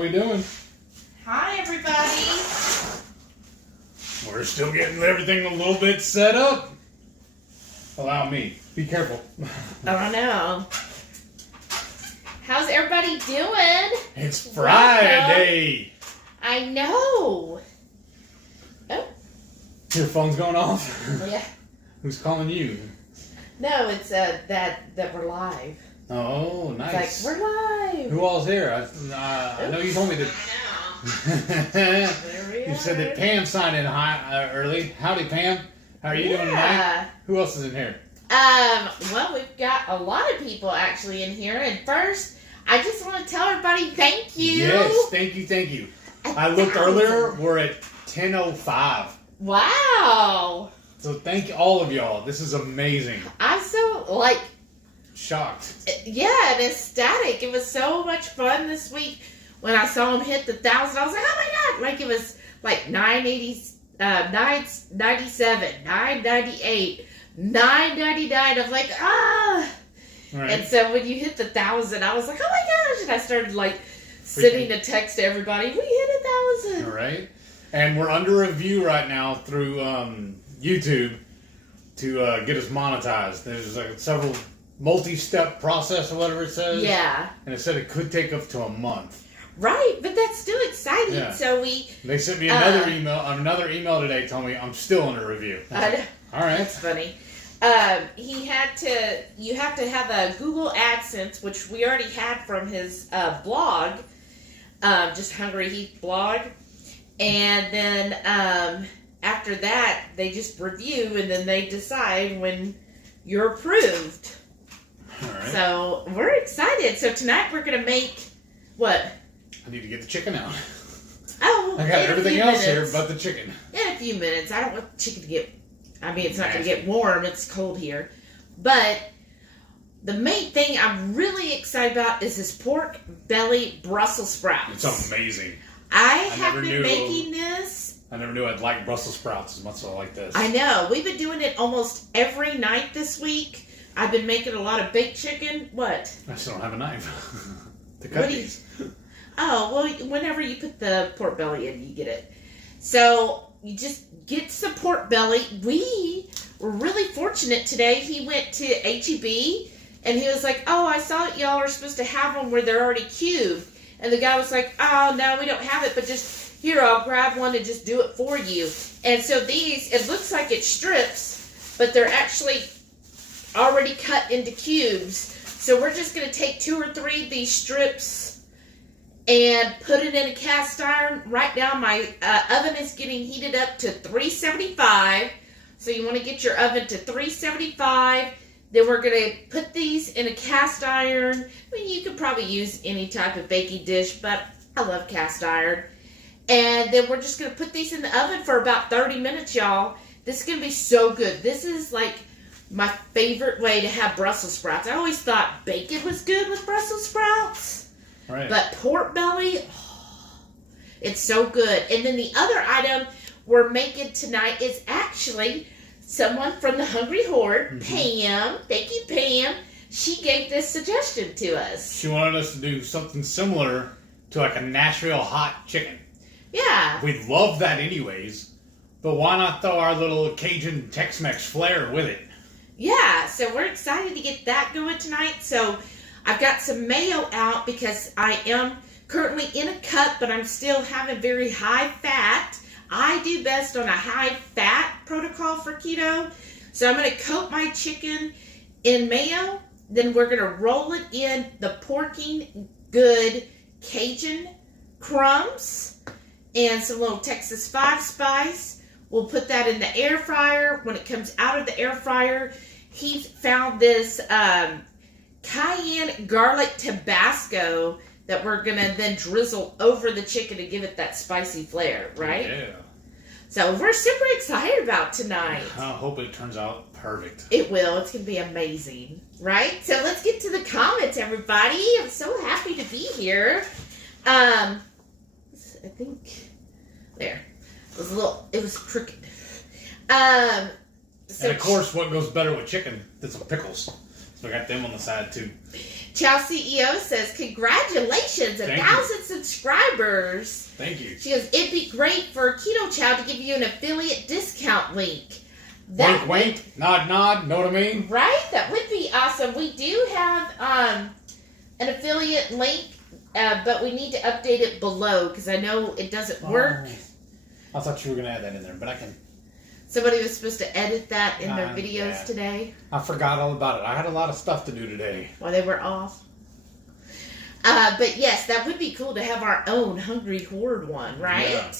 we doing? Hi, everybody. We're still getting everything a little bit set up. Allow me. Be careful. Oh, I know. How's everybody doing? It's Friday. I know. Oh. Your phone's going off? Yeah. Who's calling you? No, it's that we're live. Oh, nice. It's like, we're live. Who all's here? I know you told me that. You said that Pam signed in early. Howdy, Pam. How are you doing tonight? Who else is in here? Well, we've got a lot of people actually in here. And first, I just want to tell everybody thank you. Yes, thank you, thank you. I looked earlier. We're at 10:05. Wow. So thank all of y'all. This is amazing. I'm so, shocked. Yeah, and ecstatic. It was so much fun this week when I saw him hit the 1,000. I was like, oh my God. Like, it was like 997, 998, 999. I'm like, ah. Right. And so when you hit the 1,000, I was like, oh my gosh. And I started sending a text to everybody. We hit 1,000. All right. And we're under review right now through YouTube to get us monetized. There's several multi-step process or whatever it says. Yeah. And it said it could take up to a month. Right, but that's still exciting. Yeah. So they sent me another email today telling me I'm still under review. I know. All right. That's funny. You have to have a Google AdSense, which we already had from his blog, just HungryHeath blog. And then after that, they just review, and then they decide when you're approved. All right. So we're excited. So tonight we're going to make what? I need to get the chicken out. Oh, I got everything else here but the chicken. In a few minutes. I don't want the chicken to get... I mean, it's not going to get warm. It's cold here. But the main thing I'm really excited about is this pork belly Brussels sprouts. It's amazing. I have been making this. I never knew I'd like Brussels sprouts as much as I like this. I know. We've been doing it almost every night this week. I've been making a lot of baked chicken. What? I still don't have a knife to cut these. Oh, well, whenever you put the pork belly in, you get it. So you just get some pork belly. We were really fortunate today. He went to H-E-B, and he was like, oh, I saw that y'all are supposed to have them where they're already cubed. And the guy was like, oh, no, we don't have it, but just, here, I'll grab one and just do it for you. And so these, it looks like it's strips, but they're actually already cut into cubes. So we're just going to take 2 or 3 of these strips and put it in a cast iron. Right now, my oven is getting heated up to 375. So you want to get your oven to 375. Then we're going to put these in a cast iron. I mean, you could probably use any type of baking dish, but I love cast iron. And then we're just going to put these in the oven for about 30 minutes, y'all. This is going to be so good. This is like my favorite way to have Brussels sprouts. I always thought bacon was good with Brussels sprouts. Right. But pork belly, oh, it's so good. And then the other item we're making tonight is actually someone from the Hungry Horde, Pam. Thank you, Pam. She gave this suggestion to us. She wanted us to do something similar to like a Nashville hot chicken. Yeah. We'd love that anyways, but why not throw our little Cajun Tex-Mex flair with it? Yeah, so we're excited to get that going tonight. So I've got some mayo out because I am currently in a cut, but I'm still having very high fat. I do best on a high fat protocol for keto. So I'm going to coat my chicken in mayo. Then we're going to roll it in the Porking Good Cajun crumbs and some little Texas 5 spice. We'll put that in the air fryer. When it comes out of the air fryer, he found this cayenne garlic Tabasco that we're going to then drizzle over the chicken to give it that spicy flair, right? Yeah. So we're super excited about tonight. I hope it turns out perfect. It will. It's going to be amazing, right? So let's get to the comments, everybody. I'm so happy to be here. I think, there. It was crooked. So, and of course, what goes better with chicken than some pickles? So I got them on the side too. Chow CEO says, congratulations, 1,000 subscribers. Thank you. She goes, it'd be great for Keto Chow to give you an affiliate discount link. Wink, wink, nod, nod, know what I mean? Right? That would be awesome. We do have an affiliate link, but we need to update it below because I know it doesn't work. I thought you were going to add that in there, but I can. Somebody was supposed to edit that in their videos today. I forgot all about it. I had a lot of stuff to do today. While they were off. But yes, that would be cool to have our own Hungry Horde one, right? Yeah.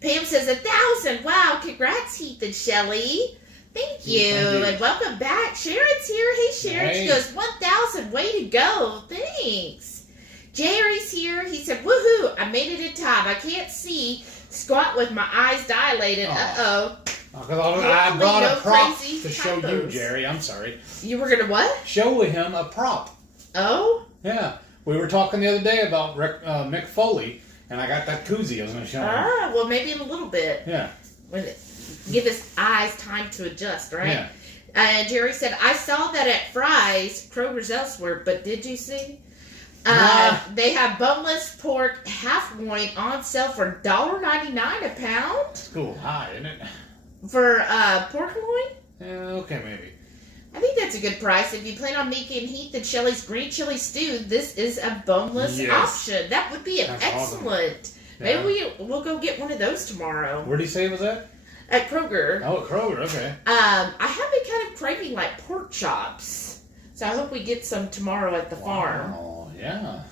Pam says 1,000. Wow, congrats, Heath and Shelly. Thank you. And welcome back. Sharon's here. Hey, Sharon. Hey. She goes, 1,000. Way to go. Thanks. Jerry's here. He said, woohoo, I made it in time. I can't see. Squat with my eyes dilated. Uh-oh. I brought a prop to show you, Jerry. I'm sorry. You were going to what? Show him a prop. Oh? Yeah. We were talking the other day about Mick Foley, and I got that koozie I was going to show him. Ah, well, maybe in a little bit. Yeah. Give his eyes time to adjust, right? Yeah. And Jerry said, I saw that at Fry's, Kroger's elsewhere, but did you see? They have boneless pork half loin on sale for $1.99 a pound. It's cool high, isn't it? For pork loin? Yeah, okay, maybe. I think that's a good price. If you plan on making Heath and Shelly's green chili stew, this is a boneless option. That would be excellent. Awesome. Yeah. Maybe we'll go get one of those tomorrow. Where did he say it was at? At Kroger. Oh, at Kroger, okay. I have been kind of craving like pork chops. So I hope we get some tomorrow at the farm. Oh, yeah.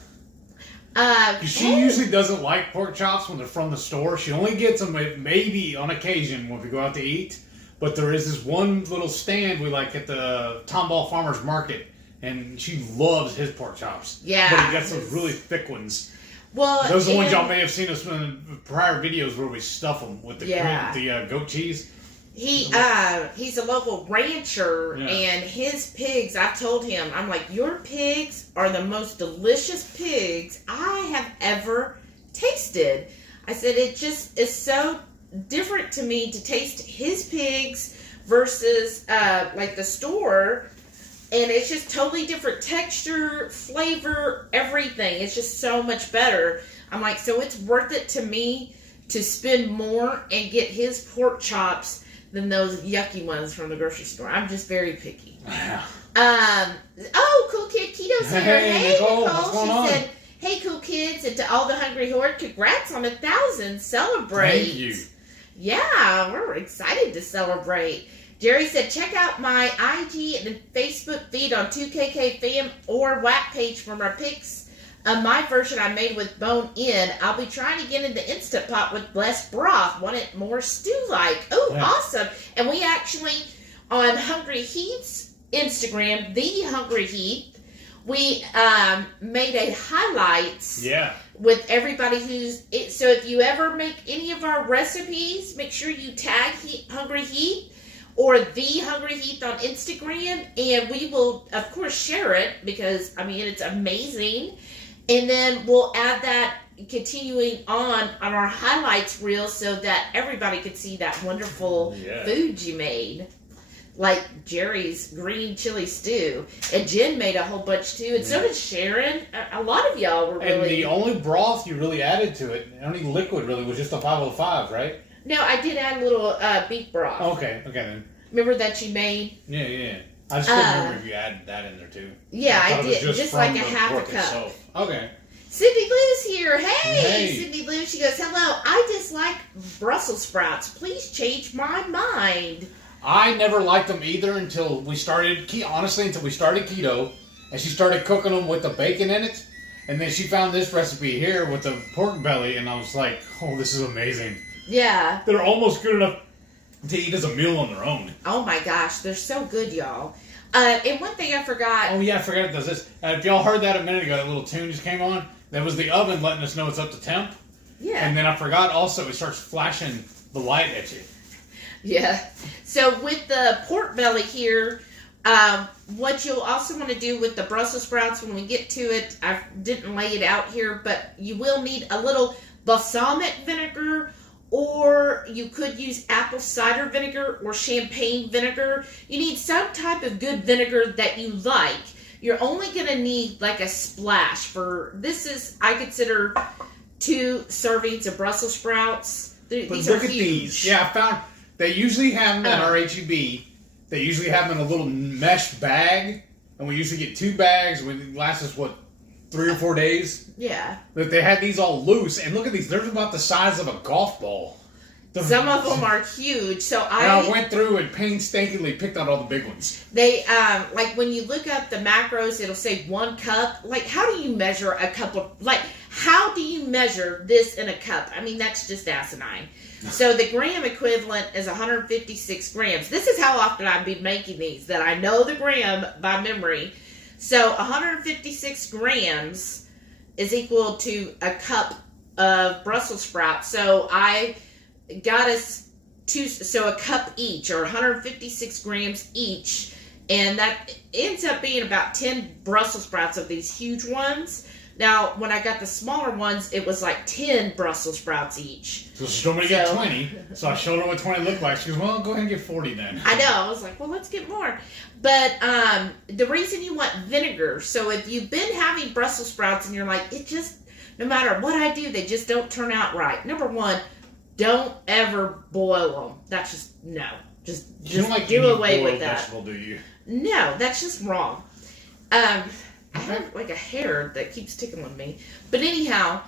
She usually doesn't like pork chops when they're from the store. She only gets them maybe on occasion when we go out to eat. But there is this one little stand we like at the Tomball Farmers Market, and she loves his pork chops. Yeah. But he got some really thick ones. Well, those are the ones y'all may have seen us in prior videos where we stuff them with the goat cheese. He's a local rancher, and his pigs, I've told him, I'm like, your pigs are the most delicious pigs I have ever tasted. I said, it just is so different to me to taste his pigs versus like the store, and it's just totally different texture, flavor, everything. It's just so much better. I'm like, so it's worth it to me to spend more and get his pork chops than those yucky ones from the grocery store. I'm just very picky. Cool Kid Keto's here. Hey, Nicole. What's going on? Said, hey, cool kids, and to all the Hungry Horde, congrats on 1,000. Celebrate. Thank you. Yeah, we're excited to celebrate. Jerry said, check out my IG and Facebook feed on 2KK Fam or WAP page for my pics. My version I made with bone in. I'll be trying to get into Instant Pot with less broth. Want it more stew-like. Oh, awesome. And we actually, on HungryHeath's Instagram, the HungryHeath, we made a highlights with everybody who's... So if you ever make any of our recipes, make sure you tag HungryHeath or the HungryHeath on Instagram, and we will, of course, share it because, I mean, it's amazing. And then we'll add that continuing on our highlights reel so that everybody could see that wonderful food you made. Like Jerry's green chili stew. And Jen made a whole bunch too. And so did Sharon. A lot of y'all were really... And the only broth you really added to it, the only liquid really, was just the 505, right? No, I did add a little beef broth. Okay then. Remember that you made? Yeah. I just couldn't remember if you added that in there too. Yeah, I did. Just like a half a cup. Itself. Okay. Cindy Lou's here. Hey, Cindy Lou. She goes, hello. I dislike Brussels sprouts. Please change my mind. I never liked them either until we started, until we started keto, and she started cooking them with the bacon in it, and then she found this recipe here with the pork belly, and I was like, oh, this is amazing. Yeah. They're almost good enough to eat as a meal on their own. Oh my gosh, they're so good, y'all. And one thing I forgot. Oh yeah, I forgot it does this. If y'all heard that a minute ago, that little tune just came on. That was the oven letting us know it's up to temp. Yeah. And then I forgot also it starts flashing the light at you. Yeah. So with the pork belly here, what you'll also want to do with the Brussels sprouts when we get to it, I didn't lay it out here, but you will need a little balsamic vinegar or you could use apple cider vinegar or champagne vinegar. You need some type of good vinegar that you like. You're only going to need like a splash for, this is, I consider 2 servings of Brussels sprouts. These look are at huge. these. Yeah, I found, they usually have them at our HEB. They usually have them in a little mesh bag, and we usually get 2 bags. It lasts us, what, 3 or 4 days? Yeah. But they had these all loose, and look at these. They're about the size of a golf ball. Some of them are huge. So I went through and painstakingly picked out all the big ones. They, like when you look up the macros, it'll say 1 cup. Like, how do you measure a cup of, like, how do you measure this in a cup? I mean, that's just asinine. So the gram equivalent is 156 grams. This is how often I've been making these, that I know the gram by memory. So 156 grams is equal to a cup of Brussels sprouts. So I got us a cup each, or 156 grams each, and that ends up being about 10 Brussels sprouts of these huge ones. Now, when I got the smaller ones, it was like 10 Brussels sprouts each. So she told me to get 20, so I showed her what 20 looked like. She goes, well, go ahead and get 40 then. I know. I was like, well, let's get more. But the reason you want vinegar, so if you've been having Brussels sprouts and you're like, it just, no matter what I do, they just don't turn out right. Number 1, don't ever boil them. That's just, no. Just you don't like do away with that. Vegetable, do you? No, that's just wrong. I have like a hair that keeps tickling me. But anyhow,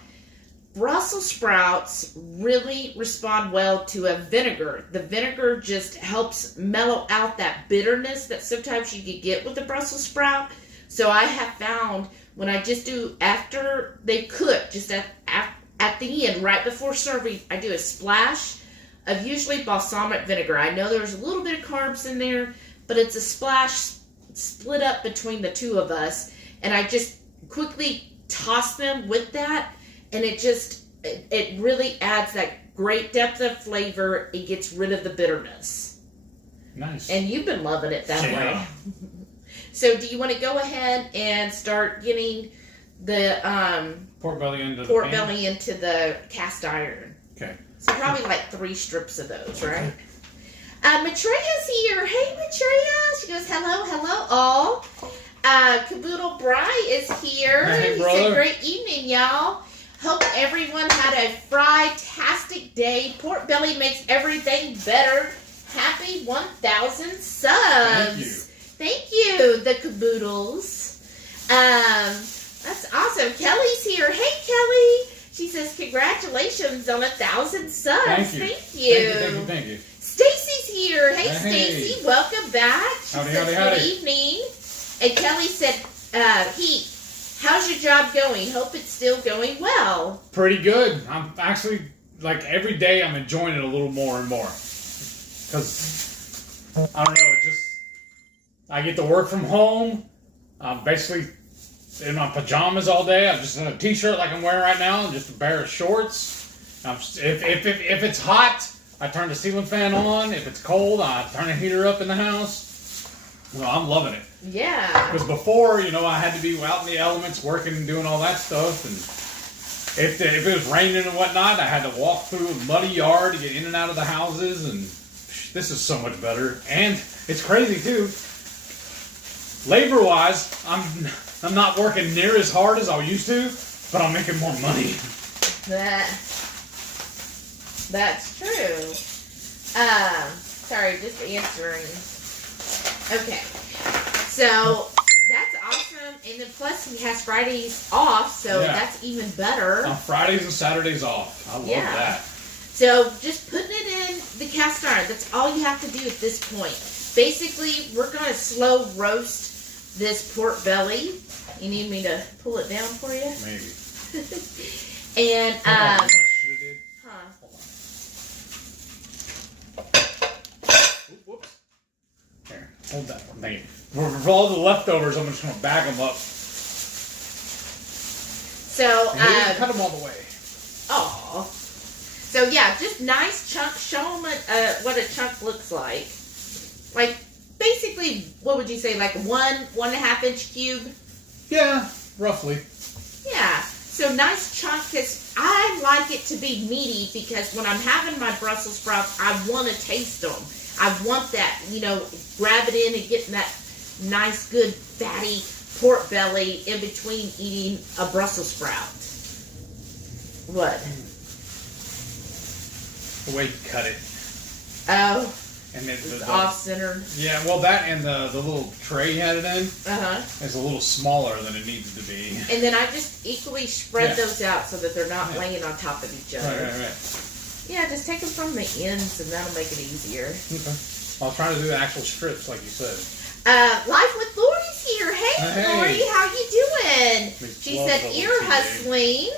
Brussels sprouts really respond well to a vinegar. The vinegar just helps mellow out that bitterness that sometimes you could get with the Brussels sprout. So I have found when I just do, after they cook, just at the end, right before serving, I do a splash of usually balsamic vinegar. I know there's a little bit of carbs in there, but it's a splash split up between the 2 of us. And I just quickly toss them with that, and it really adds that great depth of flavor. It gets rid of the bitterness. Nice. And you've been loving it that way. So do you want to go ahead and start getting the pork belly into the cast iron? Okay. So probably like 3 strips of those, right? Matreya's here. Hey, Matreya. She goes, hello, all. Caboodle Bry is here. Hey, he brother. said, great evening, y'all. Hope everyone had a fritastic day. Pork belly makes everything better. Happy 1,000 subs. Thank you, the Caboodles. That's awesome. Kelly's here. Hey, Kelly. She says, congratulations on 1,000 subs. Thank you. Thank you. Stacy's here. Hey, Stacy. Welcome back. She says, good evening. And Kelly said, Heath, how's your job going? Hope it's still going well. Pretty good. I'm actually, like, every day I'm enjoying it a little more and more. Because, I don't know, I get to work from home. I'm basically in my pajamas all day. I'm just in a t-shirt like I'm wearing right now, and just a pair of shorts. If it's hot, I turn the ceiling fan on. If it's cold, I turn the heater up in the house. Well, I'm loving it. Yeah. Because before, I had to be out in the elements, working and doing all that stuff. And if it was raining and whatnot, I had to walk through a muddy yard to get in and out of the houses. And this is so much better. And it's crazy, too. Labor-wise, I'm not working near as hard as I used to, but I'm making more money. That's true. Sorry, just answering. Okay, so that's awesome, and then plus he has Fridays off, so that's even better. On Fridays and Saturdays off. I love that. So just putting it in the cast iron, that's all you have to do at this point. Basically, we're going to slow roast this pork belly. You need me to pull it down for you? Maybe. And, Whoops. Here, hold that one. Thank you. For all the leftovers, I'm just going to bag them up. So, cut them all the way. Oh. So, yeah, just nice chunks. Show them what a chunk looks like. Like, basically, what would you say, like 1.5 inch cube? Yeah, roughly. Yeah. So, nice chunk, because I like like it to be meaty because when I'm having my Brussels sprouts, I want to taste them. I want that, grab it in and getting that nice, good, fatty pork belly in between eating a Brussels sprout. What? The way you cut it. Oh. And then it's off-centered. Yeah, well, that and the little tray you had it in is a little smaller than it needs to be. And then I just equally spread those out so that they're not laying on top of each other. Right. Yeah, just take them from the ends and that'll make it easier. Okay. I'll try to do the actual strips like you said. Life with Lori's here. Hey, Lori, how you doing? She said ear hustling.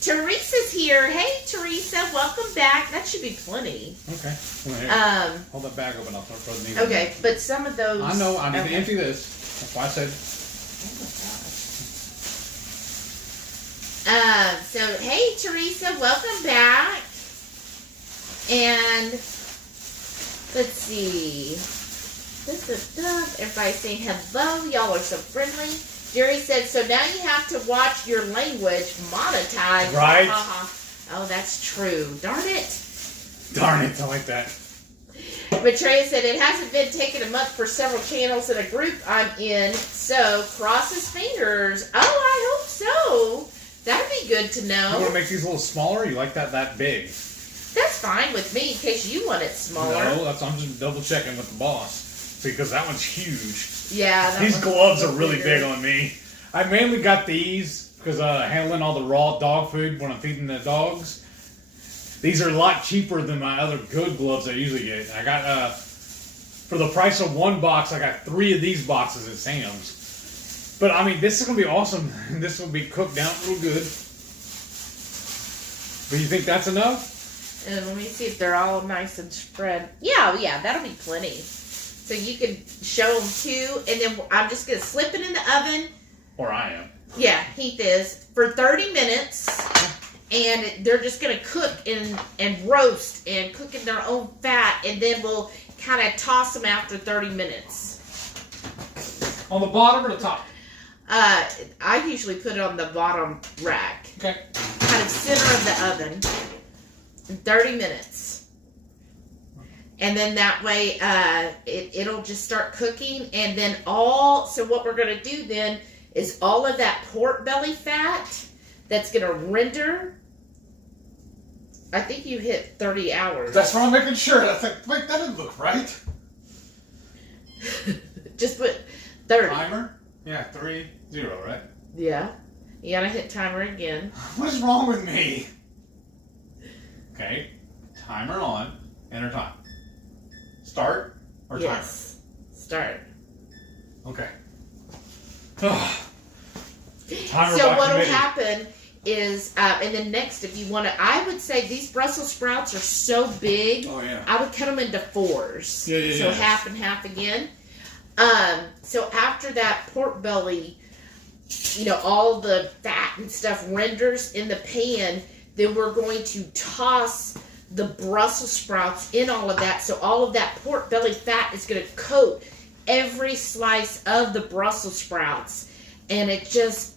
Teresa's here. Hey, Teresa, welcome back. That should be plenty. Okay. Hold that bag open. I'll throw the needle. Okay, but some of those. I know. I need to empty this. That's why I said. Oh my gosh. So hey, Teresa, welcome back. And let's see. Everybody's saying hello. Y'all are so friendly. Jerry said, so now you have to watch your language monetize. Right. Oh, that's true. Darn it. Darn it. I like that. Maitreya said, it hasn't been taking a month for several channels in a group I'm in, so cross his fingers. Oh, I hope so. That'd be good to know. You want to make these a little smaller? You like that big? That's fine with me in case you want it smaller. No, I'm just double checking with the boss. Because that one's huge. Yeah. These gloves are really big on me. I mainly got these because handling all the raw dog food when I'm feeding the dogs. These are a lot cheaper than my other good gloves I usually get. I got, for the price of one box, I got 3 of these boxes at Sam's. But, I mean, this is going to be awesome. This will be cooked down real good. But you think that's enough? And let me see if they're all nice and spread. Yeah, that'll be plenty. So you can show them too, and then I'm just going to slip it in the oven. Or I am. Yeah, Heath is. For 30 minutes, and they're just going to cook and roast and cook in their own fat, and then we'll kind of toss them after 30 minutes. On the bottom or the top? I usually put it on the bottom rack. Okay. Kind of center of the oven. In 30 minutes. And then that way, it'll just start cooking. And then so what we're going to do then is all of that pork belly fat that's going to render. I think you hit 30 hours. That's what I'm making sure. I think, wait, that didn't look right. Just put 30. Timer? Yeah, 3-0, right? Yeah. You got to hit timer again. What is wrong with me? Okay. Timer on. Enter time. Start or timer? Yes. Start. Okay. Timer so what'll happen is, and then next, if you want to, I would say these Brussels sprouts are so big. Oh yeah. I would cut them into 4s. Yeah. So half and half again. So after that pork belly, all the fat and stuff renders in the pan, then we're going to toss the Brussels sprouts in all of that. So all of that pork belly fat is going to coat every slice of the Brussels sprouts. And it just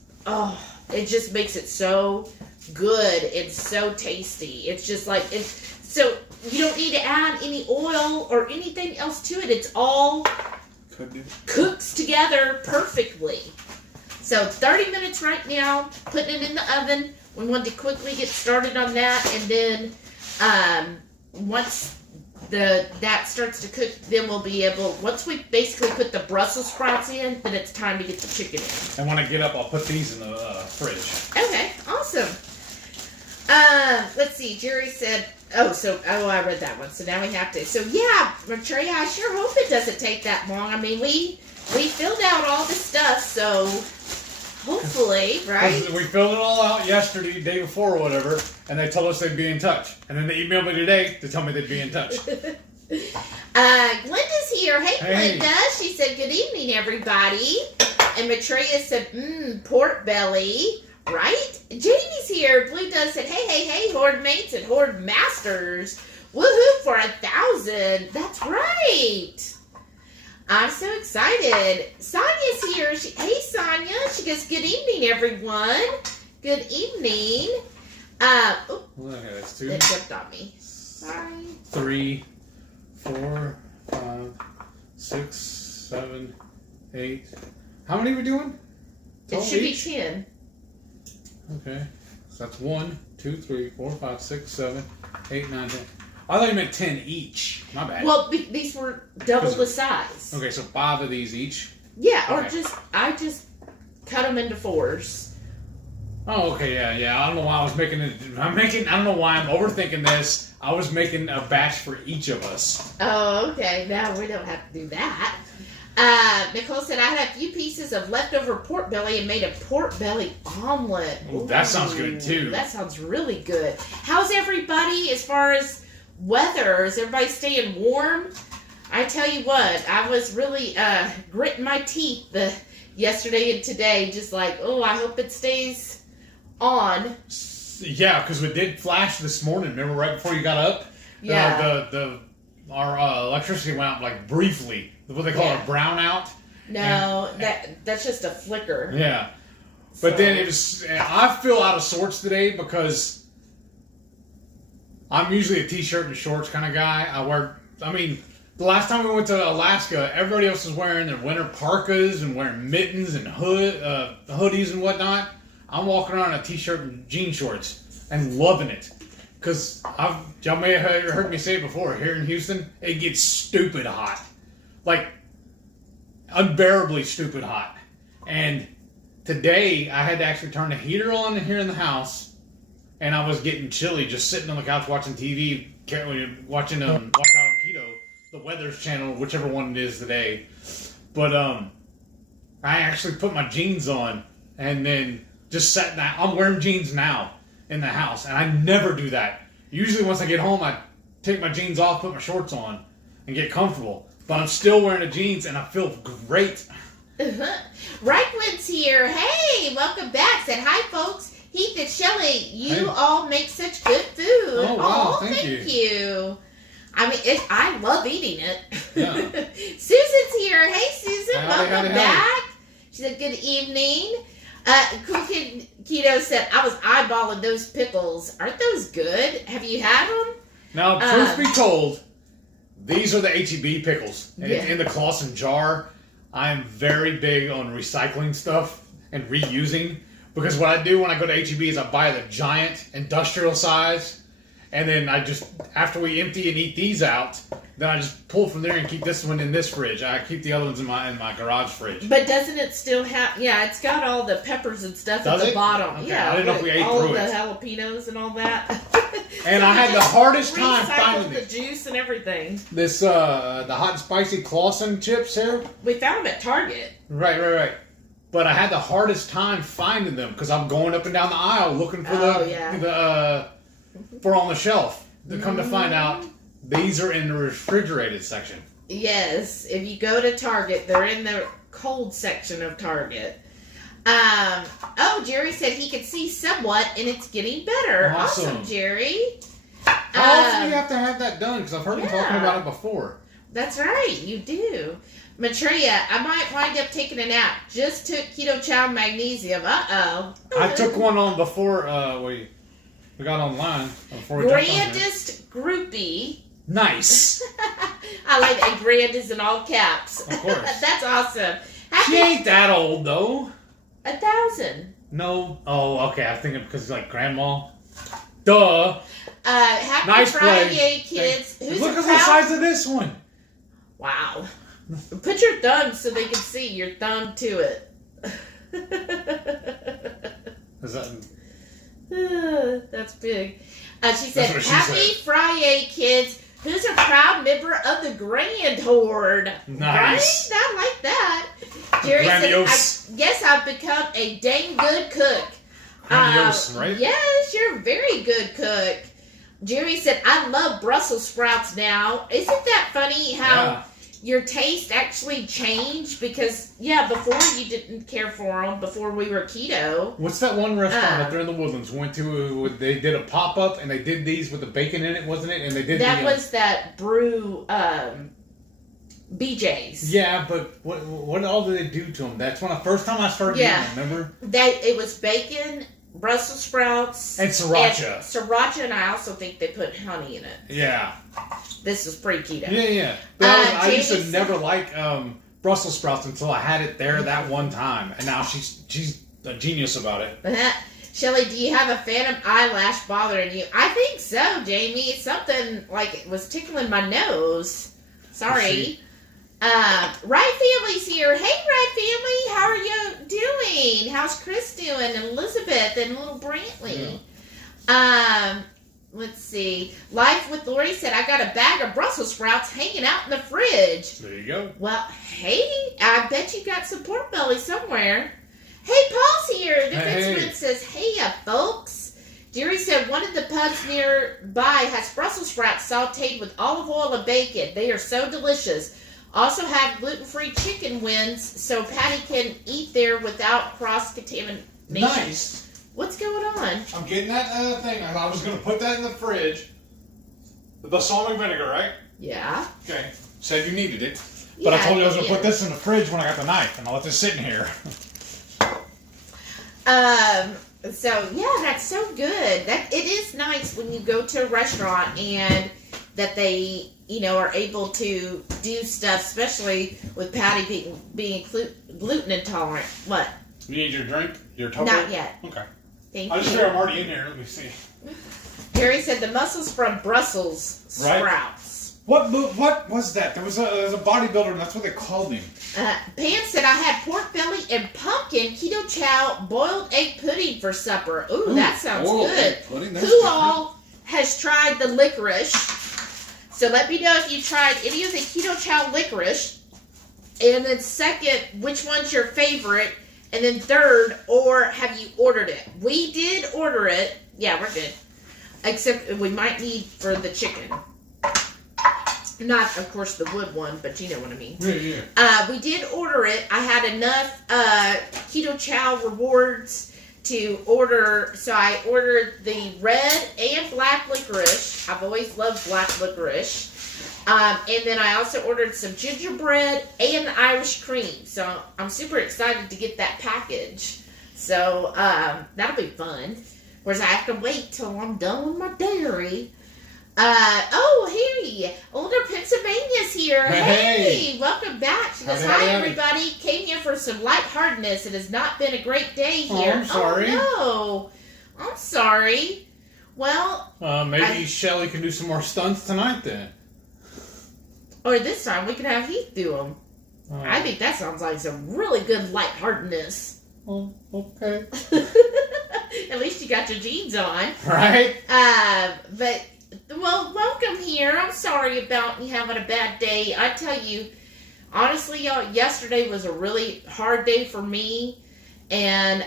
makes it so good and so tasty. It's just like, so you don't need to add any oil or anything else to it. It's all cooks together perfectly. So 30 minutes right now, putting it in the oven. We want to quickly get started on that, and then once that starts to cook, then we'll be able, once we basically put the Brussels sprouts in, then it's time to get the chicken in. And when I get up, I'll put these in the fridge. Okay, awesome. Let's see, Jerry said, I read that one, so now we have to, so yeah, Maitreya, I sure hope it doesn't take that long. I mean, we filled out all the stuff, so hopefully, right? We filled it all out yesterday, day before or whatever, and they told us they'd be in touch. And then they emailed me today to tell me they'd be in touch. Glenda's here. Hey, Glenda. She said, good evening, everybody. And Maitreya said, pork belly. Right? Jamie's here. Blue Dove said, hey, Horde mates and Horde masters. Woohoo for 1,000. That's right. I'm so excited. Sonia's here. Hey, Sonia. She goes, good evening, everyone. Good evening. Okay, that's 2. It jumped on me. Sorry. 3, 4, 5, 6, 7, 8. How many are we doing? It should be 10. Okay. So that's 1, 2, 3, 4, 5, 6, 7, 8, 9, 10. I thought you meant 10 each. My bad. Well, these were double the size. Okay, so 5 of these each. Yeah, or Okay. I just cut them into 4s. Oh, okay, yeah. I don't know why I was making it. I don't know why I'm overthinking this. I was making a batch for each of us. Oh, okay. Now we don't have to do that. Nicole said, I had a few pieces of leftover pork belly and made a pork belly omelet. Ooh, that sounds good, too. That sounds really good. How's everybody as far as weather? Is everybody staying warm? I tell you what, I was really gritting my teeth yesterday and today, just like, oh, I hope it stays on. Yeah, because we did flash this morning. Remember, right before you got up? Yeah. Our electricity went out, like, briefly. What they call a brownout. No, that's just a flicker. Yeah. But then I feel out of sorts today because I'm usually a t-shirt and shorts kind of guy. The last time we went to Alaska, everybody else was wearing their winter parkas and wearing mittens and hoodies and whatnot. I'm walking around in a t-shirt and jean shorts and loving it. Because y'all may have heard me say it before, here in Houston, it gets stupid hot. Like, unbearably stupid hot. And today, I had to actually turn the heater on here in the house, and I was getting chilly just sitting on the couch watching TV, watching Watch Out on Keto, the Weather's channel, whichever one it is today. But I actually put my jeans on, and then just sat down. I'm wearing jeans now in the house, and I never do that. Usually once I get home, I take my jeans off, put my shorts on, and get comfortable. But I'm still wearing the jeans, and I feel great. Reichland's here. Hey, welcome back. Said, hi, folks. Heath and Shelley, you all make such good food. Oh, wow, thank you. I mean, I love eating it. Yeah. Susan's here. Hey, Susan, Howdy, welcome back. She said, good evening. Cool Kid Keto said, I was eyeballing those pickles. Aren't those good? Have you had them? Now, truth be told, these are the H-E-B pickles Yeah. in the Clausen jar. I am very big on recycling stuff and reusing. Because what I do when I go to H-E-B is I buy the giant industrial size. And then after we empty and eat these out, then I just pull from there and keep this one in this fridge. I keep the other ones in my garage fridge. But doesn't it still have? Yeah, it's got all the peppers and stuff at the bottom. Okay. Yeah, I didn't know if we ate all through the it. jalapenos and all that. And I had the hardest time finding the juice and everything. this. The hot and spicy Clausen chips here. We found them at Target. Right. But I had the hardest time finding them because I'm going up and down the aisle looking for for on the shelf. To come to find out, these are in the refrigerated section. Yes, if you go to Target, they're in the cold section of Target. Jerry said he could see somewhat, and it's getting better. Awesome Jerry. How often do you have to have that done? Because I've heard him talking about it before. That's right, you do. Matria, I might wind up taking a nap. Just took Keto Chow Magnesium. Uh-oh. I took one on before we got online. Before we Grandest groupie. Nice. I like that. Grand is in all caps. Of course. That's awesome. She ain't that old, though. 1,000. No. Oh, okay. I think it's because it's like grandma. Duh. Happy Nice Friday, play. kids. Look at the size of this one. Wow. Put your thumb so they can see your thumb to it. Is that... That's big. She said, Happy Friday, kids. Who's a proud member of the Grand Horde? Nice. Right? I like that. Jerry said, I guess I've become a dang good cook. Grandiose, right? Yes, you're a very good cook. Jerry said, I love Brussels sprouts now. Isn't that funny how your taste actually changed? Because, before you didn't care for them before we were keto. What's that one restaurant up there in the Woodlands we went to? They did a pop-up, and they did these with the bacon in it, wasn't it? And they did that was that brew, BJ's. Yeah, but what all did they do to them? That's when the first time I started eating them, remember? It was bacon, Brussels sprouts. And sriracha. Sriracha, and I also think they put honey in it. Yeah. This is pretty keto. Yeah. I used to never like Brussels sprouts until I had it there that one time. And now she's a genius about it. Shelly, do you have a phantom eyelash bothering you? I think so, Jamie. It's something like it was tickling my nose. Sorry. Wright family's here. Hey, Wright family. How are you doing? How's Chris doing? And Elizabeth and little Brantley. Yeah. Let's see. Life with Lori said, I got a bag of Brussels sprouts hanging out in the fridge. There you go. Well, hey, I bet you got some pork belly somewhere. Hey, Paul's here. Defenseman says, hey, folks. Jerry said one of the pubs nearby has Brussels sprouts sauteed with olive oil and bacon. They are so delicious. Also have gluten-free chicken wings so Patty can eat there without cross-contamination. Nice. What's going on? I'm getting that thing. I was going to put that in the fridge. The balsamic vinegar, right? Yeah. Okay. Said you needed it. But I told you I was going to put this in the fridge when I got the knife, and I'll let this sit in here. So yeah, that's so good. That it is nice when you go to a restaurant and that they, are able to do stuff, especially with Patty being gluten intolerant. What? You need your drink? Your Tupperware? Not yet. Okay. Thank I just you. figured I'm already in here. Let me see. Gary said the mussels from Brussels sprouts. What was that? There was a bodybuilder, and that's what they called him. Pam said I had pork belly and pumpkin keto chow boiled egg pudding for supper. Ooh, that sounds good. Who all has tried the licorice? So let me know if you tried any of the keto chow licorice. And then second, which one's your favorite? And then third, or have you ordered it? We did order it. Yeah, we're good. Except we might need for the chicken. Not, of course, the wood one, but you know what I mean. Yeah. We did order it. I had enough keto chow rewards to order, so I ordered the red and black licorice. I've always loved black licorice. And then I also ordered some gingerbread and Irish cream. So I'm super excited to get that package. So that'll be fun. Whereas I have to wait till I'm done with my dairy. Hey, Older Pennsylvania's here. Hey, welcome back. She goes, hi, everybody. Came here for some lightheartedness. It has not been a great day here. Oh, I'm sorry. Oh, no. I'm sorry. Well, maybe Shelly can do some more stunts tonight then. Or this time we can have Heath do them. I think that sounds like some really good lightheartedness. Oh, okay. At least you got your jeans on. Right? Well, welcome here. I'm sorry about you having a bad day. I tell you, honestly, y'all, yesterday was a really hard day for me. And,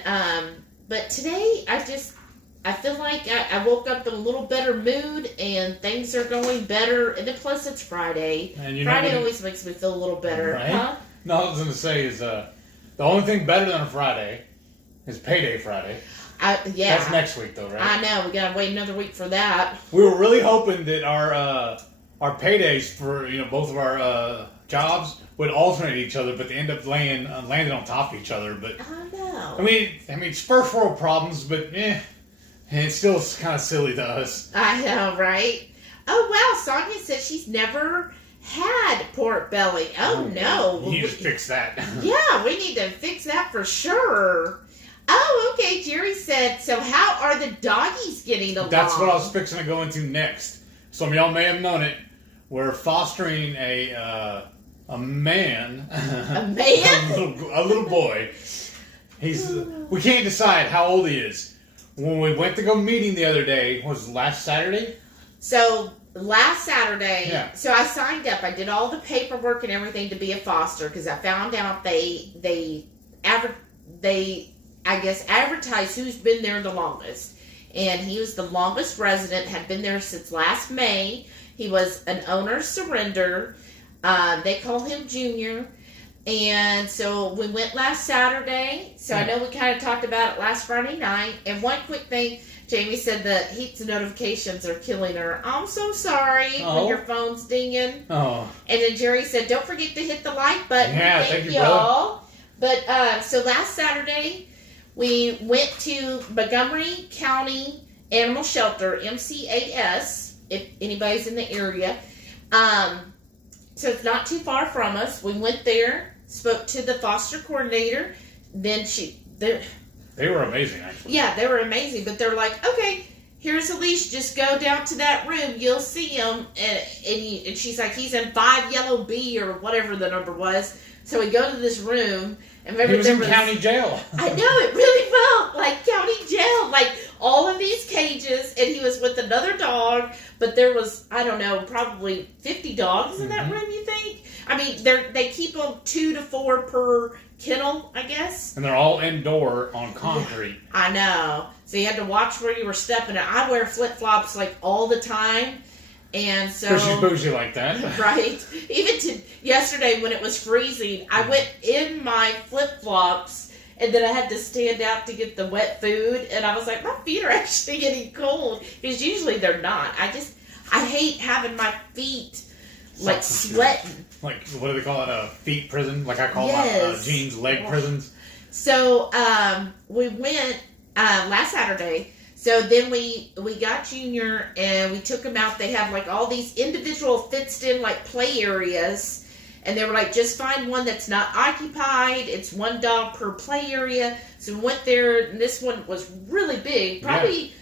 but today, I feel like I woke up in a little better mood and things are going better. And then plus it's Friday. And Friday always makes me feel a little better. Right? Huh? No, I was going to say is, the only thing better than a Friday is Payday Friday. Yeah. That's next week, though, right? I know. We gotta wait another week for that. We were really hoping that our paydays for both of our jobs would alternate each other, but they end up landing on top of each other. But I know. I mean, it's first world problems, but it's still kind of silly to us. I know, right? Oh wow, Sonia said she's never had pork belly. Oh no. You need to fix that. Yeah, we need to fix that for sure. Oh, okay. Jerry said, so how are the doggies getting along? That's what I was fixing to go into next. Some of y'all may have known it. We're fostering a man. A man? a little boy. We can't decide how old he is. When we went to go meet him the other day, was it last Saturday? So, last Saturday, yeah. So I signed up. I did all the paperwork and everything to be a foster because I found out they I guess, advertise who's been there the longest. And he was the longest resident, had been there since last May. He was an owner surrender. They call him Junior. And so we went last Saturday. So I know we kind of talked about it last Friday night. And one quick thing, Jamie said the Heat's notifications are killing her. I'm so sorry when your phone's dinging. Oh. And then Jerry said, don't forget to hit the like button. Yeah, thank you, y'all. But so last Saturday we went to Montgomery County Animal Shelter, MCAS, if anybody's in the area. So it's not too far from us. We went there, spoke to the foster coordinator. Then they were amazing, actually. Yeah, they were amazing. But they're like, okay, here's a leash. Just go down to that room. You'll see him. And she's like, he's in 5 yellow B or whatever the number was. So we go to this room. And remember, he was in county jail. I know, it really felt like county jail. Like all of these cages. And he was with another dog. But there was, I don't know, probably 50 dogs in that room, you think? I mean, they keep them 2 to 4 per kennel, I guess. And they're all indoor on concrete. Yeah, I know. So you had to watch where you were stepping. And I wear flip-flops like all the time. And so... Because she's bougie like that. Right. Even to yesterday when it was freezing, I went in my flip-flops and then I had to stand out to get the wet food. And I was like, my feet are actually getting cold. Because usually they're not. I hate having my feet like sweating. Like, what do they call it? Feet prison? Like I call my jeans leg prisons. So, we went last Saturday. So then we got Junior and we took him out. They have like all these individual fenced in like play areas. And they were like, just find one that's not occupied. It's 1 dog per play area. So we went there and this one was really big. Probably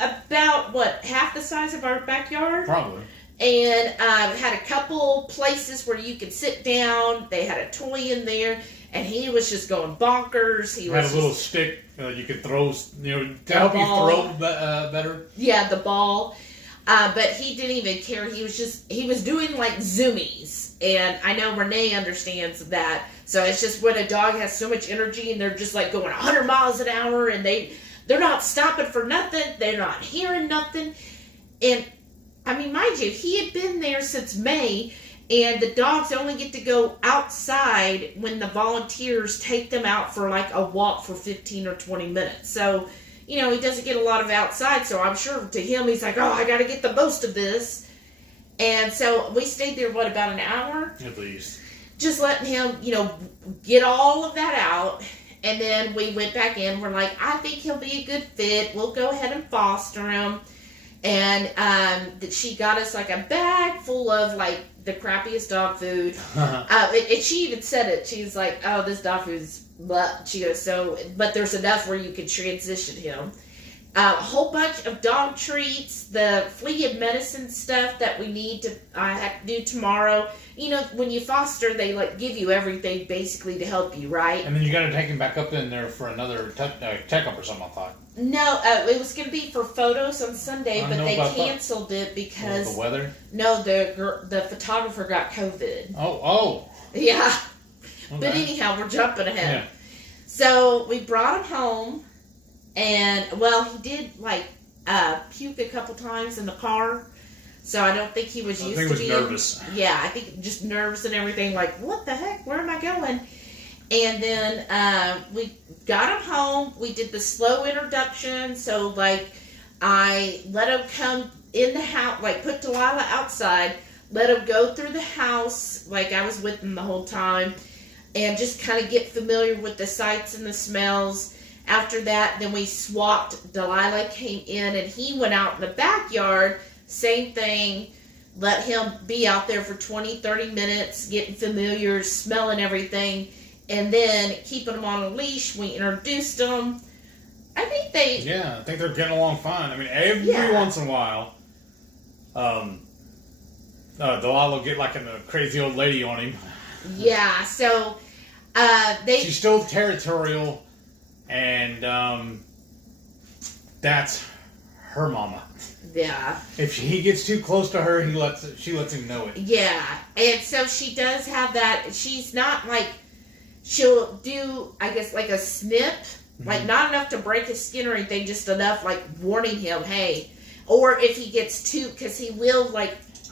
about, half the size of our backyard? Probably. And had a couple places where you could sit down. They had a toy in there. And he was just going bonkers. He had was a little stick you could throw, to help you throw better. Yeah, the ball. But he didn't even care. He was doing like zoomies. And I know Renee understands that. So it's just when a dog has so much energy and they're just like going 100 miles an hour and they're not stopping for nothing. They're not hearing nothing. And I mean, mind you, he had been there since May. And the dogs only get to go outside when the volunteers take them out for like a walk for 15 or 20 minutes. So, he doesn't get a lot of outside. So I'm sure to him, he's like, oh, I got to get the most of this. And so we stayed there, about an hour? At least. Just letting him, get all of that out. And then we went back in. We're like, I think he'll be a good fit. We'll go ahead and foster him. And she got us like a bag full of like the crappiest dog food. And she even said it. She's like, oh, this dog food's but she goes, but there's enough where you can transition him. A whole bunch of dog treats, the flea and medicine stuff that we need to have to do tomorrow. When you foster, they like give you everything basically to help you, right? And then you got to take him back up in there for another checkup or something, I thought. No, it was going to be for photos on Sunday, but they canceled it because the weather. No, the photographer got COVID. Oh. Yeah. Okay. But anyhow, we're jumping ahead. Yeah. So we brought him home. And, he did, puke a couple times in the car. So I don't think he was used to being... I think he was nervous. Yeah, I think just nervous and everything. Like, what the heck? Where am I going? And then we got him home. We did the slow introduction. So, I let him come in the house, put Delilah outside. Let him go through the house. I was with him the whole time. And just kind of get familiar with the sights and the smells. After that, then we swapped. Delilah came in and he went out in the backyard. Same thing. Let him be out there for 20, 30 minutes, getting familiar, smelling everything. And then keeping them on a leash, we introduced them. I think they're getting along fine. I mean, every once in a while, Delilah will get like a crazy old lady on him. Yeah, so she's still territorial. And that's her mama. Yeah. If he gets too close to her, she lets him know it. Yeah, and so she does have that. She's not she'll do, I guess, a snip, not enough to break his skin or anything, just enough warning him, hey. Or if he gets too, because he will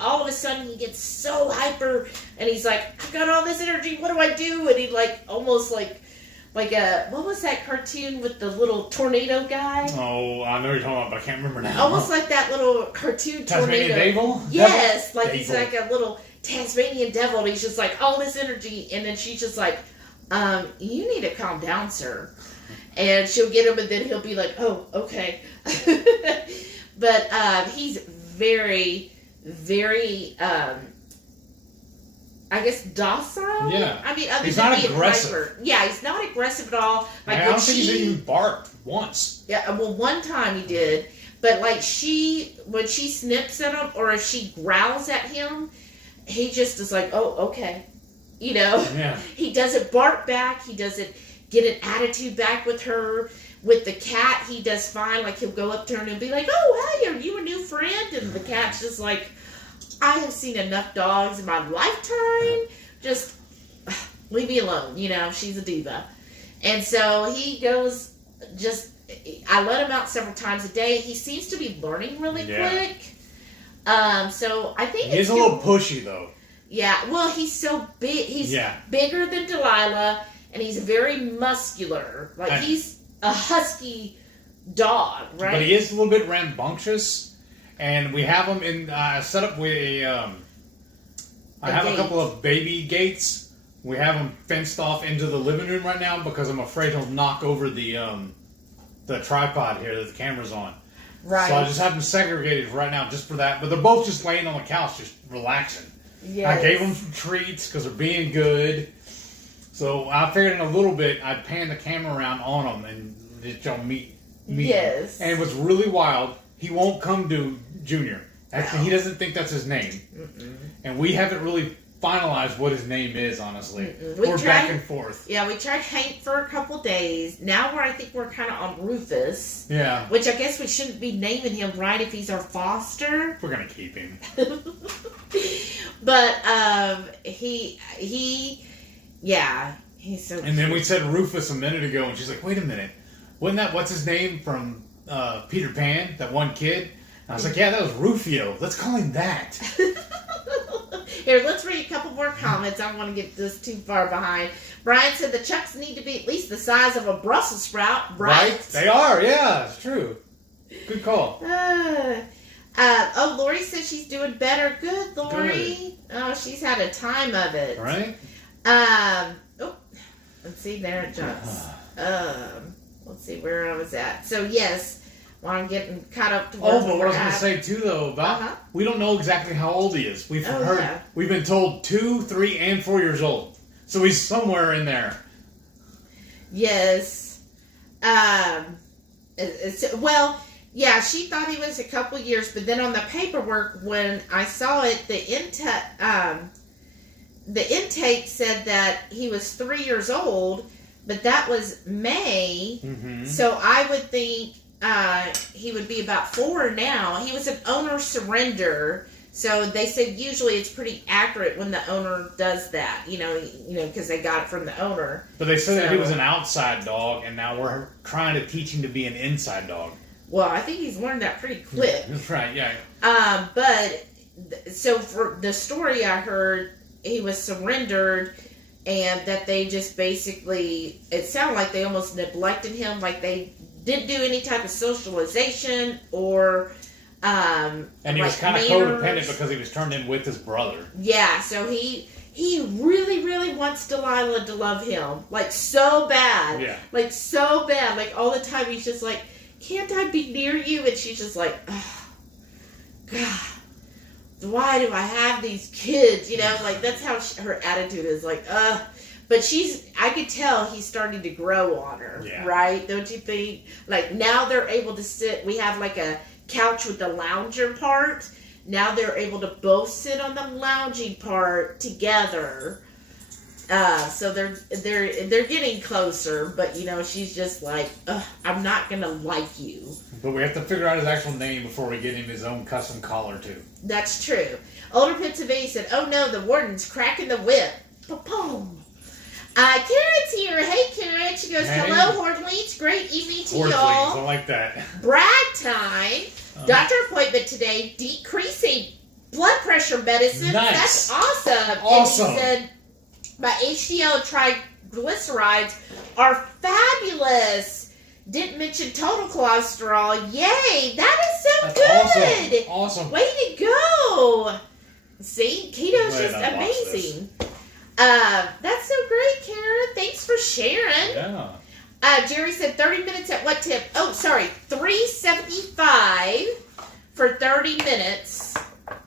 all of a sudden he gets so hyper, and he's like, I got all this energy. What do I do? And he almost what was that cartoon with the little tornado guy? Oh, I know what you're talking about, but I can't remember now. Almost like that little cartoon Tasmanian tornado. Devil? Yes, Devil? he's like a little Tasmanian devil, and he's just all this energy, and then she's just you need to calm down, sir. And she'll get him, and then he'll be like, "Oh, okay." But he's very, very, I guess, docile. Yeah. I mean, other he's than not being aggressive. hyper. Yeah, he's not aggressive at all. Like I don't think he's even barked once. Yeah, well, one time he did, but like when she snips at him, or if she growls at him, he just is like, "Oh, okay," you know. Yeah. He doesn't bark back. He doesn't get an attitude back with her. With the cat, he does fine. Like, he'll go up to her and be like, "Oh, hey, are you a new friend?" And the cat's just like, "I have seen enough dogs in my lifetime. Just leave me alone. You know, she's a diva." And so he goes, I let him out several times a day. He seems to be learning really quick. So I think he's a little pushy, though. Yeah, well, he's so big. He's bigger than Delilah, and he's very muscular. Like, he's a husky dog, right? But he is a little bit rambunctious, and we have him in set up with a. I have a couple of baby gates. We have him fenced off into the living room right now because I'm afraid he'll knock over the tripod here that the camera's on. Right. So I just have them segregated right now just for that. But they're both just laying on the couch, just relaxing. Yes. I gave them some treats because they're being good. So I figured in a little bit I'd pan the camera around on them and just y'all meet. Yes. And what's really wild, he won't come to Junior. Actually, he doesn't think that's his name. Mm-mm. And we haven't really finalized what his name is, honestly. We're back and forth. Yeah, we tried Hank for a couple days. Now I think we're kind of on Rufus. Yeah. Which I guess we shouldn't be naming him, right, if he's our foster. We're going to keep him. But he's so And then we said Rufus a minute ago, and she's like, "Wait a minute. Wasn't that what's his name from Peter Pan, that one kid?" And I was like, "Yeah, that was Rufio. Let's call him that." Here, let's read a couple more comments. I don't want to get this too far behind. Brian said the chucks need to be at least the size of a Brussels sprout, right? They are, yeah, it's true. Good call. Lori says she's doing better. Good, Lori. Good. Oh, she's had a time of it. Right? Let's see, there it jumps. Let's see where I was at. So, yes, while I'm getting caught up to where but what I was going to say, too, though, about we don't know exactly how old he is. We've we've been told 2, 3, and 4 years old. So he's somewhere in there. Yes. Well, yeah, she thought he was a couple years, but then on the paperwork, when I saw it, the intake said that he was 3 years old, but that was May, so I would think he would be about 4 now. He was an owner surrender, so they said usually it's pretty accurate when the owner does that, you know, because they got it from the owner. But they said that he was an outside dog, and now we're trying to teach him to be an inside dog. Well, I think he's learned that pretty quick. That's right, yeah. But, so for the story I heard, he was surrendered, and that they just basically, it sounded like they almost neglected him, like they didn't do any type of socialization or and he was kind of codependent because he was turned in with his brother. Yeah, so he really, really wants Delilah to love him, like so bad. Yeah. Like so bad. Like all the time he's just like, "Can't I be near you?" And she's just like, "Oh, God, why do I have these kids?" You know, like that's how her attitude is. Like, But I could tell he's starting to grow on her, right? Don't you think? Like now they're able to sit. We have like a couch with the lounger part. Now they're able to both sit on the lounging part together. So they're getting closer, but you know she's just like, I'm not gonna like you. But we have to figure out his actual name before we get him his own custom collar too. That's true. Older Pennsylvania said, "Oh no, the warden's cracking the whip." Pa-pum. Karen's here. Hey, Karen. She goes, "Hello, Hordleets. Great evening to y'all." I like that. Brag time. Doctor appointment today. Decreasing blood pressure medicine. Nice. That's awesome. Awesome. And he said, "My HDL triglycerides are fabulous. Didn't mention total cholesterol. Yay. That is so good. Awesome. Way to go. See, keto's just amazing. That's so great, Karen. Thanks for sharing. Yeah. Jerry said 30 minutes at what tip? Oh, sorry, $3.75 for 30 minutes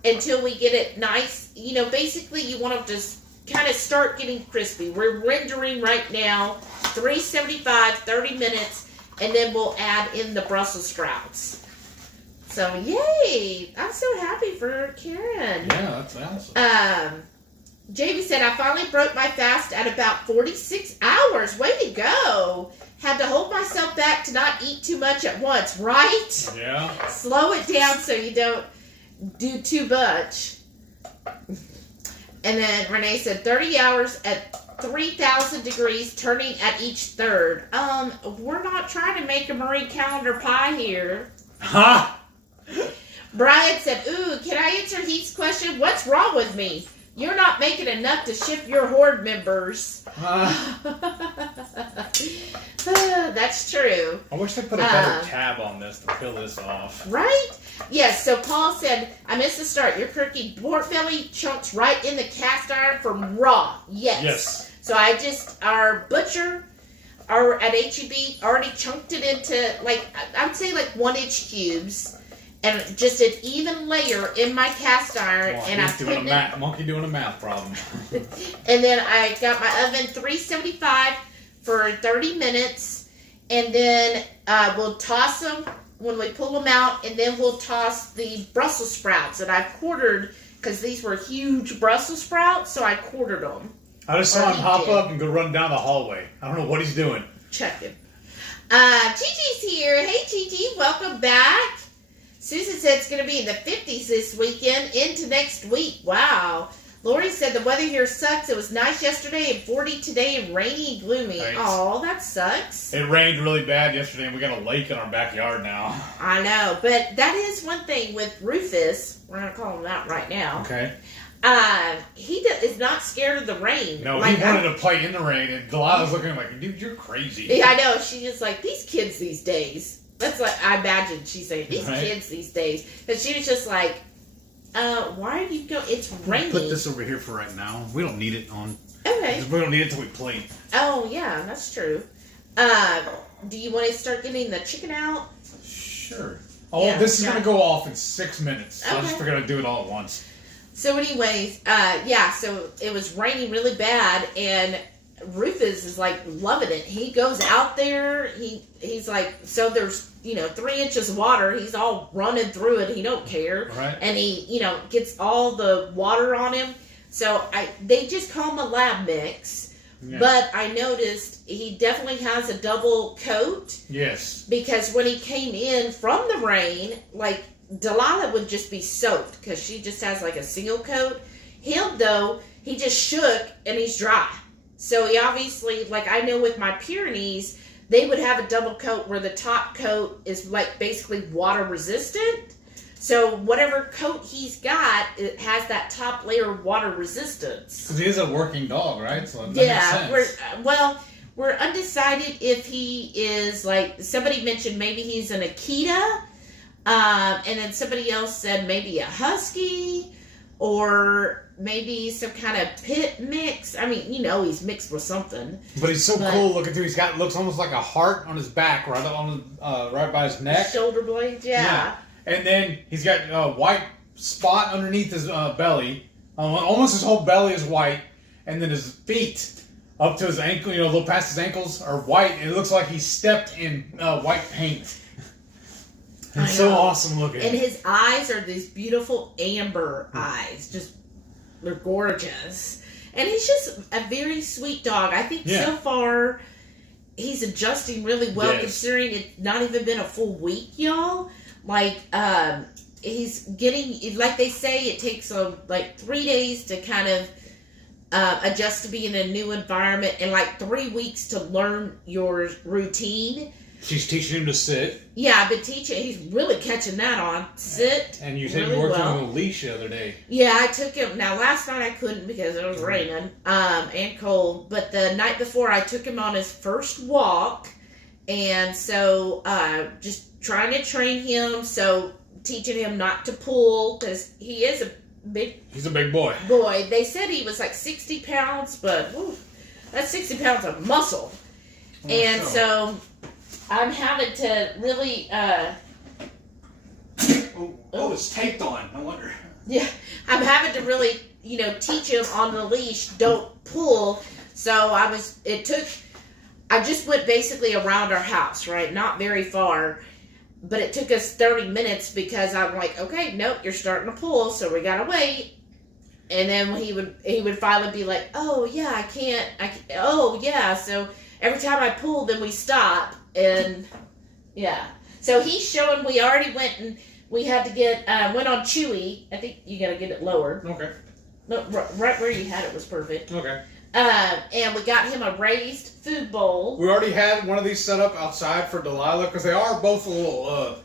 until we get it nice. You know, basically you want to just kind of start getting crispy. We're rendering right now, $3.75, 30 minutes, and then we'll add in the Brussels sprouts. So, yay! I'm so happy for Karen. Yeah, that's awesome. Jamie said, I finally broke my fast at about 46 hours. Way to go. Had to hold myself back to not eat too much at once, right? Yeah. Slow it down so you don't do too much. And then Renee said, 30 hours at 3,000 degrees, turning at each third. We're not trying to make a Marie Calendar pie here. Ha! Brian said, ooh, can I answer Heath's question? What's wrong with me? You're not making enough to ship your horde members. That's true. I wish they put a better tab on this to peel this off. Right? Yes, so Paul said, I missed the start. You're cooking pork belly chunks right in the cast iron from raw. Yes. So our butcher at HEB already chunked it into, I would say 1-inch cubes. And just an even layer in my cast iron, and I put it. Monkey doing a math problem. And then I got my oven 375 for 30 minutes, and then we'll toss them when we pull them out, and then we'll toss the Brussels sprouts that I quartered because these were huge Brussels sprouts, so I quartered them. I just saw him hop up and go run down the hallway. I don't know what he's doing. Check him. Gigi's here. Hey, Gigi, welcome back. Susan said it's going to be in the 50s this weekend into next week. Wow. Lori said the weather here sucks. It was nice yesterday and 40 today and rainy and gloomy. Right. Oh, that sucks. It rained really bad yesterday and we got a lake in our backyard now. I know, but that is one thing with Rufus. We're going to call him that right now. Okay. He is not scared of the rain. No, he wanted to play in the rain and Delilah's looking like, dude, you're crazy. Yeah, I know. She's just like, these kids these days. That's what I imagine she's saying. These kids these days. But she was just like, why are you going? It's raining. Put this over here for right now. We don't need it on. Okay. We don't need it till we plate. Oh, yeah, that's true. Do you want to start getting the chicken out? Sure. Oh, yeah, this is going to go off in 6 minutes. So I'm just going to do it all at once. So anyways, so it was raining really bad, and Rufus is loving it. He goes out there. He's like, so there's 3 inches of water. He's all running through it. He don't care, right? And he gets all the water on him. So they just call him a lab mix, but I noticed he definitely has a double coat. Yes, because when he came in from the rain, Delilah would just be soaked because she just has a single coat. Him though, he just shook and he's dry. So he obviously, I know with my Pyrenees, they would have a double coat where the top coat is basically water resistant. So whatever coat he's got, it has that top layer of water resistance. Because he is a working dog, right? So that makes sense. We're undecided if he is somebody mentioned maybe he's an Akita, and then somebody else said maybe a Husky, or maybe some kind of pit mix. I mean, he's mixed with something. But he's so cool looking too. Looks almost like a heart on his back, right by his neck. Shoulder blades, yeah. And then he's got a white spot underneath his belly. Almost his whole belly is white. And then his feet up to his ankle, a little past his ankles, are white. And it looks like he stepped in white paint. It's so awesome looking. And his eyes are these beautiful amber eyes. They're gorgeous. And he's just a very sweet dog. I think so far he's adjusting really well, considering it's not even been a full week, y'all. He's getting, like they say, it takes 3 days to kind of adjust to being in a new environment, and 3 weeks to learn your routine. She's teaching him to sit. Yeah, I've been teaching. He's really catching that on. Sit. And you said really you worked on a leash the other day. Yeah, I took him. Now, last night I couldn't because it was raining and cold. But the night before, I took him on his first walk. And so just trying to train him. So teaching him not to pull, because he is a big... He's a big boy. They said he was 60 pounds, but that's 60 pounds of muscle. And so I'm having to really, oh, it's taped on. No wonder. yeah, I'm having to really, teach him on the leash, don't pull. So I just went basically around our house, right? Not very far, but it took us 30 minutes because I'm like, okay, nope, you're starting to pull, so we gotta wait. And then he would finally be like, oh yeah, I can't, oh yeah. So every time I pull, then we stop, and yeah. So he's showing we already went and we had to get, went on Chewy. I think you gotta get it lower. Okay. No, right where you had it was perfect. Okay. And we got him a raised food bowl. We already had one of these set up outside for Delilah because they are both a little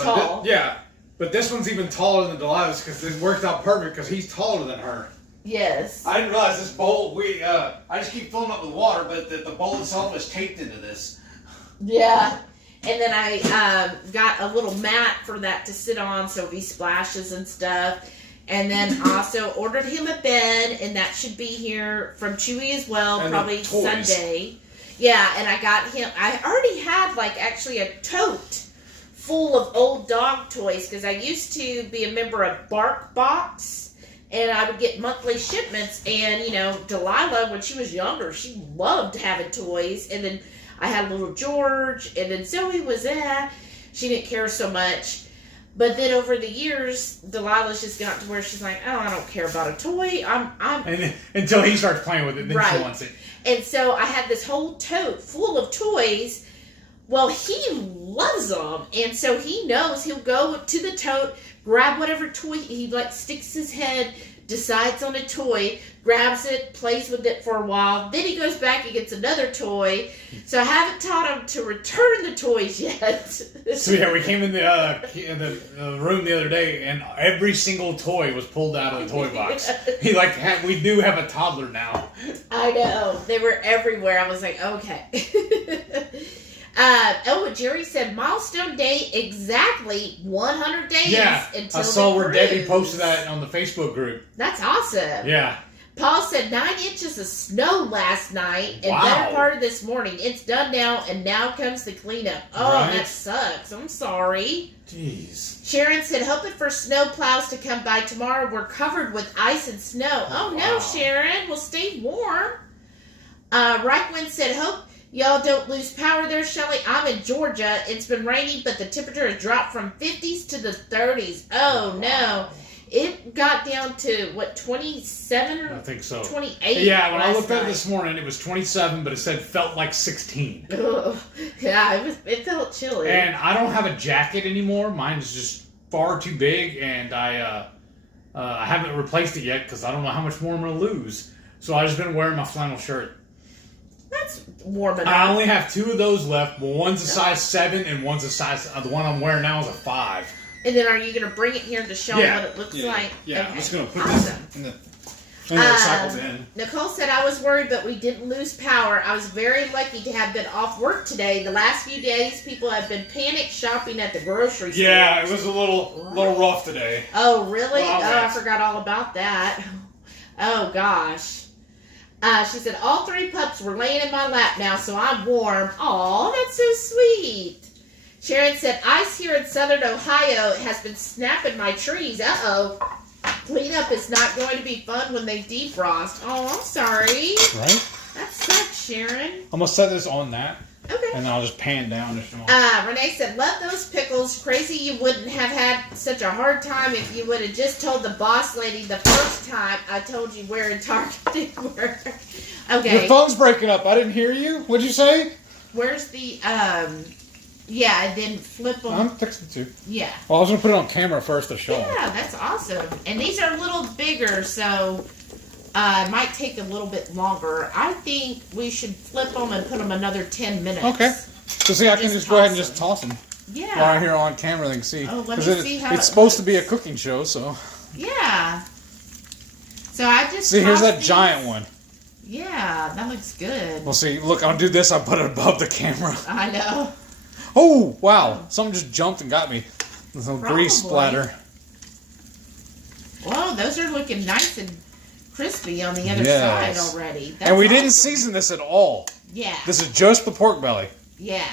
tall. Yeah, but this one's even taller than Delilah's because it worked out perfect because he's taller than her. Yes. I didn't realize this bowl. I just keep filling up with water, but the bowl itself is taped into this. Yeah. And then I got a little mat for that to sit on so if he splashes and stuff. And then also ordered him a bed, and that should be here from Chewy as well, and probably Sunday. Yeah, and I already had actually a tote full of old dog toys because I used to be a member of Bark Box, and I would get monthly shipments. And Delilah, when she was younger, she loved having toys. And then I had little George, and then Zoe was there. She didn't care so much. But then over the years, Delilah's just got to where she's like, oh, I don't care about a toy. And until he starts playing with it, then she wants it. And so I had this whole tote full of toys. Well, he loves them. And so he knows he'll go to the tote, grab whatever toy. He sticks his head, decides on a toy, grabs it, plays with it for a while. Then he goes back and gets another toy. So I haven't taught him to return the toys yet. So yeah, we came in the room the other day, and every single toy was pulled out of the toy box. We do have a toddler now. I know. They were everywhere. I was like, okay. Jerry said milestone date exactly 100 days. Yeah, until I saw where cruise. Debbie posted that on the Facebook group. That's awesome. Yeah. Paul said 9 inches of snow last night and Wow. better part of this morning. It's done now, and now comes the cleanup. Oh, Right. That sucks. I'm sorry. Jeez. Sharon said, hoping for snow plows to come by tomorrow. We're covered with ice and snow. Oh, no, Wow. Sharon. We'll stay warm. Reichwin said, hope y'all don't lose power there, Shelly. I'm in Georgia. It's been raining, but the temperature has dropped from 50s to the 30s. Oh, no. It got down to, 27 or I think so. 28? Yeah, when I looked at it night. this morning, it was 27, but it said felt like 16. Ugh. Yeah, it felt chilly. And I don't have a jacket anymore. Mine's just far too big, and I haven't replaced it yet because I don't know how much more I'm going to lose. So I've just been wearing my flannel shirt. That's warm enough. I only have 2 of those left. One's a size 7, and one's a size. The one I'm wearing now is a 5. And then are you going to bring it here to show them what it looks like? Yeah, Okay. I'm just going to put Awesome. this in the recycle bin. Nicole said, I was worried, but we didn't lose power. I was very lucky to have been off work today. The last few days, people have been panic shopping at the grocery store. Yeah, it was a little rough today. Oh, really? Well, I forgot all about that. Oh, gosh. She said, all 3 pups were laying in my lap now, so I'm warm. Aw, that's so sweet. Sharon said, ice here in southern Ohio has been snapping my trees. Uh-oh. Cleanup is not going to be fun when they defrost. Oh, I'm sorry. Right? That sucks, Sharon. I'm going to set this on that, Okay. and then I'll just pan down if you want. Renee said, love those pickles. Crazy you wouldn't have had such a hard time if you would have just told the boss lady the first time I told you where in Target they were. Okay. Your phone's breaking up. I didn't hear you. What'd you say? Where's the, yeah, and then flip them. I'm fixing to. Yeah. Well, I was going to put it on camera first to show them. Yeah, that's awesome. And these are a little bigger, so it might take a little bit longer. I think we should flip them and put them another 10 minutes. Okay. So see, I can just go ahead and just toss them. Yeah. Right here on camera, they can see. Oh, let me 'Cause see how it's it supposed to looks. be a cooking show, so. Yeah. So I just See, here's tossed that these. giant one. Yeah, that looks good. Well, see, look, I'll do this. I'll put it above the camera. I know. Oh, wow. Something just jumped and got me. Some grease Probably. splatter. Whoa, those are looking nice and crispy on the other side already. That's and we didn't season this at all. Yeah. This is just the pork belly. Yeah.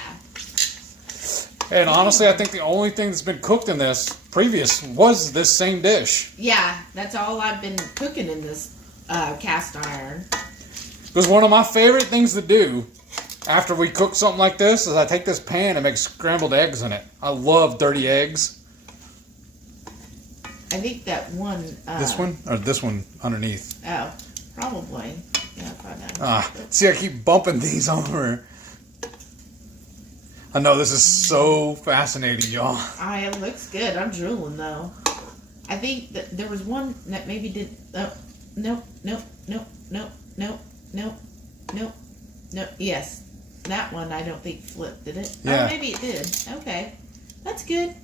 And honestly, I think the only thing that's been cooked in this previous was this same dish. Yeah, that's all I've been cooking in this cast iron. Because one of my favorite things to do after we cook something like this is I take this pan and make scrambled eggs in it. I love dirty eggs. I think that one... this one? Or this one underneath? Oh, probably. Yeah, probably. See, I keep bumping these over. I know, this is so fascinating, y'all. It looks good. I'm drooling, though. I think that there was one that maybe did... Nope. Yes. That one I don't think flipped, did it? Yeah. Oh, maybe it did. Okay. That's good.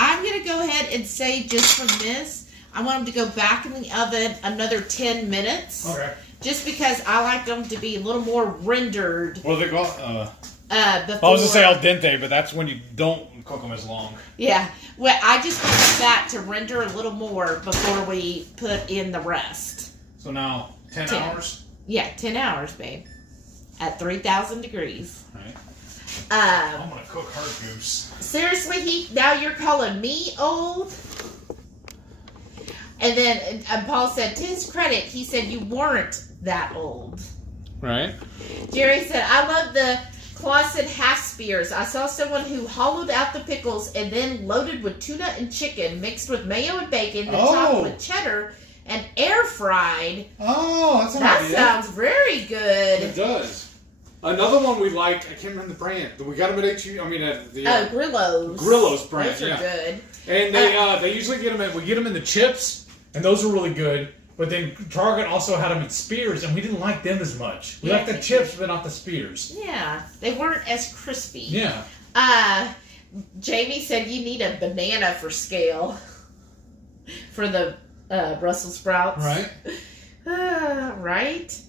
I'm going to go ahead and say just from this, I want them to go back in the oven another 10 minutes. Okay. Just because I like them to be a little more rendered. What do they call I was going to say al dente, but that's when you don't cook them as long. Yeah. Well, I just want that to render a little more before we put in the rest. So now, 10 hours? Yeah, 10 hours, babe. At 3,000 degrees. Right. I'm going to cook her goose. Seriously, now you're calling me old? And then Paul said, to his credit, he said you weren't that old. Right. Jerry said, I love the Clausen half spears. I saw someone who hollowed out the pickles and then loaded with tuna and chicken, mixed with mayo and bacon, then topped with cheddar and air fried. Oh, that's that sounds very good. It does. Another one we like, I can't remember the brand, but we got them at HU. I mean, at the Grillo's. Grillo's brand. Those are good. And they usually get them. We get them in the chips, and those are really good. But then Target also had them in spears, and we didn't like them as much. We liked the chips, but not the spears. Yeah, they weren't as crispy. Yeah. Jamie said you need a banana for scale for the Brussels sprouts. Right. Right.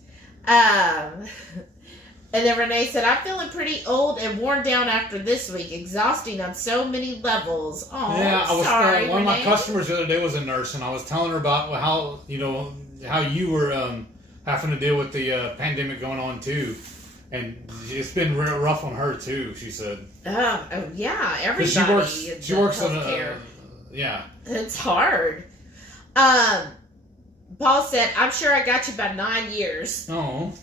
And then Renee said, I'm feeling pretty old and worn down after this week. Exhausting on so many levels. Oh, yeah, I was sorry, one Renee. of my customers the other day was a nurse, and I was telling her about how you were having to deal with the pandemic going on too, and it's been real rough on her too. She said. Oh yeah, everybody. She works in yeah. It's hard. Paul said, I'm sure I got you about 9 years. Oh.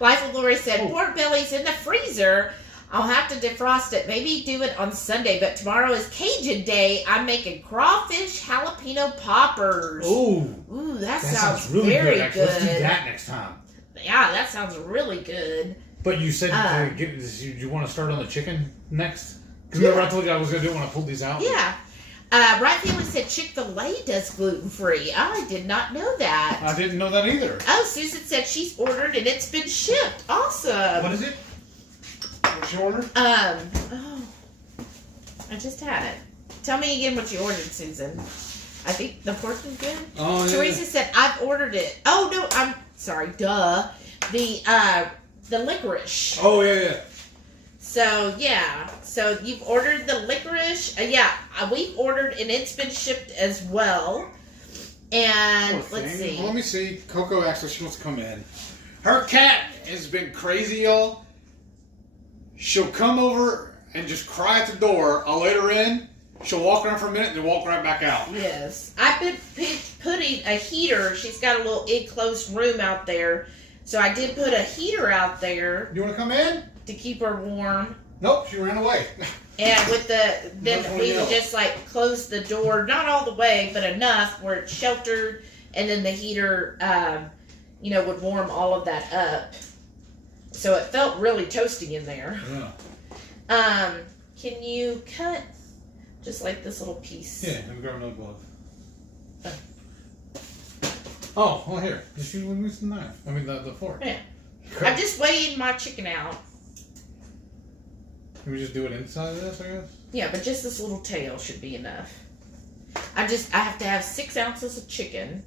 Life of Lori said, pork belly's in the freezer. I'll have to defrost it. Maybe do it on Sunday, but tomorrow is Cajun day. I'm making crawfish jalapeno poppers. Ooh, that sounds really very good. Let's do that next time. Yeah, that sounds really good. But you said you want to start on the chicken next? Because remember I told you I was going to do it when I pulled these out? Yeah. Right Family said Chick-fil-A does gluten-free. I did not know that. I didn't know that either. Oh, Susan said she's ordered and it's been shipped. Awesome. What is it? What's your order? I just had it. Tell me again what you ordered, Susan. I think the pork is good. Oh, yeah. Teresa said I've ordered it. Oh no, I'm sorry. Duh. The licorice. Oh yeah. So, yeah. So, you've ordered the licorice. We've ordered, and it's been shipped as well. And, let's see. Well, let me see. Coco actually, she wants to come in. Her cat has been crazy, y'all. She'll come over and just cry at the door. I'll let her in. She'll walk around for a minute and then walk right back out. Yes. I've been putting a heater. She's got a little enclosed room out there. So, I did put a heater out there. You want to come in? To keep her warm. Nope, she ran away. And with then we would just like close the door, not all the way, but enough where it's sheltered, and then the heater, would warm all of that up. So it felt really toasty in there. Yeah. Can you cut just like this little piece? Yeah, let me grab another glove. Oh, well here, just use the knife. I mean the fork. Yeah. I'm just weighing my chicken out. Can we just do it inside of this, I guess? Yeah, but just this little tail should be enough. I have to have 6 ounces of chicken.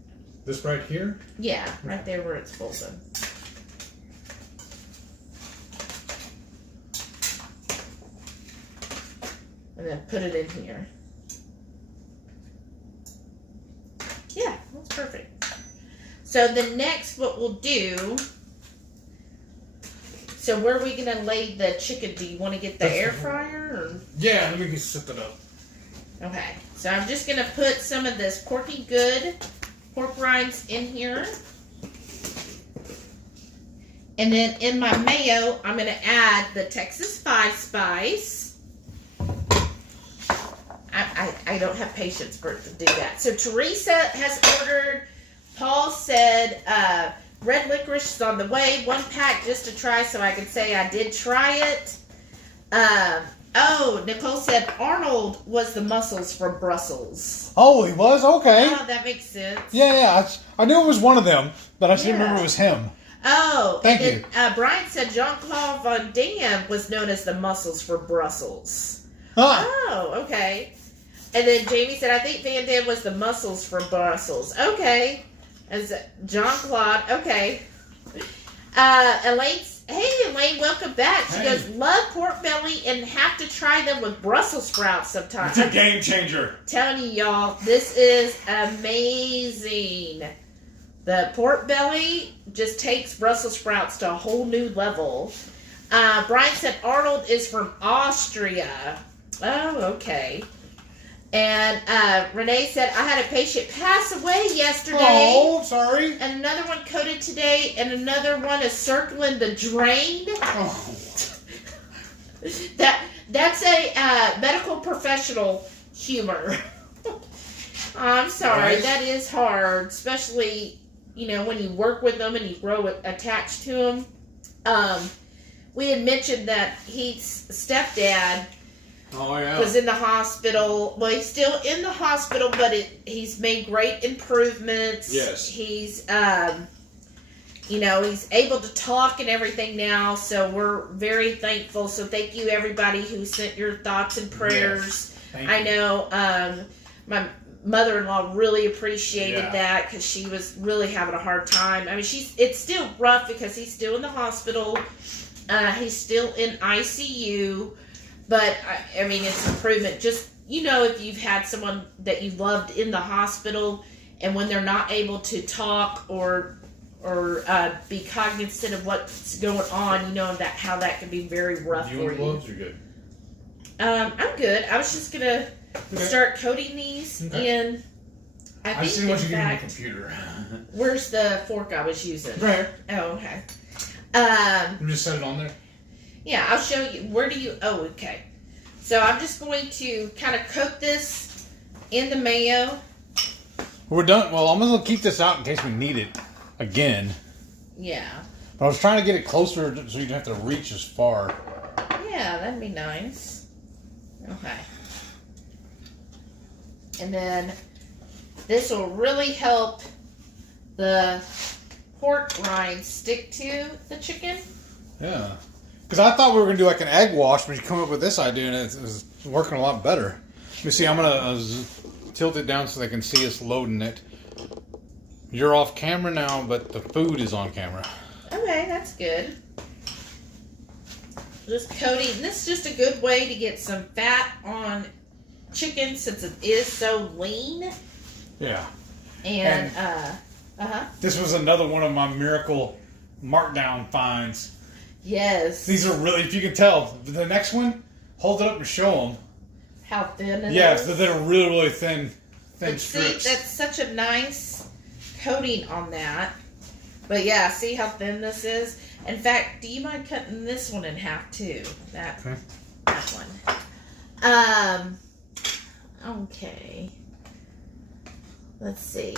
This right here? Yeah, right there where it's folded. And then put it in here. Yeah, that's perfect. So the next, what we'll do. So where are we gonna lay the chicken? Do you want to get the air fryer? Or? Yeah, let me just set that up. Okay. So I'm just gonna put some of this Porky Good pork rinds in here. And then in my mayo, I'm going to add the Texas 5 spice. I don't have patience for it to do that. So Teresa has ordered, Paul said, red licorice is on the way. 1 pack just to try so I can say I did try it. Nicole said Arnold was the mussels from Brussels. Oh, he was? Okay. Oh, that makes sense. Yeah. I knew it was one of them, but I just didn't remember it was him. Oh, thank you. Brian said Jean-Claude Van Damme was known as the mussels for Brussels. Huh. Oh, okay. And then Jamie said, I think Van Damme was the mussels from Brussels. Okay. As Jean-Claude, okay. Elaine, welcome back. She goes, love pork belly and have to try them with Brussels sprouts sometimes. It's a game changer. Telling you, y'all, this is amazing. The pork belly just takes Brussels sprouts to a whole new level. Brian said Arnold is from Austria. Oh, okay. And Renee said, I had a patient pass away yesterday. Oh, sorry. And another one coded today, and another one is circling the drain. Oh. That's a medical professional humor. I'm sorry, Right. That is hard, especially, when you work with them and you grow attached to them. We had mentioned that Heath's stepdad was in the hospital. Well, he's still in the hospital, but he's made great improvements. Yes. He's, he's able to talk and everything now, so we're very thankful. So thank you, everybody who sent your thoughts and prayers. Yes. I know my mother-in-law really appreciated that because she was really having a hard time. I mean, it's still rough because he's still in the hospital. He's still in ICU, but I mean, it's improvement. Just, if you've had someone that you loved in the hospital and when they're not able to talk or be cognizant of what's going on, how that can be very rough for you. Gloves are good. I'm good. I was just gonna start coating these in. I see what you get on the computer. Where's the fork I was using? Right here. Oh, okay. You just set it on there. Yeah, I'll show you. Where do you? Oh, okay. So I'm just going to kind of coat this in the mayo. We're done. Well, I'm gonna keep this out in case we need it again. Yeah. But I was trying to get it closer so you don't have to reach as far. Yeah, that'd be nice. Okay. And then this will really help the pork rind stick to the chicken. Yeah. Because I thought we were going to do like an egg wash, but you come up with this idea and it's working a lot better. You see, I'm going to tilt it down so they can see us loading it. You're off camera now, but the food is on camera. Okay, that's good. Just coating. This is just a good way to get some fat on chicken since it is so lean. Yeah. And this was another one of my miracle markdown finds. Yes. These are really, if you can tell, the next one, hold it up and show them. How thin it is. Yeah, they're really, really thin But strips. see, that's such a nice coating on that. But yeah, see how thin this is? In fact, do you mind cutting this one in half too? That one. Okay. Let's see.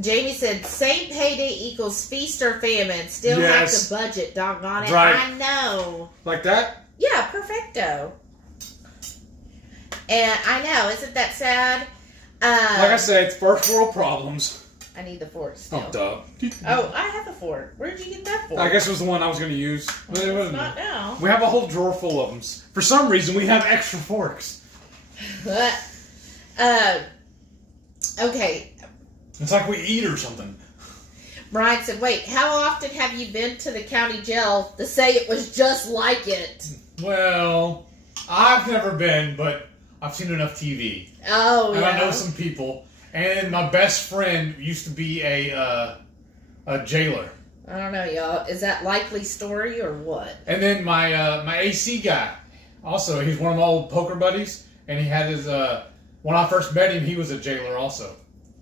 Jamie said, same payday equals feast or famine. Still have to budget, doggone it. Right. I know. Like that? Yeah, perfecto. And I know, isn't that sad? Like I said, it's first world problems. I need the fork still. Oh, duh. Oh, I have a fork. Where'd you get that fork? I guess it was the one I was going to use. It's not now. We have a whole drawer full of them. For some reason, we have extra forks. Okay. It's like we eat or something. Brian said, wait, how often have you been to the county jail to say it was just like it? Well, I've never been, but I've seen enough TV. Oh, and yeah. I know some people. And my best friend used to be A jailer. I don't know, y'all. Is that likely story or what? And then my AC guy, also, he's one of my old poker buddies, and he had his, when I first met him, he was a jailer also.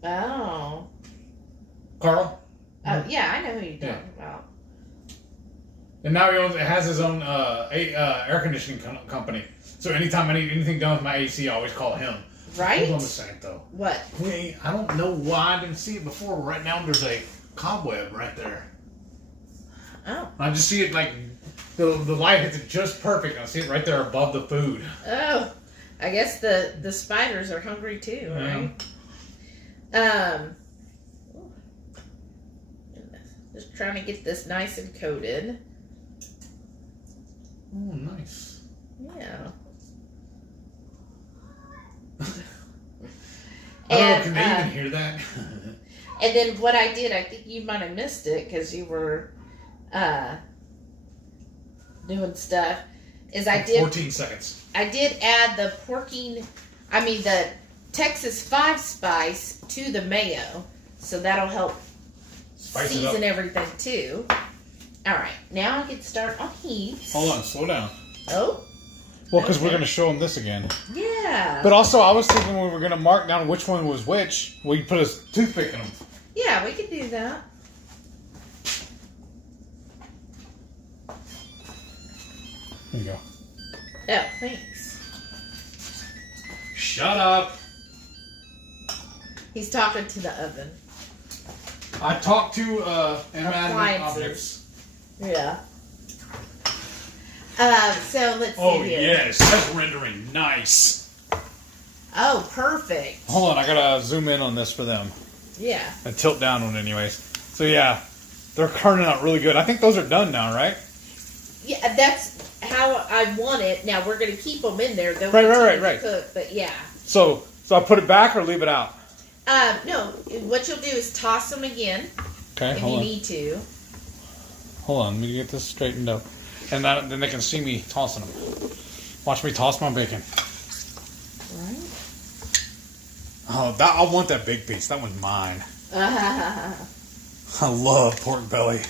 Oh. Carl? Oh, yeah, I know who you're talking about. And now he has his own air conditioning company. So anytime I need anything done with my AC, I always call him. Right? Hold on a second, though. What? I don't know why I didn't see it before. Right now, there's a cobweb right there. Oh. I just see it like the light hits it just perfect. I see it right there above the food. Oh, I guess the spiders are hungry too, right? Just trying to get this nice and coated. Oh, nice. Yeah. I don't know, can they even hear that? And then what I did, I think you might have missed it because you were doing stuff, is I did 14 seconds. I did add the the Texas 5 spice to the mayo, so that'll help season everything too. All right, now I can start on Heath. Hold on, slow down. Oh. Well, because we're going to show them this again. Yeah. But also, I was thinking we were going to mark down which one was which. We put a toothpick in them. Yeah, we could do that. There you go. Oh, thanks. Shut up. He's talking to the oven. I talked to inanimate objects. Yeah. So let's see here. Yes, that's rendering nice. Oh, perfect. Hold on, I gotta zoom in on this for them. Yeah. And tilt down on it anyways. So yeah, they're turning out really good. I think those are done now, right? Yeah, that's how I want it. Now we're gonna keep them in there. They'll Right. cook, but yeah. So I put it back or leave it out? No. What you'll do is toss them again. Okay, if you need to. Hold on, let me get this straightened up. And then they can see me tossing them. Watch me toss my bacon. Right. Oh, I want that big piece. That one's mine. I love pork belly.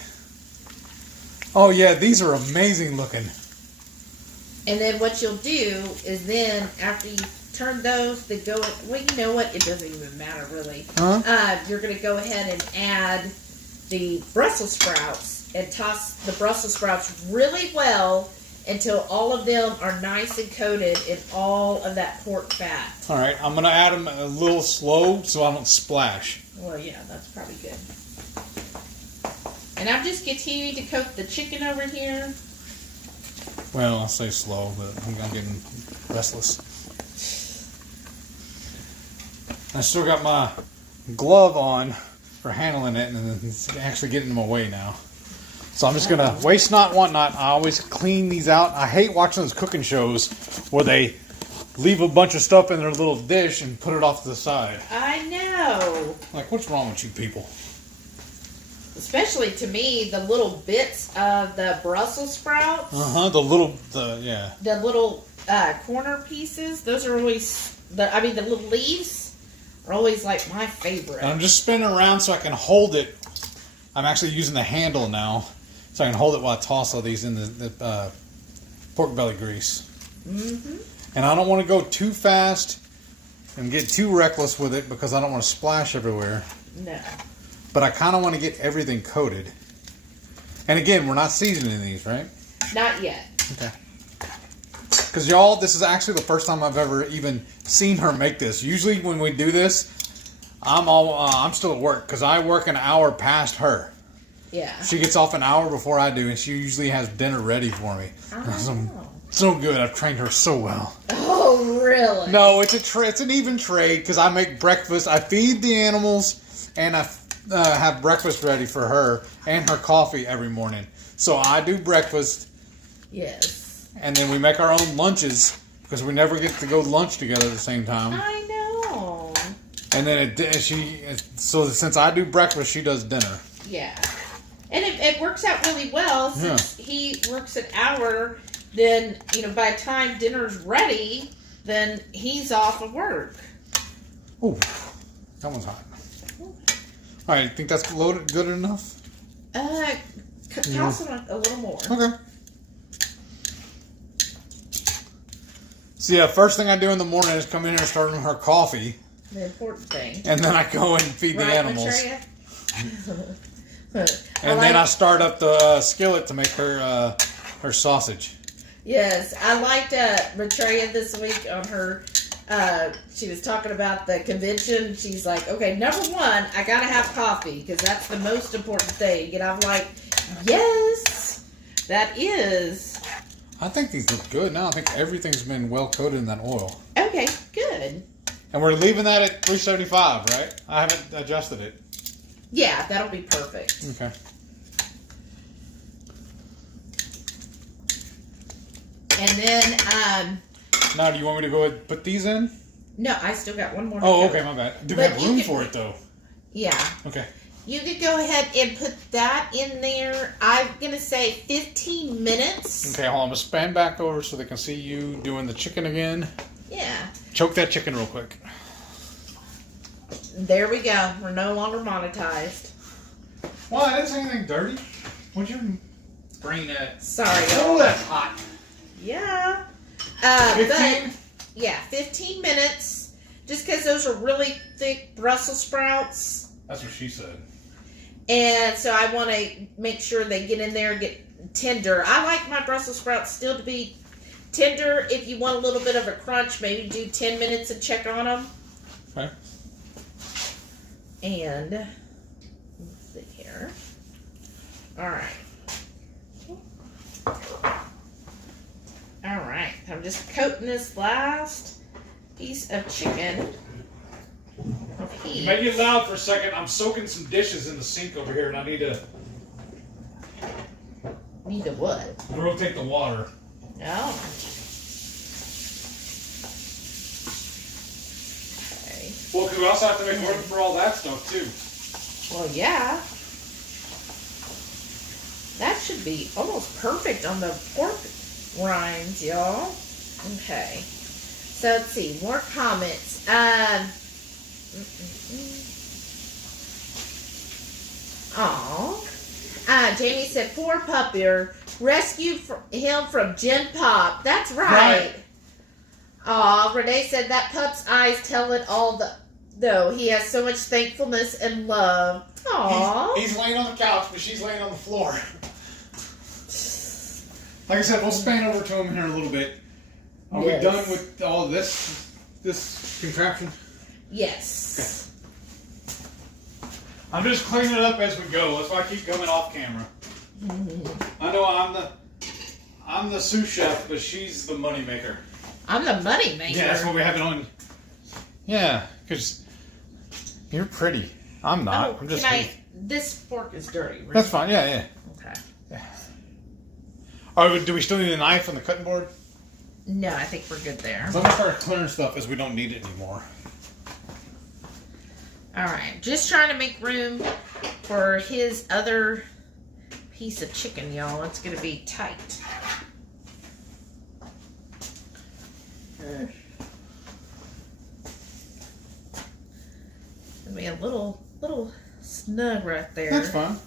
Oh yeah, these are amazing looking. And then what you'll do is then after you turn those, they go. Well, you know what? It doesn't even matter really. You're going to go ahead and add the Brussels sprouts and toss the Brussels sprouts really well until all of them are nice and coated in all of that pork fat. All right, I'm going to add them a little slow so I don't splash. Well, yeah, that's probably good. And I'm just continuing to coat the chicken over here. Well, I'll say slow, but I'm getting restless. I still got my glove on for handling it, and it's actually getting in my way now. So I'm just going to waste not, want not. I always clean these out. I hate watching those cooking shows where they leave a bunch of stuff in their little dish and put it off to the side. I know. Like, what's wrong with you people? Especially to me, the little bits of the Brussels sprouts. The little corner pieces. Those are always the little leaves are always like my favorite. And I'm just spinning around so I can hold it. I'm actually using the handle now, so I can hold it while I toss all these in the pork belly grease. Mm-hmm. And I don't want to go too fast and get too reckless with it because I don't want to splash everywhere. No. But I kind of want to get everything coated. And again, we're not seasoning these, right? Not yet. Okay. Because y'all, this is actually the first time I've ever even seen her make this. Usually when we do this, I'm still at work because I work an hour past her. Yeah. She gets off an hour before I do, and she usually has dinner ready for me. Oh. So good. I've trained her so well. Oh, really? No, it's an even trade because I make breakfast. I feed the animals, and I have breakfast ready for her and her coffee every morning. So I do breakfast. Yes. And then we make our own lunches because we never get to go lunch together at the same time. I know. And then so since I do breakfast, she does dinner. Yeah. And it works out really well since he works an hour. Then, by the time dinner's ready, then he's off of work. Ooh, that one's hot. All right, you think that's loaded good enough? Toss it a little more. Okay. So yeah, first thing I do in the morning is come in here and start her coffee. The important thing. And then I go and feed the animals. And then I start up the skillet to make her sausage. Yes, I liked Maitreya this week on her. She was talking about the convention. She's like, okay, number one, I gotta have coffee because that's the most important thing. And I'm like, yes, that is. I think these look good now. I think everything's been well coated in that oil. Okay, good. And we're leaving that at 375, right? I haven't adjusted it. Yeah, that'll be perfect. Okay. And then, now, do you want me to go ahead and put these in? no, I still got one more. Oh, okay, my bad. Do we have room for it, though? Yeah. Okay. You could go ahead and put that in there. I'm going to say 15 minutes. Okay, hold on. I'm going to span back over so they can see you doing the chicken again. Yeah. Choke that chicken real quick. There we go. We're no longer monetized. Well, I didn't say anything dirty. What'd your brain at? Sorry. Oh, that's hot. Yeah. 15? But, yeah, 15 minutes. Just because those are really thick Brussels sprouts. That's what she said. And so I want to make sure they get in there and get tender. I like my Brussels sprouts still to be tender. If you want a little bit of a crunch, maybe do 10 minutes and check on them. Okay. And let's see here. All right. All right. I'm just coating this last piece of chicken with heat. Make it loud for a second. I'm soaking some dishes in the sink over here, and I need to Need to what? rotate the water. Oh. Okay. Well, because we also have to make room for all that stuff, too. Well, yeah. That should be almost perfect on the pork rinds, y'all. Okay. So let's see. More comments. Jamie said, poor puppy. Rescued him from Gen Pop. That's right. Aw, Renee said that pup's eyes tell it all. Though he has so much thankfulness and love. Aw. He's laying on the couch, but she's laying on the floor. Like I said, we'll span over to him here in a little bit. Are we done with all this contraption? Yes. Okay. I'm just cleaning it up as we go. That's why I keep coming off camera. I know I'm the sous chef, but she's the money maker. I'm the money maker. Yeah, that's what we have it on. Yeah, because you're pretty. I'm not. Oh, I'm just. This fork is dirty. Right? That's fine. Yeah. Okay. Yeah. All right, do we still need a knife on the cutting board? No, I think we're good there. So I'm gonna start clearing stuff as we don't need it anymore. All right, just trying to make room for his other piece of chicken, y'all. It's gonna be tight. It'll be a little snug right there. That's fine.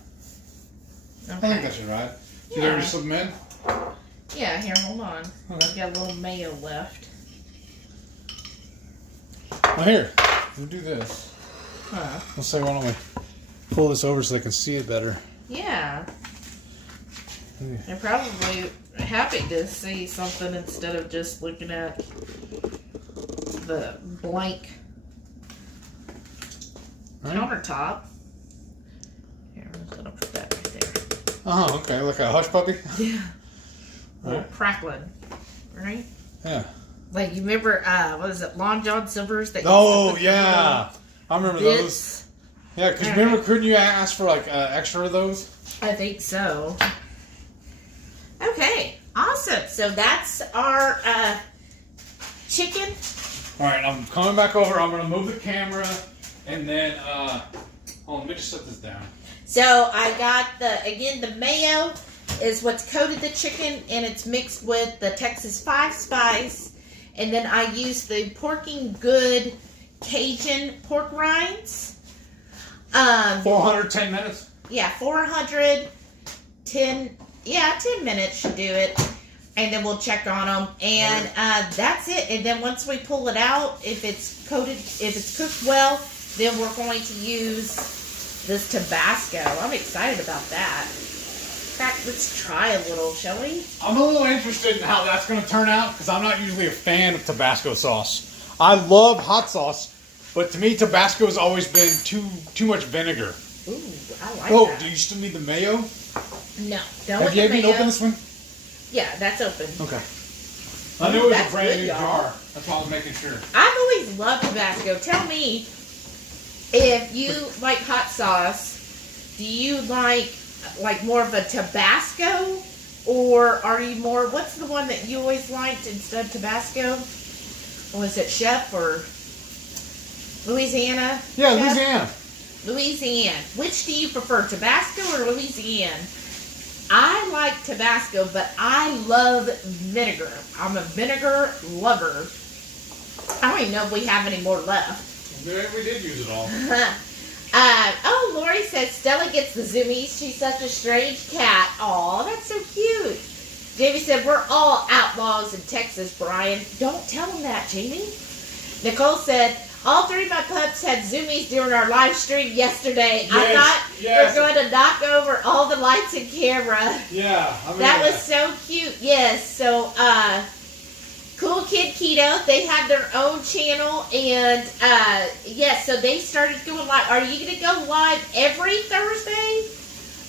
Okay. I think that should ride. Should I just slip them in? Yeah, here, hold on. Okay. I've got a little mayo left. Well, here, we'll do this. Huh. Let's say, why don't we pull this over so they can see it better? Yeah. They're probably happy to see something instead of just looking at the blank countertop. Here, I'm just gonna put that right there. Oh, okay, like a hush puppy? Yeah. A little Right. crackling, right? Yeah. Like, you remember, what is it, Long John Silver's? That Oh, yeah. I remember those. Bits? Yeah, because remember, couldn't you ask for, like, extra of those? I think so. Okay, awesome. So that's our chicken. All right, I'm coming back over. I'm going to move the camera, and then, let me just set this down. So I got the mayo is what's coated the chicken, and it's mixed with the Texas 5 spice. And then I use the Porking Good Cajun pork rinds. 410 minutes? Yeah, 410 minutes should do it. And then we'll check on them. And that's it. And then once we pull it out, if it's cooked well, then we're going to use this Tabasco. I'm excited about that. In fact, let's try a little, shall we? I'm a little interested in how that's going to turn out because I'm not usually a fan of Tabasco sauce. I love hot sauce, but to me, Tabasco has always been too much vinegar. Ooh, I like that. Oh, do you still need the mayo? No. Have you even opened this one? Yeah, that's open. Okay. I knew it was a brand good, new y'all. jar. That's why I was making sure. I've always loved Tabasco. Tell me, if you like hot sauce, do you like more of a Tabasco, or are you more? What's the one that you always liked instead of Tabasco? Was it Chef or Louisiana? Yeah, Chef? Louisiana. Louisiana. Which do you prefer, Tabasco or Louisiana? I like Tabasco, but I love vinegar. I'm a vinegar lover. I don't even know if we have any more left. We did use it all. Oh, Lori says Stella gets the zoomies. She's such a strange cat. Aw, that's so cute. Jamie said, we're all outlaws in Texas, Brian. Don't tell them that, Jamie. Nicole said, all three of my pups had zoomies during our live stream yesterday. Yes, I thought yes. we're going to knock over all the lights and camera. Yeah. I mean, That was so cute. Yes. So, Cool Kid Keto, they have their own channel. And, yes, so they started going live. Are you going to go live every Thursday?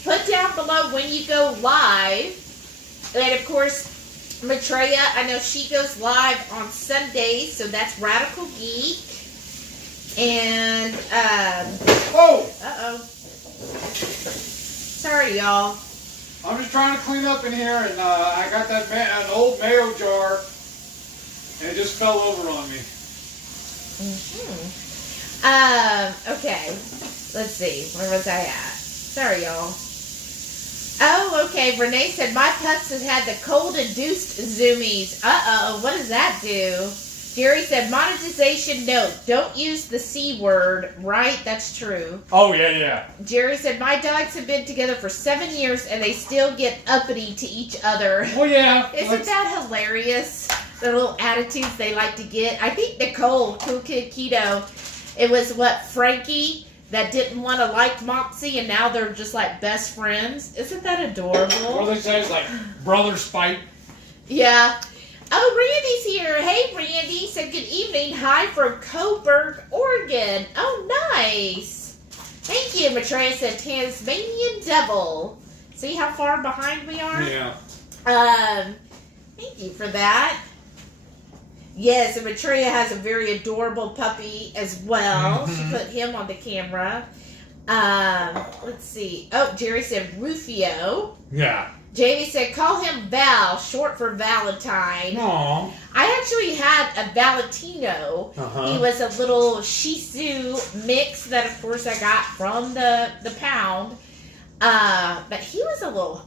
Put down below when you go live. And, of course, Maitreya, I know she goes live on Sundays. So that's Radical Geek. And, Oh! uh-oh. Sorry, y'all. I'm just trying to clean up in here, and I got an old mayo jar, and it just fell over on me. Okay. Let's see. Where was I at? Sorry, y'all. Oh, okay. Renee said, my pups has had the cold-induced zoomies. Uh-oh. What does that do? Jerry said, monetization note. Don't use the C word. Right? That's true. Oh, yeah. Jerry said, my dogs have been together for 7 years and they still get uppity to each other. Oh, yeah. Isn't that hilarious? The little attitudes they like to get. I think Nicole, Cool Kid Keto, it was Frankie that didn't want to like Moxie, and now they're just like best friends. Isn't that adorable? What do they say? It's like brothers fight. Yeah. Oh, Randy's here. Hey, Randy. Said good evening. Hi from Coburg, Oregon. Oh, nice. Thank you. Maitreya said Tasmanian Devil. See how far behind we are? Yeah. Thank you for that. Yes, and Maitreya has a very adorable puppy as well. Mm-hmm. She put him on the camera. Let's see. Oh, Jerry said Rufio. Yeah. Jamie said, call him Val, short for Valentine. Aww. I actually had a Valentino. Uh-huh. He was a little Shih Tzu mix that, of course, I got from the pound. But he was a little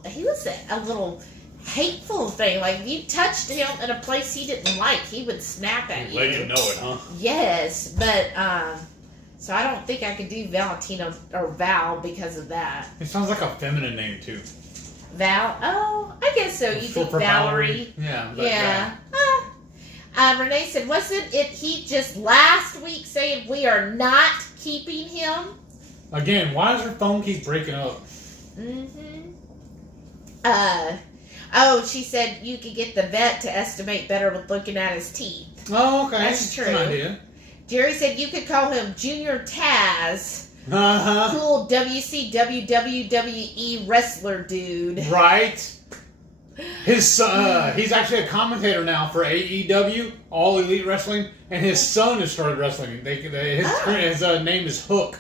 hateful thing. Like, if you touched him in a place he didn't like, he would snap at you. Let you know it, huh? Yes, but, so I don't think I could do Valentino or Val because of that. It sounds like a feminine name, too. Val? Oh, I guess so. You think Valerie? Yeah. Yeah. Renee said, wasn't it he just last week saying we are not keeping him? Again, why does her phone keep breaking up? Mm-hmm. She said you could get the vet to estimate better with looking at his teeth. Oh, okay. That's true. That's an idea. Jerry said you could call him Junior Taz. Uh-huh. Cool WCW WWE wrestler dude. Right. His he's actually a commentator now for AEW, All Elite Wrestling, and his son has started wrestling. His name is Hook.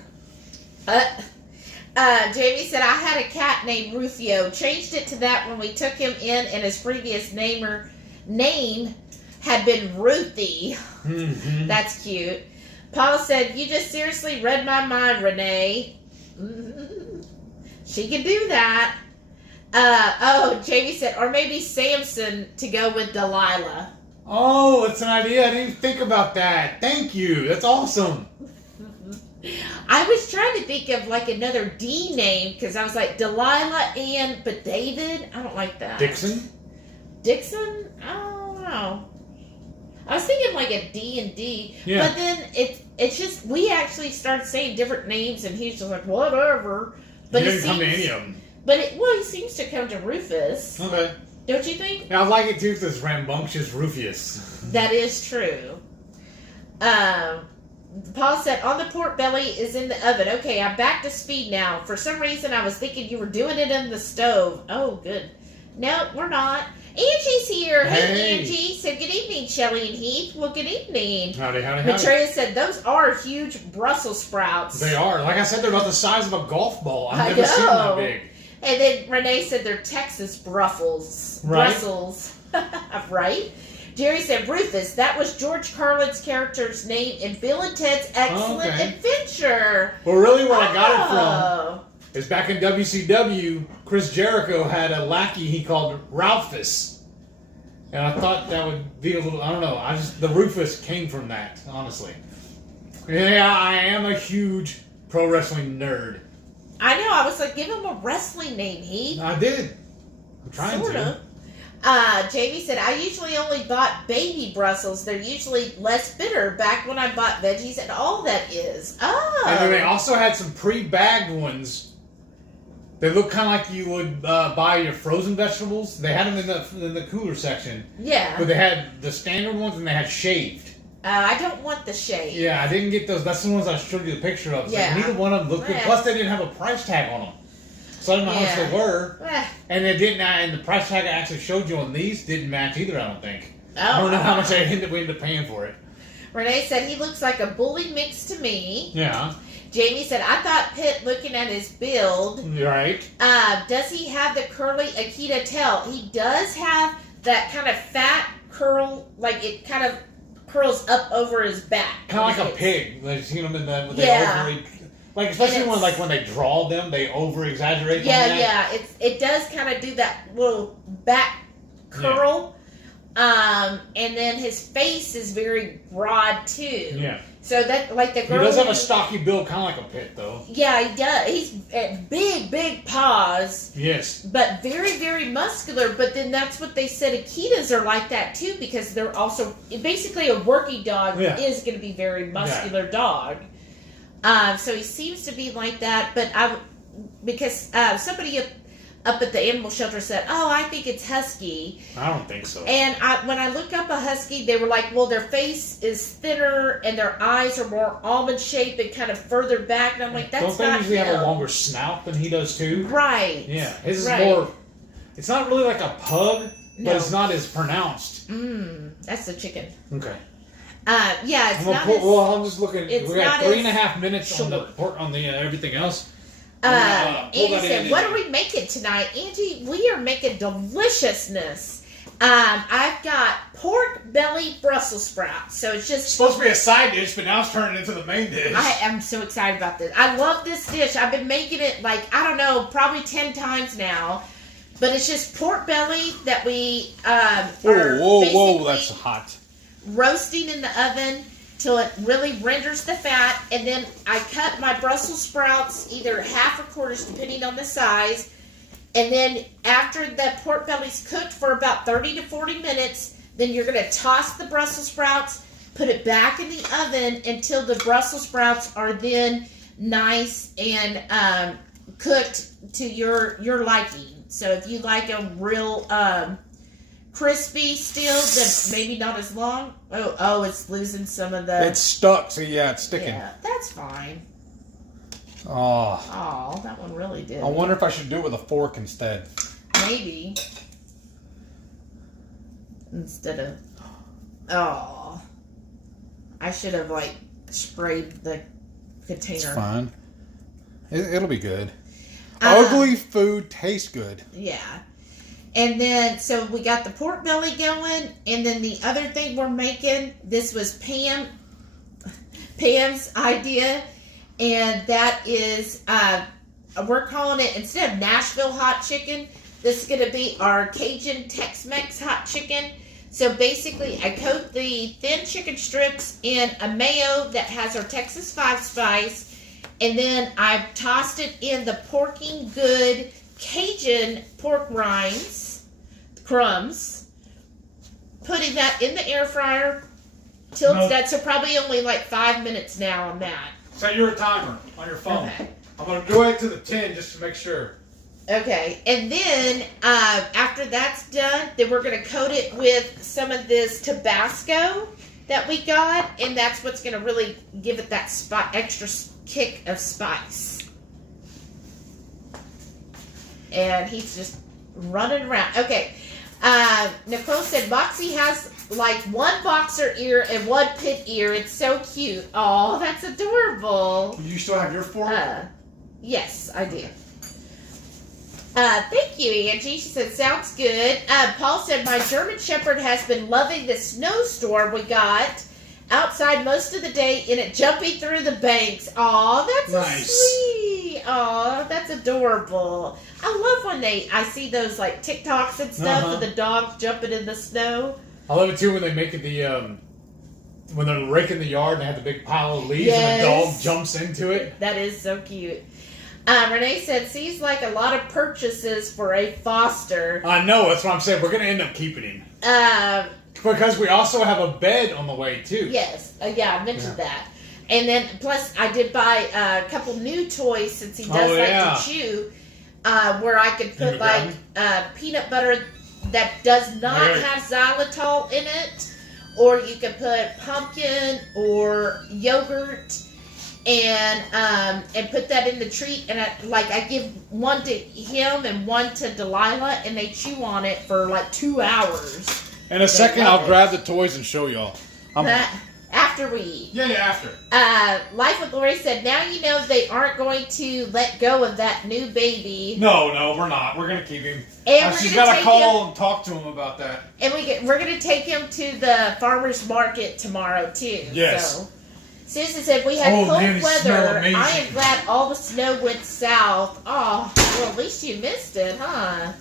Jamie said, I had a cat named Rufio. Changed it to that when we took him in, and his previous name had been Ruthie. Mm-hmm. That's cute. Paul said, you just seriously read my mind, Renee. She can do that. Jamie said, or maybe Samson to go with Delilah. Oh, that's an idea. I didn't even think about that. Thank you. That's awesome. I was trying to think of like another D name because I was like Delilah Ann, but David, I don't like that. Dixon? Dixon? I don't know. I was thinking like a D and D, Yeah. but then it's just we actually started saying different names, and he's just like whatever. But He didn't come to any of them. But he seems to come to Rufus. Okay. Don't you think? Yeah, I like it too because it's rambunctious Rufus. That is true. Paul said, on the pork belly is in the oven. Okay, I'm back to speed now. For some reason, I was thinking you were doing it in the stove. Oh, good. No, we're not. Angie's here. Hey, Angie. Said, good evening, Shelly and Heath. Well, good evening. Howdy, howdy, howdy. Matreya said, those are huge Brussels sprouts. They are. Like I said, they're about the size of a golf ball. I've never seen them that big. And then Renee said they're Texas Brussels. Right. Brussels. Right? Jerry said, Rufus, that was George Carlin's character's name in Bill and Ted's Excellent Adventure. Well, really where I got it from is back in WCW, Chris Jericho had a lackey he called Ralphus. And I thought that would be a little, I don't know, the Rufus came from that, honestly. Yeah, I am a huge pro wrestling nerd. I know, I was like, give him a wrestling name, Heath. I did. I'm trying to. Jamie said, I usually only bought baby Brussels. They're usually less bitter. Back when I bought veggies and all that is. Oh. And then they also had some pre-bagged ones. They look kind of like you would buy your frozen vegetables. They had them in the cooler section. Yeah. But they had the standard ones and they had shaved. I don't want the shaved. Yeah, I didn't get those. That's the ones I showed you the picture of. Yeah. Like, neither one of them looked good. Plus, they didn't have a price tag on them. So I don't know how much they were. And they didn't. And the price tag I actually showed you on these didn't match either, I don't think. Oh, I don't know how much we ended up paying for it. Renee said, he looks like a bully mix to me. Yeah. Jamie said, I thought Pitt, looking at his build. Right. Does he have the curly Akita tail? He does have that kind of fat curl, like it kind of curls up over his back. Kind of like a pig. Like, you seen them in the overly, like especially when they draw them, they over exaggerate. Yeah. It does kind of do that little back curl. Yeah. And then his face is very broad too. Yeah. So that, like the girl, he does have a stocky build, kind of like a pit, though. Yeah, he does. He's big paws. Yes. But very, very muscular. But then that's what they said. Akitas are like that too, because they're also basically a working dog is going to be very muscular dog. So he seems to be like that. But because somebody up at the animal shelter said, oh, I think it's husky. I don't think so. And when I looked up a husky, they were like, well, their face is thinner and their eyes are more almond shaped and kind of further back. And I'm like, that's not Don't they usually have a longer snout than he does too? Right. Yeah. His is more, it's not really like a pug, but it's not as pronounced. That's the chicken. Okay. Yeah, it's not I'm just looking. We got 3.5 minutes short. on the everything else. Angie said, what are we making tonight? Angie, we are making deliciousness. I've got pork belly Brussels sprouts. So it's just supposed to be a side dish, but now it's turning into the main dish. I am so excited about this. I love this dish. I've been making it probably 10 times now. But it's just pork belly that we whoa, that's hot. Roasting in the oven till it really renders the fat, and then I cut my Brussels sprouts either half or quarters depending on the size, and then after the pork belly's cooked for about 30 to 40 minutes, then you're going to toss the Brussels sprouts, put it back in the oven until the Brussels sprouts are then nice and cooked to your liking. So if you like a real crispy still, then maybe not as long. Oh, it's losing some of the... It's stuck, so yeah, it's sticking. Yeah, that's fine. Oh, that one really did. I wonder if I should do it with a fork instead. Maybe. Instead of... Oh. I should have, sprayed the container. It's fine. It'll be good. Ugly food tastes good. Yeah. And then, so we got the pork belly going, and then the other thing we're making, this was Pam's idea, and that is, we're calling it, instead of Nashville Hot Chicken, this is going to be our Cajun TexMex Hot Chicken. So basically, I coat the thin chicken strips in a mayo that has our Texas 5 spice, And then I tossed it in the Porking Good Cajun pork crumbs, putting that in the air fryer till it's done. So probably only like 5 minutes now on that. Set your timer on your phone. Okay. I'm going to go ahead to the 10 just to make sure. Okay, and then after that's done, then we're going to coat it with some of this Tabasco that we got, and that's what's going to really give it that extra kick of spice. And he's just running around. Okay, Nicole said Moxie has like one boxer ear and one pit ear. It's so cute. Oh, that's adorable. You still have your fork? Yes, I do. Thank you, Angie. She said, sounds good. Paul said, my German Shepherd has been loving the snowstorm we got outside most of the day in it, jumping through the banks. Aw, that's nice. Sweet. Aw, that's adorable. I love when I see those like TikToks and stuff of the dogs jumping in the snow. I love it too when they make it when they're raking the yard and they have the big pile of leaves Yes. and the dog jumps into it. That is so cute. Renee said, seems like a lot of purchases for a foster. I know, that's what I'm saying. We're going to end up keeping him. Because we also have a bed on the way, too. Yes. Yeah, I mentioned that. And then, plus, I did buy a couple new toys since he does like to chew, where I could put, like, peanut butter that does not have xylitol in it, or you could put pumpkin or yogurt and put that in the treat, and I give one to him and one to Delilah, and they chew on it for like 2 hours. In a second, I'll grab the toys and show y'all. After we eat. Yeah, after. Life with Lori said, now you know they aren't going to let go of that new baby. No, we're not. We're going to keep him. And She's got to call and talk to him about that. And we're going to take him to the farmer's market tomorrow, too. Yes. So. Susan said, we had cold weather. I am glad all the snow went south. Oh, well, at least you missed it, huh?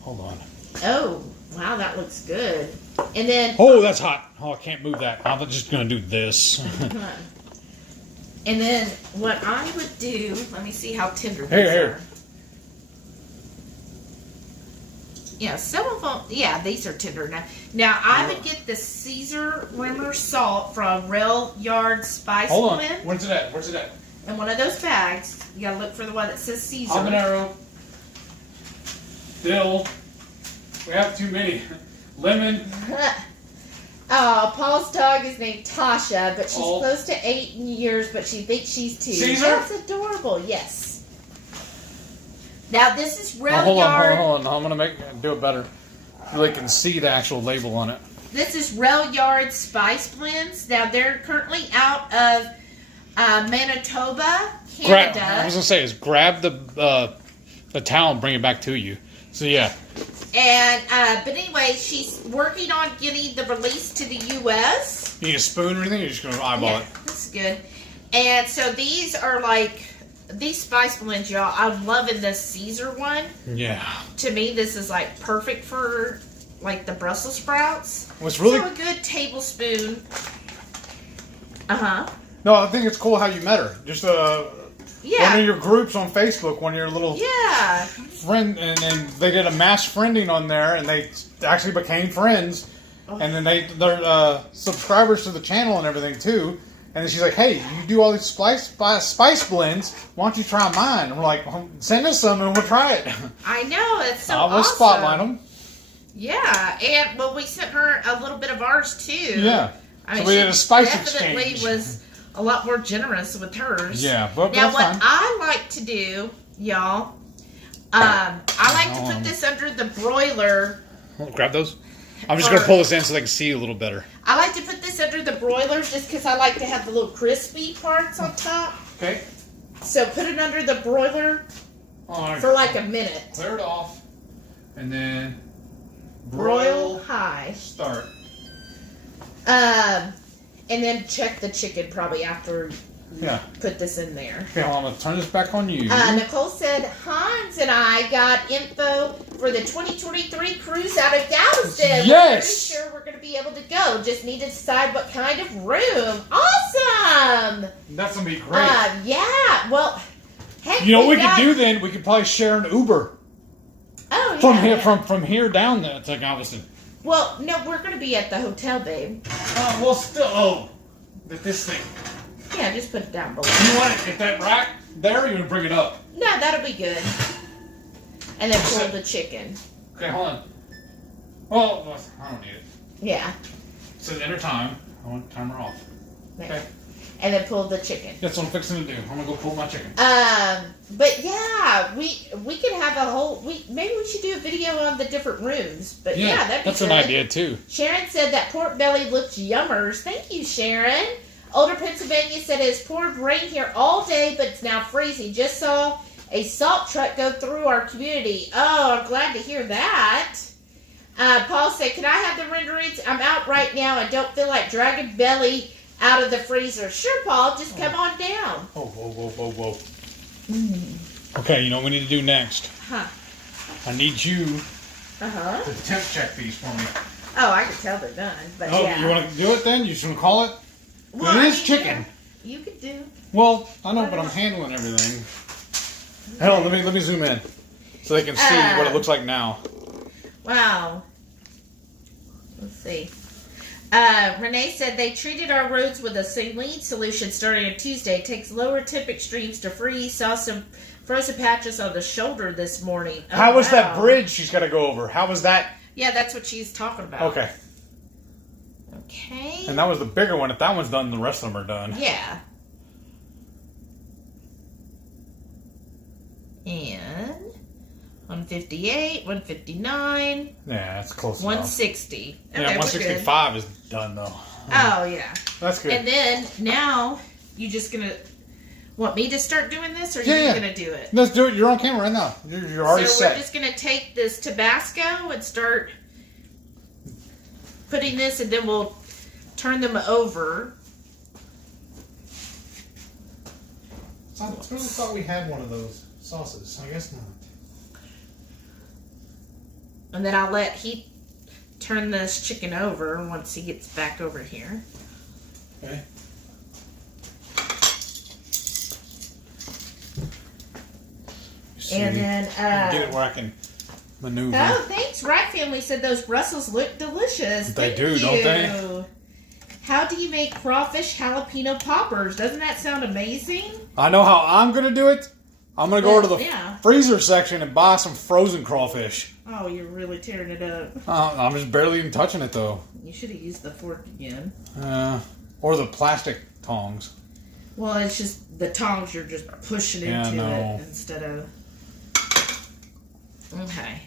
Hold on. Oh, wow, that looks good. And then... Oh, that's hot. Oh, I can't move that. I'm just going to do this. And then what I would do... Let me see how tender these Here. are. Yeah, some of them... Yeah, these are tender now. Now, I would get the Caesar Rimmer salt from Rail Yard Spice Hold on. Blend. Where's it at? In one of those bags. You gotta look for the one that says Caesar. Habanero. Dill. We have too many. Lemon. Oh, Paul's dog is named Tasha, but she's close to 8 years, but she thinks she's 2. Caesar? That's adorable, yes. Now, this is Rail Yard. Hold on. I'm going to do it better. So they can see the actual label on it. This is Rail Yard Spice Blends. Now, they're currently out of Manitoba, Canada. I was going to say, grab the towel and bring it back to you. So, yeah. And, but anyway, she's working on getting the release to the U.S. You need a spoon or anything? You're just going to eyeball it. That's good. And so these are like, these spice blends, y'all. I'm loving this Caesar one. Yeah. To me, this is like perfect for like the Brussels sprouts. What's really... So a good tablespoon. No, I think it's cool how you met her. Just one of your groups on Facebook, one of your little friend, and they did a mass friending on there, and they actually became friends. Oh. And then they're subscribers to the channel and everything too. And then she's like, "Hey, you do all these spice blends. Why don't you try mine?" And we're like, well, "Send us some and we'll try it." I know, it's so awesome. We'll spotlight them. Yeah, and well, we sent her a little bit of ours too. Yeah, I mean, so we did a spice definitely exchange. Was a lot more generous with hers. Yeah, but now that's what fine. I like to do, y'all, I like to put this under the broiler. Grab those. I'm just going to pull this in so they can see a little better. I like to put this under the broiler just because I like to have the little crispy parts on top. Okay. So put it under the broiler for like a minute. Clear it off. And then broil high. Start. And then check the chicken probably after you put this in there. Okay, well, I'm going to turn this back on you. Nicole said, Hans and I got info for the 2023 cruise out of Galveston. Yes! We're pretty sure we're going to be able to go. Just need to decide what kind of room. Awesome! That's going to be great. Yeah, well, heck, you know what we could do then? We could probably share an Uber. Oh, yeah. From here down there to Galveston. Well, no, we're going to be at the hotel, babe. Well, still, this thing. Yeah, just put it down below. You want it at that rack there, or you want to bring it up? No, that'll be good. And then pull the chicken. Okay, hold on. Well, I don't need it. Yeah. It says enter time. I want the timer off. There. Okay. And then pull the chicken. That's what I'm fixing to do. I'm gonna go pull my chicken. But yeah, we could have a whole. Maybe we should do a video on the different rooms. But yeah, that'd be that's good. an idea too. Sharon said that pork belly looks yummers. Thank you, Sharon. Older Pennsylvania said it has poured rain here all day, but it's now freezing. Just saw a salt truck go through our community. Oh, I'm glad to hear that. Paul said, "Can I have the renderings? I'm out right now. I don't feel like dragging belly out of the freezer." Sure, Paul. Just come on down. Whoa. Okay, you know what we need to do next? Huh. I need you Uh-huh. to temp check these for me. Oh, I can tell they're done. But yeah. You want to do it then? You just want to call it? Well, it is chicken. Yeah, you could do. Well, I know, but I'm handling everything. Hold on, let me zoom in so they can see what it looks like now. Wow. Let's see. Renee said they treated our roads with a saline solution starting on Tuesday. It takes lower temp extremes to freeze. Saw some frozen patches on the shoulder this morning. Oh, How was that bridge she's got to go over? How was that? Yeah, that's what she's talking about. Okay. Okay. And that was the bigger one. If that one's done, the rest of them are done. Yeah. And 158, 159. Yeah, that's close 160. enough. Okay, Yeah, we're 165 good. is done, though. Oh, yeah. That's good. And then, now, you just going to... Want me to start doing this, or are you going to do it? Let's do it. You're on camera right now. You're already set. So we're just going to take this Tabasco and start putting this, and then we'll turn them over. I really thought we had one of those sauces. I guess not. And then I'll let Heath turn this chicken over once he gets back over here. Okay. And then, get it where I can maneuver. Oh, thanks. Right Family said those Brussels look delicious. They Thank do, you. don't they? How do you make crawfish jalapeno poppers? Doesn't that sound amazing? I know how I'm going to do it. I'm going to go over to the freezer section and buy some frozen crawfish. Oh, you're really tearing it up. I'm just barely even touching it, though. You should have used the fork again. Or the plastic tongs. Well, it's just the tongs you're just pushing into it instead of... Okay.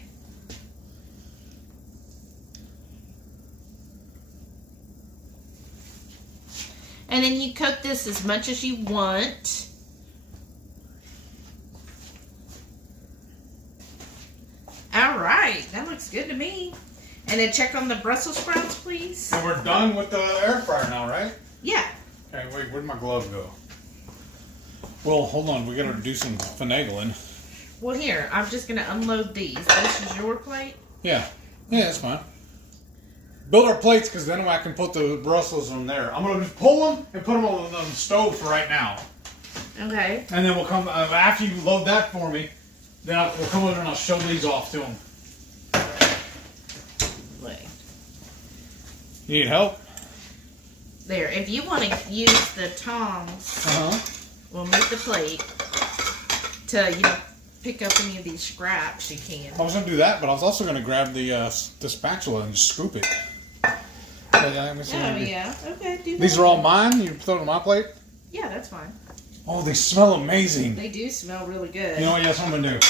And then you cook this as much as you want. All right, that looks good to me. And then check on the Brussels sprouts, please. And we're done with the air fryer now, right? Yeah. Okay, wait, where'd my glove go? Well, hold on, we gotta do some finagling. Well, here, I'm just gonna unload these. This is your plate? Yeah, that's fine. Build our plates, because then I can put the Brussels on there. I'm gonna just pull them and put them on the stove for right now. Okay. And then we'll come, after you load that for me, then we'll come over and I'll show these off to them. Wait. You need help? There, if you want to use the tongs, we'll make the plate to, pick up any of these scraps you can. I was going to do that, but I was also going to grab the spatula and just scoop it. Let me see. Yeah. Okay, do that. These are all mine? You throw them on my plate? Yeah, that's fine. Oh, they smell amazing. They do smell really good. You know what? That's what I'm going to do.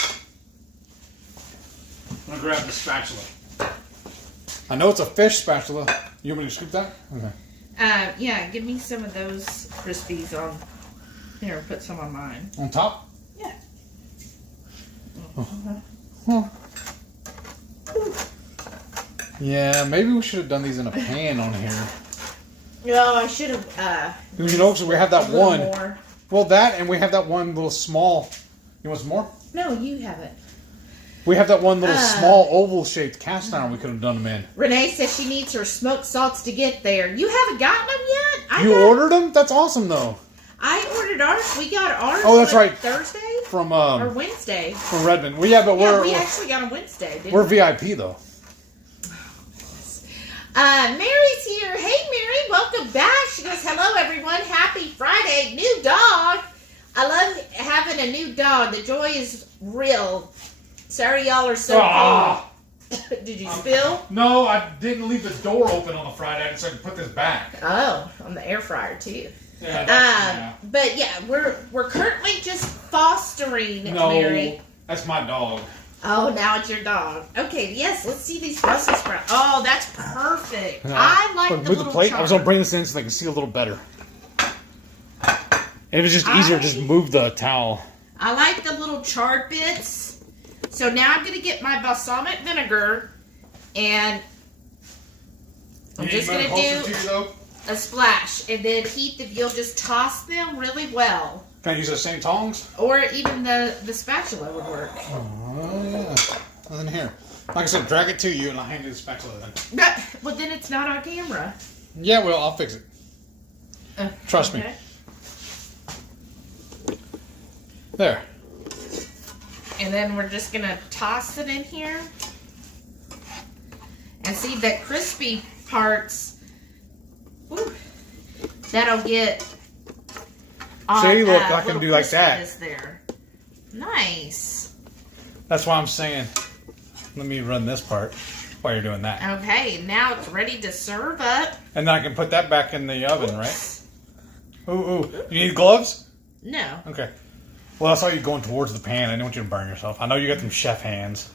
I'm going to grab the spatula. I know it's a fish spatula. You want me to scoop that? Okay. Yeah, give me some of those Crispies on. Here, put some on mine. On top? Yeah. Yeah, maybe we should have done these in a pan on here. No, I should have. Because we have that one. More. Well, that, and we have that one little small. You want some more? No, you have it. We have that one little small oval-shaped cast iron we could have done them in. Renee says she needs her smoked salts to get there. You haven't gotten them yet? You ordered them? That's awesome, though. I ordered ours. We got ours. Oh, that's right. Thursday from or Wednesday. From Redmond. Well, yeah, but we actually got on Wednesday. We're VIP though. Mary's here. Hey, Mary, welcome back. She goes, hello, everyone. Happy Friday. New dog. I love having a new dog. The joy is real. Sorry, y'all are so cold. Did you spill? No, I didn't leave the door open on the Friday, so I could put this back. Oh, on the air fryer too. Yeah. But yeah, we're currently just fostering Mary. That's my dog. Oh, now it's your dog. Okay, yes, let's see these Brussels sprouts. Oh, that's perfect. Yeah. I like the little plate. char. I was gonna bring this in so they can see a little better. It was just easier to just move the towel. I like the little charred bits. So now I'm gonna get my balsamic vinegar, and I'm just gonna do a splash, and then Heath, if you'll just toss them really well. Can I use those same tongs? Or even the spatula would work. Oh, yeah. And then here. Like I said, drag it to you and I'll hand you the spatula then. Well, then it's not on camera. Yeah, well, I'll fix it. Trust me. There. And then we're just going to toss it in here. And see the crispy parts. Whew, that'll get... See, look, I can do like that. Is there. Nice. That's why I'm saying, let me run this part while you're doing that. Okay, now it's ready to serve up. And then I can put that back in the oven, right? Ooh. You need gloves? No. Okay. Well, I saw you going towards the pan. I didn't want you to burn yourself. I know you got them chef hands.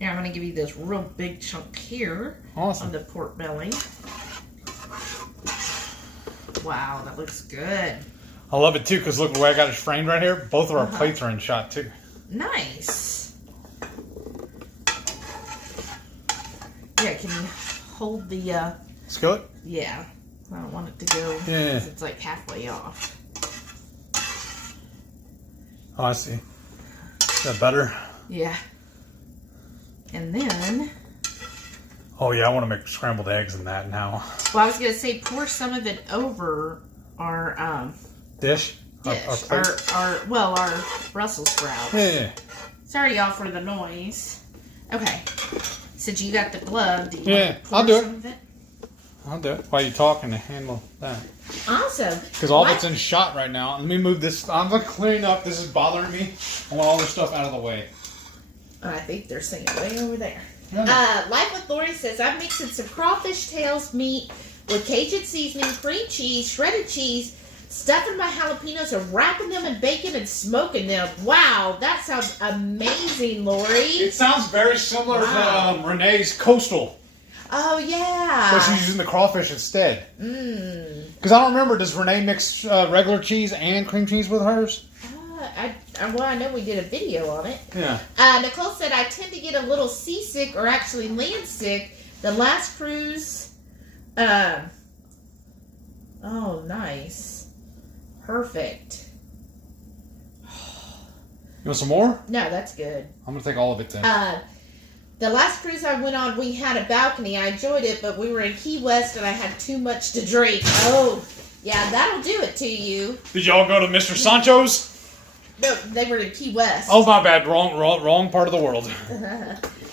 Yeah, I'm going to give you this real big chunk here. Awesome. On the pork belly. Wow, that looks good. I love it too, because look, the way I got it framed right here, both of our plates are in shot too. Nice. Yeah, can you hold the skillet? Yeah. I don't want it to go because it's like halfway off. Oh, I see. Is that better? Yeah. And then... Oh, yeah, I want to make scrambled eggs in that now. Well, I was going to say pour some of it over our... Dish? Our Brussels sprouts. Yeah. Sorry, y'all, for the noise. Okay. Since you got the glove, do you want to pour I'll do some of it? I'll do it while you're talking to handle that. Awesome. Because all that's in shot right now. Let me move this. I'm going to clean up. This is bothering me. I want all this stuff out of the way. I think they're saying way over there. Life with Lori says, I'm mixing some crawfish tails meat with Cajun seasoning, cream cheese, shredded cheese, stuffing my jalapenos and wrapping them in bacon and smoking them. Wow, that sounds amazing, Lori. It sounds very similar to Renee's Coastal. Oh, yeah. So she's using the crawfish instead. Because I don't remember, does Renee mix regular cheese and cream cheese with hers? I know we did a video on it. Yeah. Nicole said, I tend to get a little seasick or actually land sick. The last cruise. Oh, nice. Perfect. You want some more? No, that's good. I'm going to take all of it then. The last cruise I went on, we had a balcony. I enjoyed it, but we were in Key West and I had too much to drink. Oh, yeah, that'll do it to you. Did y'all go to Mr. Sancho's? No, they were in Key West. Oh, my bad. Wrong part of the world.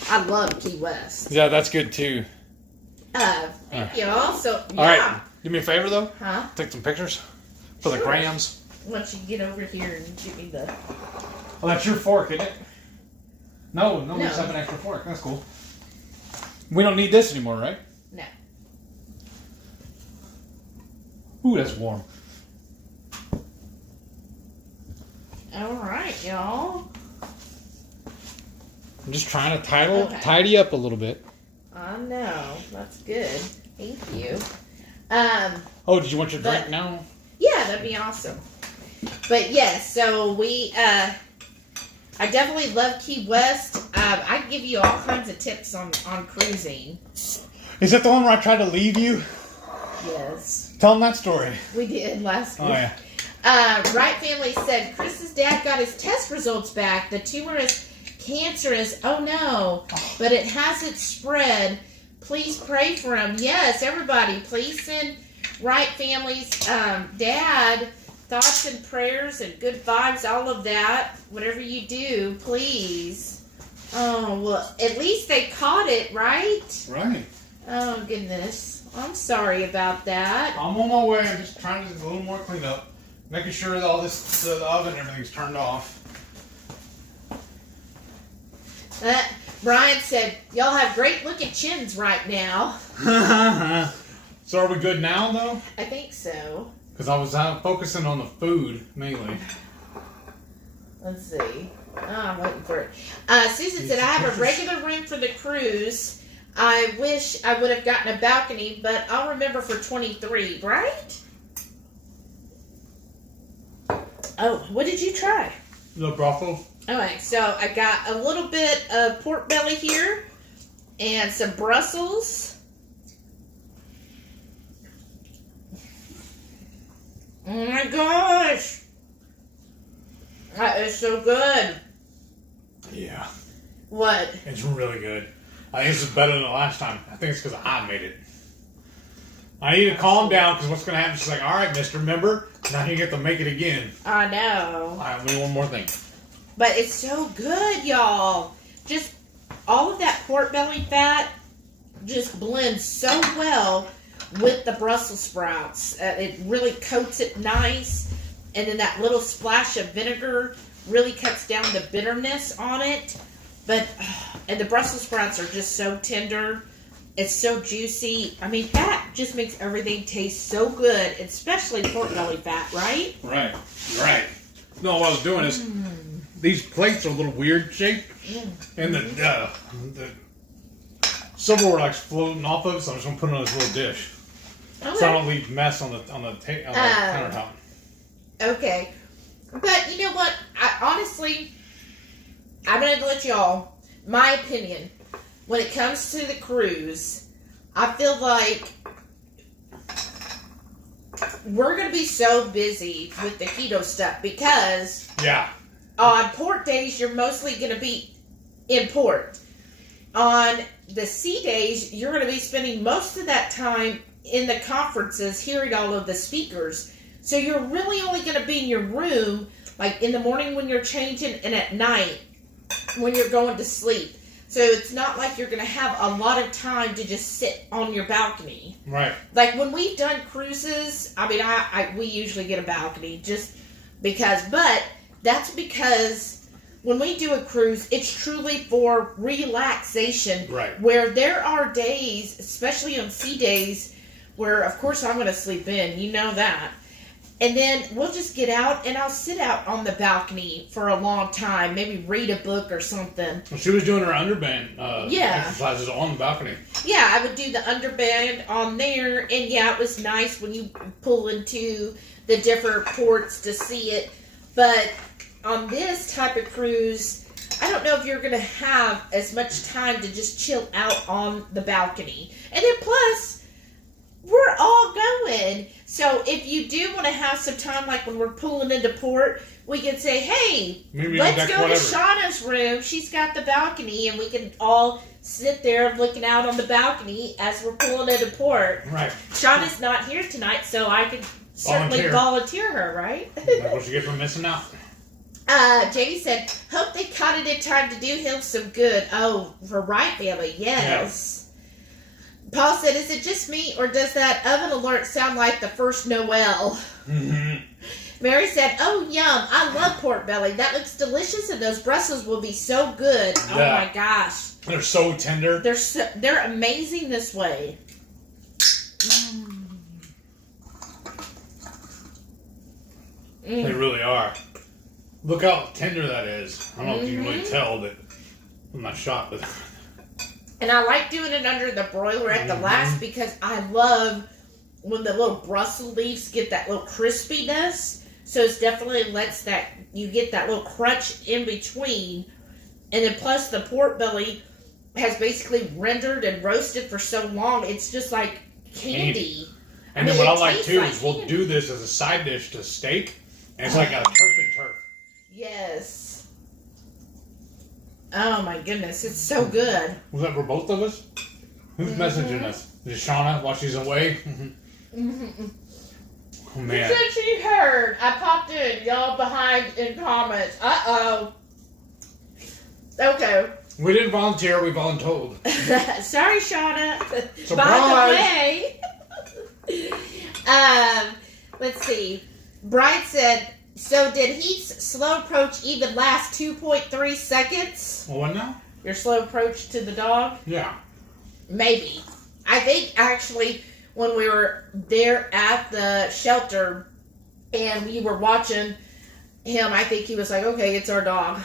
I love Key West. Yeah, that's good too. Thank you all. So, yeah. All right. Do me a favor, though. Huh? Take some pictures for the grams. Why don't you get over here and give me the... Well, that's your fork, isn't it? No, we just have an extra fork. That's cool. We don't need this anymore, right? No. Ooh, that's warm. All right, y'all. I'm just trying to tidy up a little bit. I know. That's good. Thank you. Oh, did you want your drink now? Yeah, that'd be awesome. But yes, so we... I definitely love Key West. I give you all kinds of tips on cruising. Is that the one where I tried to leave you? Yes. Tell them that story. We did last week. Oh, yeah. Wright family said Chris's dad got his test results back. The tumor is cancerous. Oh no, but it hasn't spread. Please pray for him. Yes, everybody, please send Wright family's dad thoughts and prayers and good vibes, all of that. Whatever you do, please. Oh, well, at least they caught it, right? Right. Oh, goodness. I'm sorry about that. I'm on my way. I'm just trying to do a little more cleanup. Making sure that all this, the oven and everything's turned off. Brian said, y'all have great looking chins right now. So are we good now, though? I think so. Because I was focusing on the food, mainly. Let's see. Oh, I'm waiting for it. Susan said, I have a regular room for the cruise. I wish I would have gotten a balcony, but I'll remember for 23, right? Oh, what did you try? The brothel. Okay, so I got a little bit of pork belly here and some Brussels. Oh my gosh! That is so good. Yeah. What? It's really good. I think this is better than the last time. I think it's because I made it. I need to calm down because what's going to happen? She's like, all right, mister, remember? Now you get to make it again. I know. All right, let me one more thing. But it's so good, y'all. Just all of that pork belly fat just blends so well with the Brussels sprouts. It really coats it nice. And then that little splash of vinegar really cuts down the bitterness on it. But, and the Brussels sprouts are just so tender. It's so juicy. I mean, that just makes everything taste so good, especially pork belly fat, right? Right, right. No, what I was doing is, these plates are a little weird shaped, and the silverware like floating off of it, so I'm just going to put it on this little dish. Okay. So I don't leave mess on the countertop. Okay. But you know what? Honestly, I'm going to let y'all, my opinion, when it comes to the cruise, I feel like we're going to be so busy with the keto stuff because on port days, you're mostly going to be in port. On the sea days, you're going to be spending most of that time in the conferences hearing all of the speakers. So you're really only going to be in your room, like in the morning when you're changing and at night when you're going to sleep. So it's not like you're going to have a lot of time to just sit on your balcony. Right. Like when we've done cruises, I mean, we usually get a balcony just because, but that's because when we do a cruise, it's truly for relaxation. Right. Where there are days, especially on sea days, where of course I'm going to sleep in, you know that. And then we'll just get out, and I'll sit out on the balcony for a long time, maybe read a book or something. Well, she was doing her underband exercises on the balcony. Yeah, I would do the underband on there, and yeah, it was nice when you pull into the different ports to see it. But on this type of cruise, I don't know if you're going to have as much time to just chill out on the balcony. And then plus, we're all going. So if you do want to have some time, like when we're pulling into port, we can say, hey, let's go to Shauna's room. She's got the balcony, and we can all sit there looking out on the balcony as we're pulling into port. Right. Shauna's not here tonight, so I could certainly volunteer her, right? That's what you get for missing out. Jamie said, hope they caught it in time to do him some good. Oh, for Wright family, yes. Yeah. Paul said, is it just me, or does that oven alert sound like the first Noel? Mm-hmm. Mary said, oh, yum. I love pork belly. That looks delicious, and those Brussels will be so good. Yeah. Oh, my gosh. They're so tender. They're amazing this way. They really are. Look how tender that is. I don't know if you can really tell, but I'm not shocked with it. And I like doing it under the broiler at the last because I love when the little Brussels leaves get that little crispiness. So it definitely lets you get that little crunch in between. And then plus the pork belly has basically rendered and roasted for so long. It's just like candy. And then what I like too is we'll do this as a side dish to steak. And it's like a turf and turf. Yes. Oh my goodness, it's so good. Was that for both of us? Who's messaging us? Is it Shauna while she's away? Oh, man. She said she heard. I popped in. Y'all behind in comments. Uh-oh. Okay. We didn't volunteer, we voluntold. Sorry, Shauna. Surprise! By the way. Let's see. Brian said, so did Heath's slow approach even last 2.3 seconds? What now? Your slow approach to the dog? Yeah. Maybe. I think actually when we were there at the shelter and we were watching him, I think he was like, okay, it's our dog.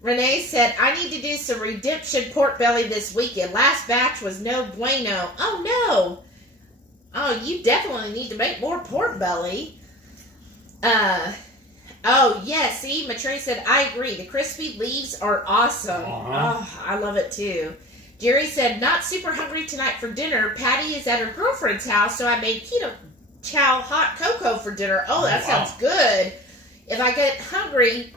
Renee said, I need to do some redemption pork belly this weekend. Last batch was no bueno. Oh, no. Oh, you definitely need to make more pork belly. Oh, yeah, see, Matrey said, I agree. The crispy leaves are awesome. Oh, I love it, too. Jerry said, not super hungry tonight for dinner. Patty is at her girlfriend's house, so I made keto chow hot cocoa for dinner. Oh, that sounds good. If I get hungry,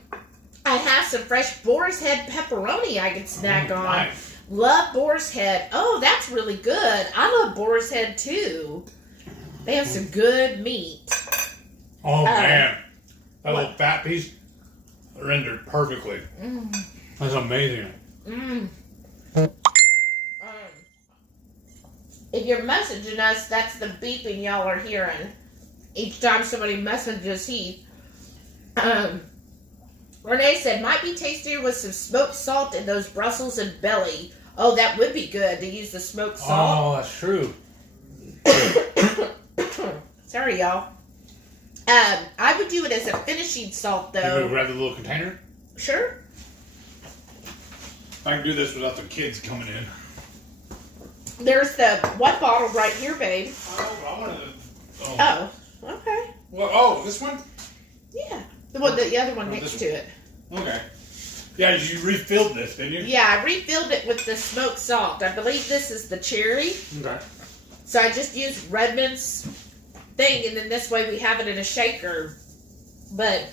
I have some fresh boar's head pepperoni I can snack on. Nice. Love boar's head. Oh, that's really good. I love boar's head, too. They have some good meat. Oh, man. That little fat piece rendered perfectly. That's amazing. If you're messaging us, that's the beeping y'all are hearing. Each time somebody messages Heath. Renee said, might be tastier with some smoked salt in those Brussels and belly. Oh, that would be good to use the smoked salt. Oh, that's true. Sorry, y'all. I would do it as a finishing salt, though. You would grab the little container? Sure. I can do this without the kids coming in. There's the one bottle right here, babe. Oh, I wanted to... Oh, okay. Well, this one? Yeah. The other one next to it. Okay. Yeah, you refilled this, didn't you? Yeah, I refilled it with the smoked salt. I believe this is the cherry. Okay. So I just used Redmond's thing, and then this way we have it in a shaker. But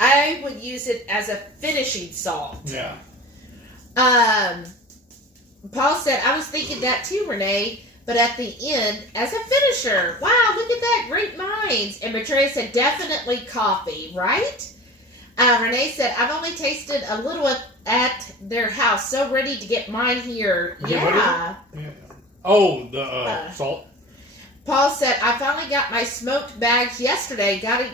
I would use it as a finishing salt. Yeah. Paul said, I was thinking that too, Renee, but at the end, as a finisher. Wow, look at that. Great minds. And Maitreya said, definitely coffee, right? Renee said, I've only tasted a little at their house. So ready to get mine here. Yeah. Oh, the salt. Paul said, I finally got my smoked bags yesterday. Got to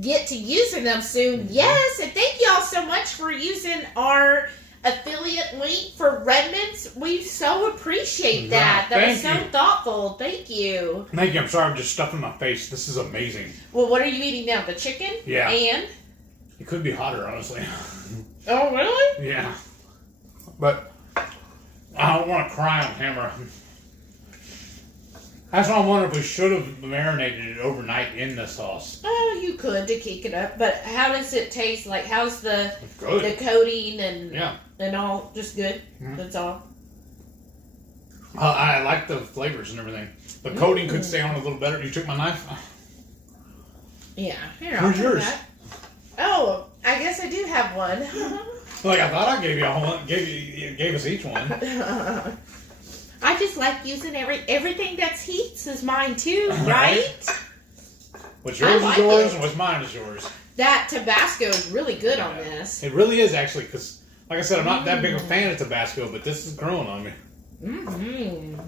get to using them soon. Yes, and thank y'all so much for using our affiliate link for Redmond's. We so appreciate that. That was so thoughtful. Thank you. Thank you. I'm sorry, I'm just stuffing my face. This is amazing. Well, what are you eating now? The chicken? Yeah. And? It could be hotter, honestly. Oh, really? Yeah. But I don't want to cry on camera. That's why I'm wondering if we should have marinated it overnight in the sauce. Oh, you could to kick it up. But how does it taste? Like, how's the coating and all? Just good? Mm-hmm. That's all? I like the flavors and everything. The coating could stay on a little better. You took my knife? Yeah. Here, where's yours? That. Oh, I guess I do have one. Like, I thought I gave you one. Gave us each one. I just like using everything that's Heath's is mine too, right? What's yours is yours, and what's mine is yours. That Tabasco is really good on this. It really is, actually, because, like I said, I'm not that big a fan of Tabasco, but this is growing on me. Mm-hmm.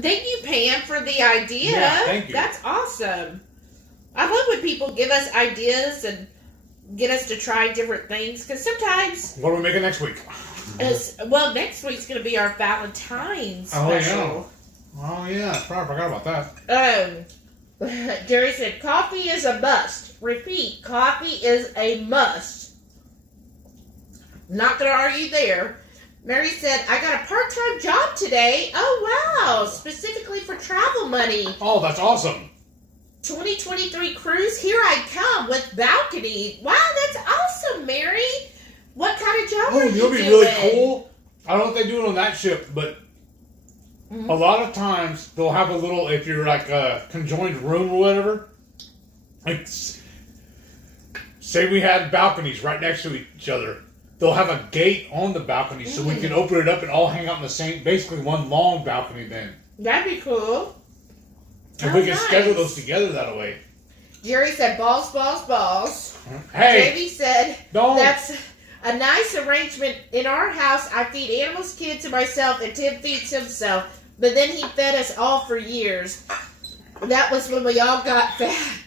Thank you, Pam, for the idea. Yeah, thank you. That's awesome. I love when people give us ideas and get us to try different things, because sometimes... What are we making next week? Well, next week's going to be our Valentine's special. Oh, yeah. I forgot about that. Jerry said, coffee is a must. Repeat, coffee is a must. Not going to argue there. Mary said, I got a part-time job today. Oh, wow. Specifically for travel money. Oh, that's awesome. 2023 cruise, here I come with balcony. Wow, that's awesome, Mary. What kind of job are you doing? You'll be really cool. I don't know if they do it on that ship, but Mm-hmm. A lot of times they'll have a little, if you're like a conjoined room or whatever, like say we had balconies right next to each other. They'll have a gate on the balcony so we can open it up and all hang out in the same, basically one long balcony then. That'd be cool. If we can schedule those together that way. Jerry said balls, balls, balls. Hey! Jamie said don't. That's a nice arrangement. In our house, I feed animals, kids, and myself, and Tim feeds himself. But then he fed us all for years. That was when we all got fat.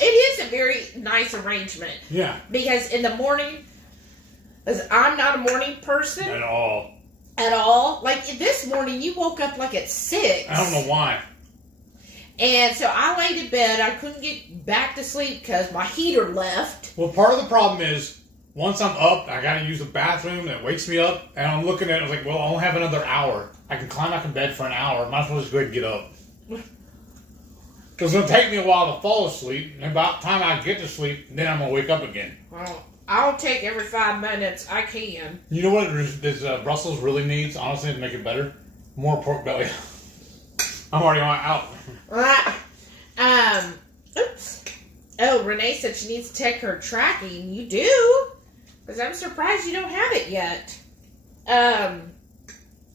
It is a very nice arrangement. Yeah. Because in the morning, because I'm not a morning person. At all. At all. Like this morning, you woke up like at 6. I don't know why. And so I laid in bed. I couldn't get back to sleep because my heater left. Well, part of the problem is, once I'm up, I gotta use the bathroom, and it wakes me up, and I'm looking at it, I was like, well, I only have another hour. I can climb back in bed for an hour. Might as well just go ahead and get up. Because it'll take me a while to fall asleep, and about the time I get to sleep, then I'm gonna wake up again. Well, I'll take every 5 minutes I can. You know what this Brussels really needs, honestly, to make it better? More pork belly. I'm already out. Oops. Oh, Renee said she needs to check her tracking. You do? Because I'm surprised you don't have it yet.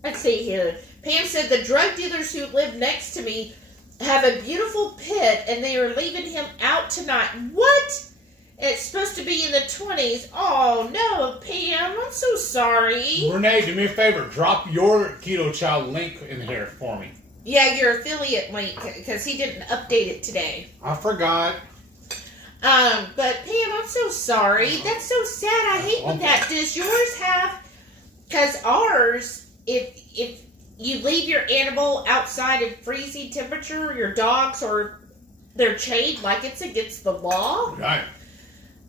Let's see here. Pam said the drug dealers who live next to me have a beautiful pit and they are leaving him out tonight. What? It's supposed to be in the 20s. Oh, no, Pam. I'm so sorry. Renee, do me a favor. Drop your Keto Chow link in here for me. Yeah, your affiliate link, because he didn't update it today. I forgot. But Pam, I'm so sorry. That's so sad. I hate when that. Does yours have? Because ours, if you leave your animal outside in freezing temperature, your dogs, or they're chained, like it's against the law. Right.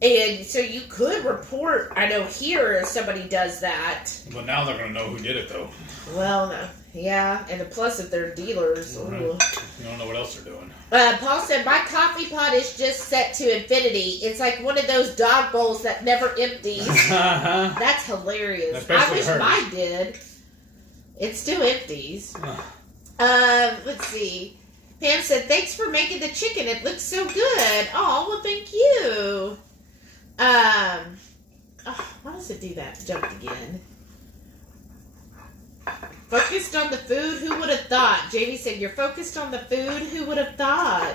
And so you could report. I know here somebody does that. But now they're gonna know who did it, though. Well, no. Yeah, and plus if they're dealers. Right. You don't know what else they're doing. Paul said, my coffee pot is just set to infinity. It's like one of those dog bowls that never empties. That's hilarious. Especially I wish hers. mine did. It still empties. Let's see. Pam said, thanks for making the chicken. It looks so good. Oh, well, thank you. Why does it do that? Jumped again. Focused on the food? Who would have thought? Jamie said, you're focused on the food? Who would have thought?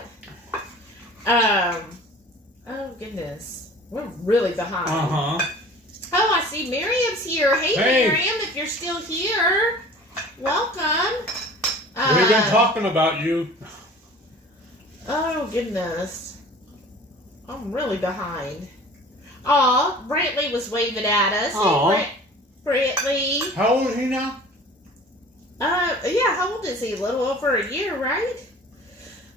Oh, goodness. We're really behind. Uh-huh. Oh, I see Miriam's here. Hey, Miriam, if you're still here, welcome. We've been talking about you. Oh, goodness. I'm really behind. Aw, Brantley was waving at us. Aw. Hey, Brantley. How old is he now? Yeah, how old is he? A little over a year, right?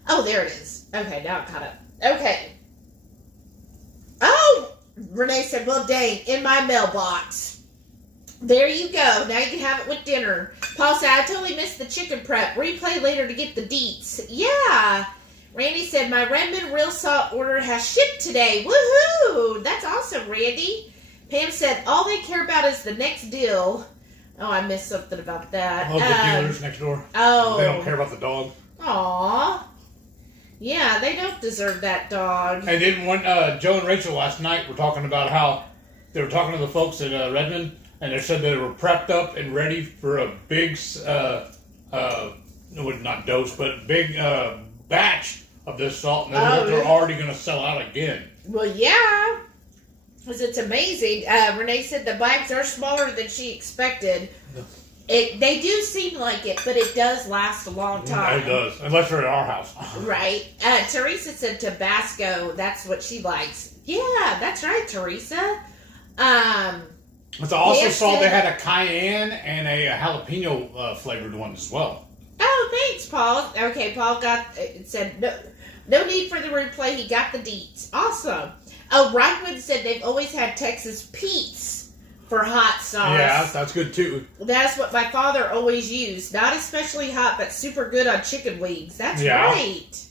Oh, there it is. Okay, now I'm caught up. Okay. Oh! Renee said, well, dang, in my mailbox. There you go. Now you can have it with dinner. Paul said, I totally missed the chicken prep. Replay later to get the deets. Yeah. Randy said, my Redmond real salt order has shipped today. Woohoo! That's awesome, Randy. Pam said, all they care about is the next deal. Oh, I missed something about that. Oh, the dealers next door. Oh. They don't care about the dog. Aw. Yeah, they don't deserve that dog. And then when Joe and Rachel last night were talking about how they were talking to the folks at Redmond, and they said they were prepped up and ready for a big, not dose, but big batch of this salt, and they're already going to sell out again. Well, yeah. Because it's amazing. Renee said the bags are smaller than she expected. They do seem like it, but it does last a long time. It does, unless you're at our house. Right. Teresa said Tabasco. That's what she likes. Yeah, that's right, Teresa. But I also saw they had a cayenne and a jalapeno flavored one as well. Oh, thanks, Paul. Okay, Paul said no need for the replay. He got the deets. Awesome. Oh, Rodwood said they've always had Texas Pete's for hot sauce. Yeah, that's good too. That's what my father always used. Not especially hot, but super good on chicken wings. That's right.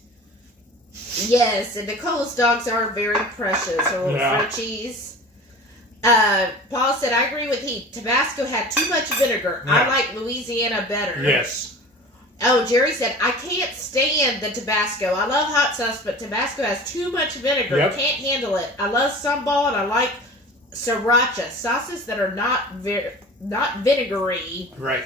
Yes, and Nicole's dogs are very precious. Her little Frenchies. Paul said, I agree with Heath. Tabasco had too much vinegar. Yeah. I like Louisiana better. Yes. Oh, Jerry said, I can't stand the Tabasco. I love hot sauce, but Tabasco has too much vinegar. Yep. Can't handle it. I love sambal and I like sriracha. Sauces that are not vinegary. Right.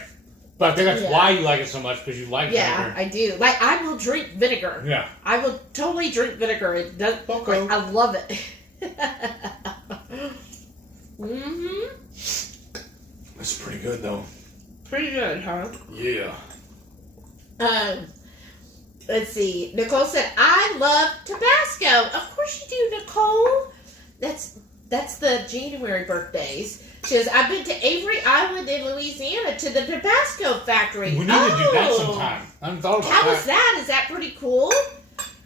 But I think that's why you like it so much, because you like Yeah, vinegar. I do. Like, I will drink vinegar. Yeah. I will totally drink vinegar. It does. Okay. Like, I love it. Mm-hmm. That's pretty good, though. Pretty good, huh? Yeah. Let's see. Nicole said, I love Tabasco. Of course you do, Nicole. That's the January birthdays. She says, I've been to Avery Island in Louisiana to the Tabasco factory. We need to do that sometime. I haven't thought about that. How was that? Is that pretty cool?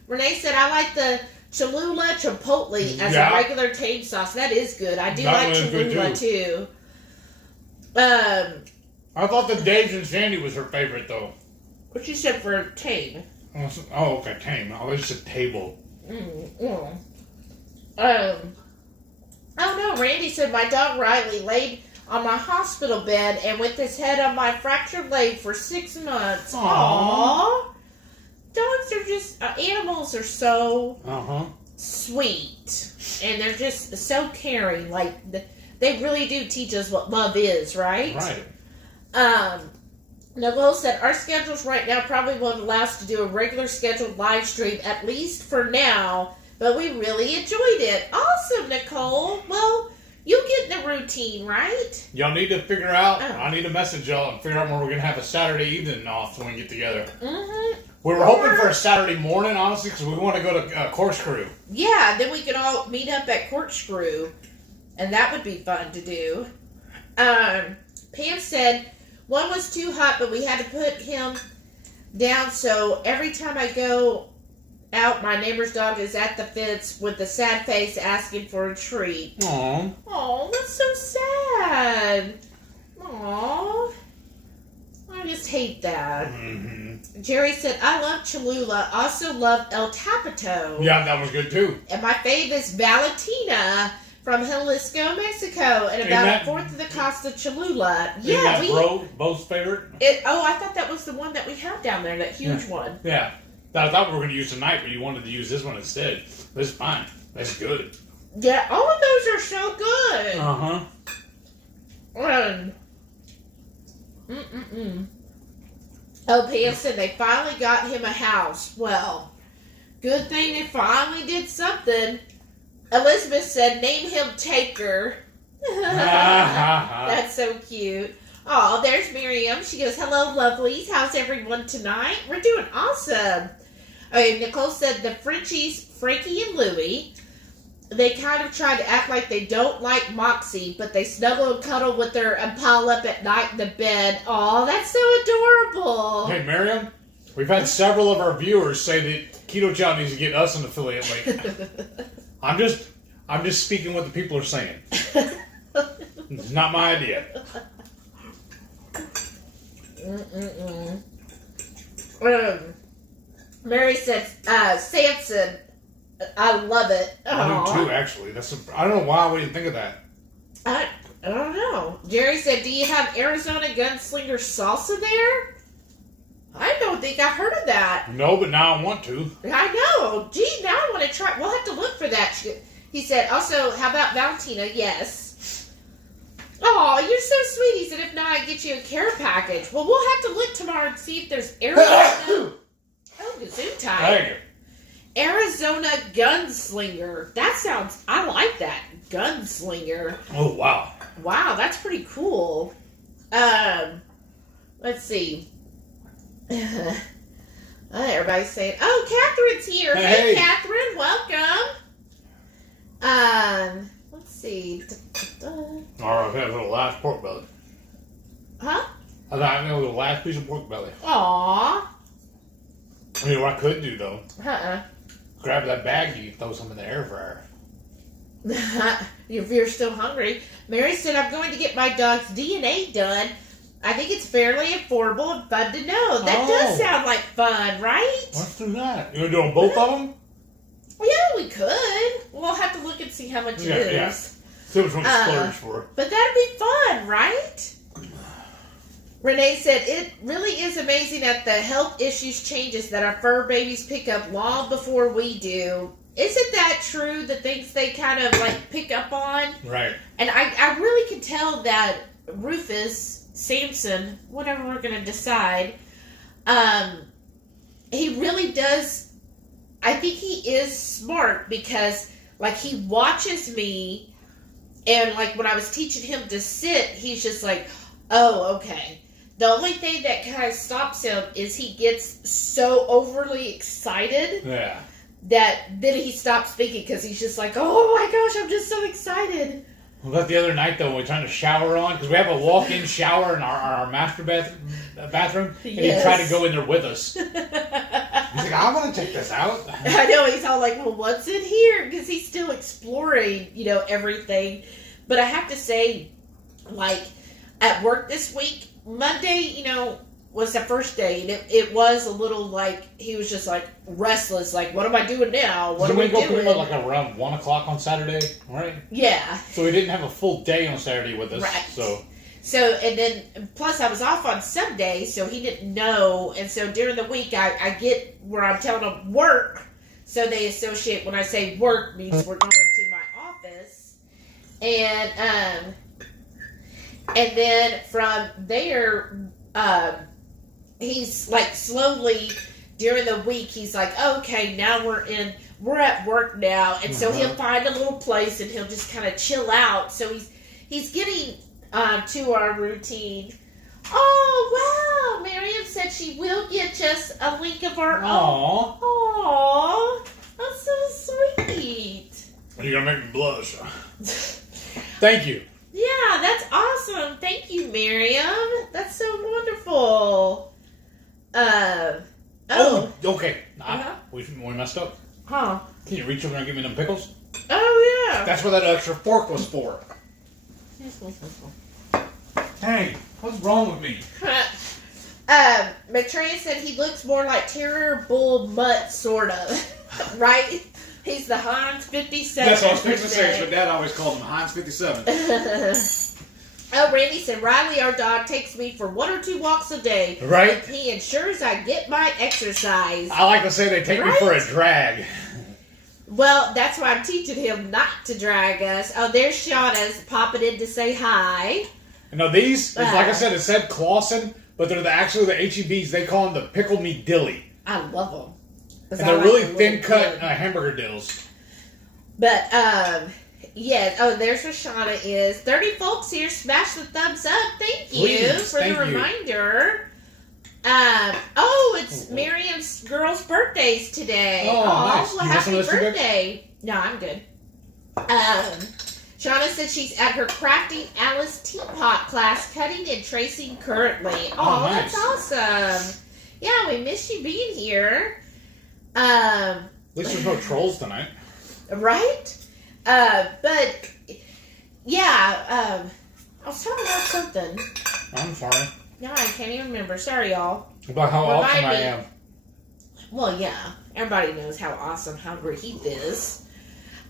Renee said, I like the Cholula Chipotle as a regular tame sauce. That is good. I do like Cholula too. I thought the Dave's and Sandy was her favorite, though. What you said for tame? Oh, okay, tame. Oh, it's a table. Oh no, Randy said my dog Riley laid on my hospital bed and with his head on my fractured leg for 6 months. Aww. Dogs are just, animals are so sweet. And they're just so caring. Like, they really do teach us what love is, right? Right. Nicole said, our schedules right now probably won't allow us to do a regular scheduled live stream, at least for now, but we really enjoyed it. Awesome, Nicole. Well, you'll get in the routine, right? Y'all need to figure out, I need to message y'all and figure out when we're going to have a Saturday evening off so we can get together. Mm-hmm. We were hoping for a Saturday morning, honestly, because we want to go to Corkscrew. Yeah, then we could all meet up at Corkscrew, and that would be fun to do. Pam said, one was too hot, but we had to put him down, so every time I go out, my neighbor's dog is at the fence with a sad face asking for a treat. Aww. Oh, that's so sad. Aww. I just hate that. Mm-hmm. Jerry said, I love Cholula. Also love El Tapito. Yeah, that was good too. And my fave is Valentina from Jalisco, Mexico. And about a fourth of the cost of Cholula. Yeah, Bo's favorite? I thought that was the one that we have down there, that huge one. Yeah. That I thought we were going to use tonight, but you wanted to use this one instead. But it's fine. That's good. Yeah, all of those are so good. Uh-huh. Oh, Pam said they finally got him a house. Well, good thing they finally did something. Elizabeth said, name him Taker. That's so cute. Oh, there's Miriam. She goes, hello, lovelies. How's everyone tonight? We're doing awesome. Okay, Nicole said the Frenchies, Frankie and Louie, they kind of try to act like they don't like Moxie, but they snuggle and cuddle with her and pile up at night in the bed. Oh, that's so adorable. Hey, Miriam, we've had several of our viewers say that Keto Chow needs to get us an affiliate link. I'm just speaking what the people are saying. It's not my idea. Mary said, Samson, I love it. I do too, actually. I don't know why we didn't think of that. I don't know. Jerry said, do you have Arizona Gunslinger salsa there? I don't think I've heard of that. No, but now I want to. I know. Gee, now I want to try. We'll have to look for that. He said, also, how about Valentina? Yes. Oh, you're so sweet. He said, if not, I'd get you a care package. Well, we'll have to look tomorrow and see if there's Arizona. Oh, Gesundheit. Thank you. Arizona Gunslinger. That sounds, I like that. Gunslinger. Oh, wow. Wow, that's pretty cool. Let's see. Everybody's saying, oh, Catherine's here. Hey, Catherine, welcome. Let's see. Alright, that was the last pork belly. Huh? I thought that was the last piece of pork belly. Aww. You know what I could do, though? Uh-uh. Grab that baggie and throw some in the air fryer. If you're still hungry. Mary said, I'm going to get my dog's DNA done. I think it's fairly affordable and fun to know. That does sound like fun, right? Let's do that. You want to do both of them? Yeah, we could. We'll have to look and see how much it is. So much to splurge for. But that'd be fun, right? Renee said, it really is amazing at the health issues changes that our fur babies pick up long before we do. Isn't that true? The things they kind of like pick up on? Right. And I really can tell that Rufus, Samson, whatever we're going to decide, he really does, I think he is smart because like he watches me and like when I was teaching him to sit, he's just like, oh, okay. The only thing that kind of stops him is he gets so overly excited that then he stops speaking because he's just like, oh my gosh, I'm just so excited. What about the other night, though, when we were trying to shower on? Because we have a walk-in shower in our master bathroom, and he tried to go in there with us. He's like, I want to check this out. I know, he's all like, well, what's in here? Because he's still exploring, everything. But I have to say, like, at work this week, Monday, was the first day, and it was a little like, he was just like restless, like, what am I doing now? What am I doing? We go like around 1 o'clock on Saturday, right? Yeah. So we didn't have a full day on Saturday with us. Right. So, and then, plus I was off on Sunday, so he didn't know, and so during the week, I get where I'm telling him work, so they associate, when I say work, means we're going to my office, and then from there, he's like slowly during the week, he's like, okay, now we're at work now. And so he'll find a little place and he'll just kind of chill out. So he's getting to our routine. Oh, wow. Miriam said she will get us a link of our own. Aww. That's so sweet. You're going to make me blush. Thank you. Yeah, that's awesome. Thank you, Miriam. That's so wonderful. Okay. We messed up. Huh? Can you reach over and give me them pickles? Oh, yeah. That's what that extra fork was for. Hey, what's wrong with me? Maitreya said he looks more like Terrier Bull Mutt, sort of. Right? He's the Heinz 57. That's what I was fixing to say. But Dad always called him Heinz 57. Randy said, Riley, our dog, takes me for 1 or 2 walks a day. Right? He ensures I get my exercise. I like to say they take me for a drag. Well, that's why I'm teaching him not to drag us. Oh, there's Shauna's popping in to say hi. No, these, like I said, it said Clausen, but they're actually the HEBs. They call them the Pickle Me Dilly. I love them. And they're really thin-cut hamburger dills. But, yeah. Oh, there's where Shauna is. 30 folks here. Smash the thumbs up. Thank you for the reminder. It's Miriam's girl's birthdays today. Oh, nice. Well, happy birthday. No, I'm good. Shauna said she's at her Crafting Alice Teapot class, cutting and tracing currently. Oh, nice. That's awesome. Yeah, we miss you being here. At least there's no trolls tonight. Right? But, yeah, I was talking about something. I'm sorry. No, I can't even remember. Sorry, y'all. About how awesome I am. Well, yeah. Everybody knows how awesome HungryHeath is.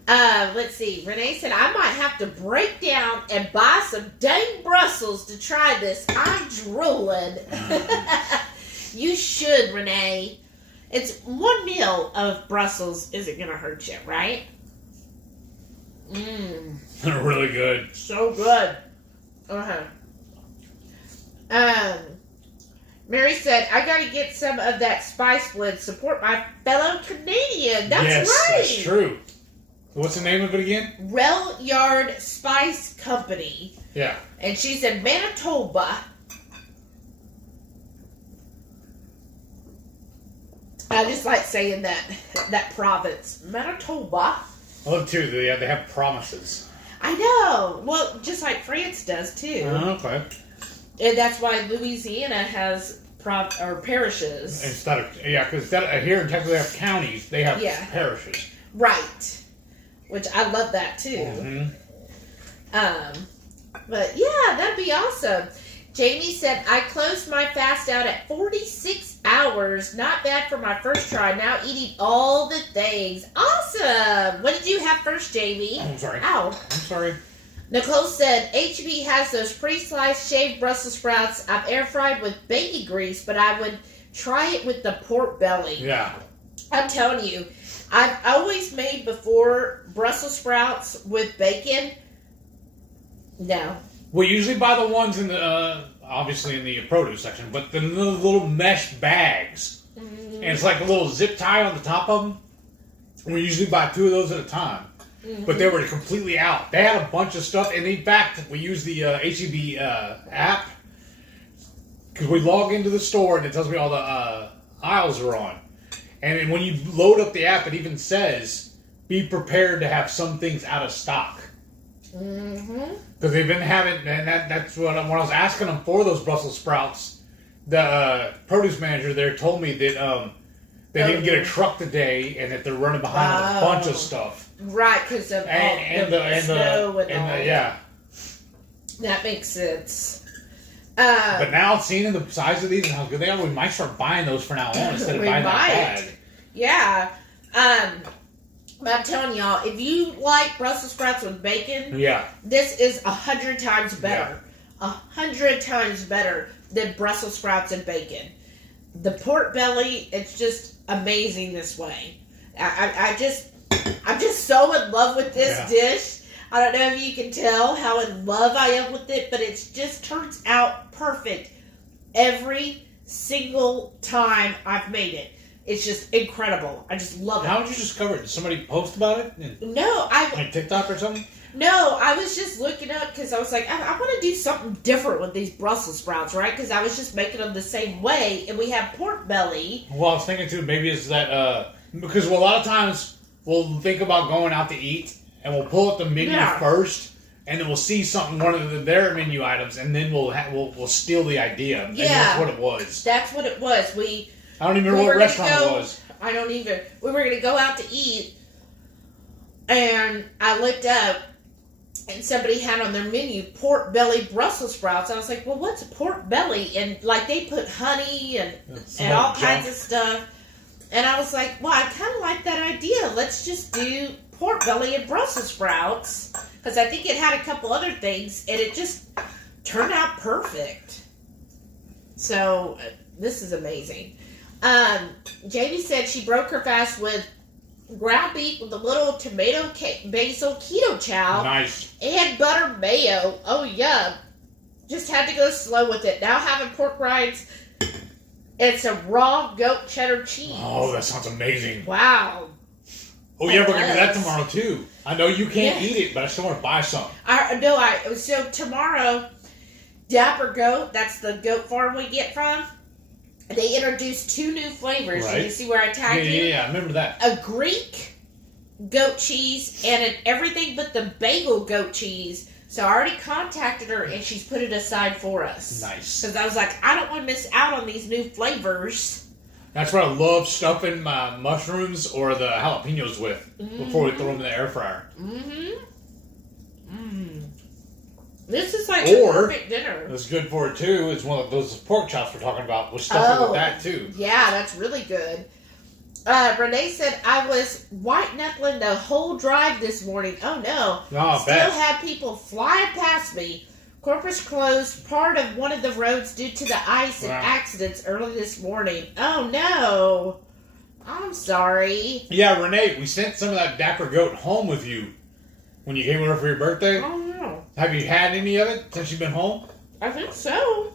Let's see. Renee said, I might have to break down and buy some dang Brussels to try this. I'm drooling. You should, Renee. It's 1 meal of Brussels isn't going to hurt you, right? They're really good. So good. Mary said, I got to get some of that spice blend. Support my fellow Canadian. That's right. That's true. What's the name of it again? Rail Yard Spice Company. Yeah. And she's in Manitoba. I just like saying that province. Manitoba. I love too. They have promises. I know. Well, just like France does too. Okay. And that's why Louisiana has parishes. Because here in Texas they have counties, they have parishes. Right. Which I love that too. Mm-hmm. But yeah, that'd be awesome. Jamie said, I closed my fast out at 46 hours. Not bad for my first try. Now eating all the things. Awesome. What did you have first, Jamie? I'm sorry. Ow. I'm sorry. Nicole said, HEB has those pre-sliced shaved Brussels sprouts I've air fried with bacon grease, but I would try it with the pork belly. Yeah. I'm telling you, I've always made before Brussels sprouts with bacon. No. We usually buy the ones in the, obviously in the produce section, but the little mesh bags. Mm-hmm. And it's like a little zip tie on the top of them. We usually buy 2 of those at a time. Mm-hmm. But they were completely out. They had a bunch of stuff, and in fact, we use the HEB app because we log into the store and it tells me all the aisles are on. And when you load up the app, it even says, be prepared to have some things out of stock. Mm-hmm. Because they've been having, and that's what when I was asking them for those Brussels sprouts, the produce manager there told me that they didn't get a truck today, and that they're running behind on a bunch of stuff. Right, because of the snow and all. Yeah. That makes sense. But now, seeing the size of these and how good they are, we might start buying those from now on instead of buying that bag. Yeah. But I'm telling y'all, if you like Brussels sprouts with bacon, this is 100 times better. 100 times better than Brussels sprouts and bacon. The pork belly, it's just amazing this way. I'm just so in love with this dish. I don't know if you can tell how in love I am with it, but it just turns out perfect every single time I've made it. It's just incredible. I just love it. How did you discover it? Did somebody post about it? No, on TikTok or something? No, I was just looking up because I was like, I want to do something different with these Brussels sprouts, right? Because I was just making them the same way, and we have pork belly. Well, I was thinking too, maybe it's that because a lot of times we'll think about going out to eat, and we'll pull up the menu first, and then we'll see something, one of their menu items, and then we'll steal the idea. And that's what it was. That's what it was. I don't even remember what restaurant it was. I don't either. We were going to go out to eat, and I looked up, and somebody had on their menu pork belly Brussels sprouts. I was like, well, what's a pork belly? And like they put honey and all kinds of stuff. And I was like, well, I kind of like that idea. Let's just do pork belly and Brussels sprouts. Because I think it had a couple other things, and it just turned out perfect. So, this is amazing. Jamie said she broke her fast with ground beef with a little tomato basil keto chow. Nice. And butter mayo. Oh, yeah. Just had to go slow with it. Now having pork rinds. It's a raw goat cheddar cheese. Oh, that sounds amazing. Wow. Oh, yeah, we're going to do that tomorrow, too. I know you can't eat it, but I still want to buy some. So tomorrow, Dapper Goat, that's the goat farm we get from, they introduced 2 new flavors. Right. Did you see where I tagged you? Yeah, I remember that. A Greek goat cheese and an everything but the bagel goat cheese. So I already contacted her, and she's put it aside for us. Nice. Because I was like, I don't want to miss out on these new flavors. That's what I love stuffing my mushrooms or the jalapenos with before we throw them in the air fryer. This is like a perfect dinner. It's good for it, too. It's one of those pork chops we're talking about. We'll stuff it with that, too. Yeah, that's really good. Renee said, I was white-knuckling the whole drive this morning. Oh, no. Still had people flying past me. Corpus closed part of one of the roads due to the ice and accidents early this morning. Oh, no. I'm sorry. Yeah, Renee, we sent some of that Dapper Goat home with you when you came over for your birthday. Oh, no. Have you had any of it since you've been home? I think so.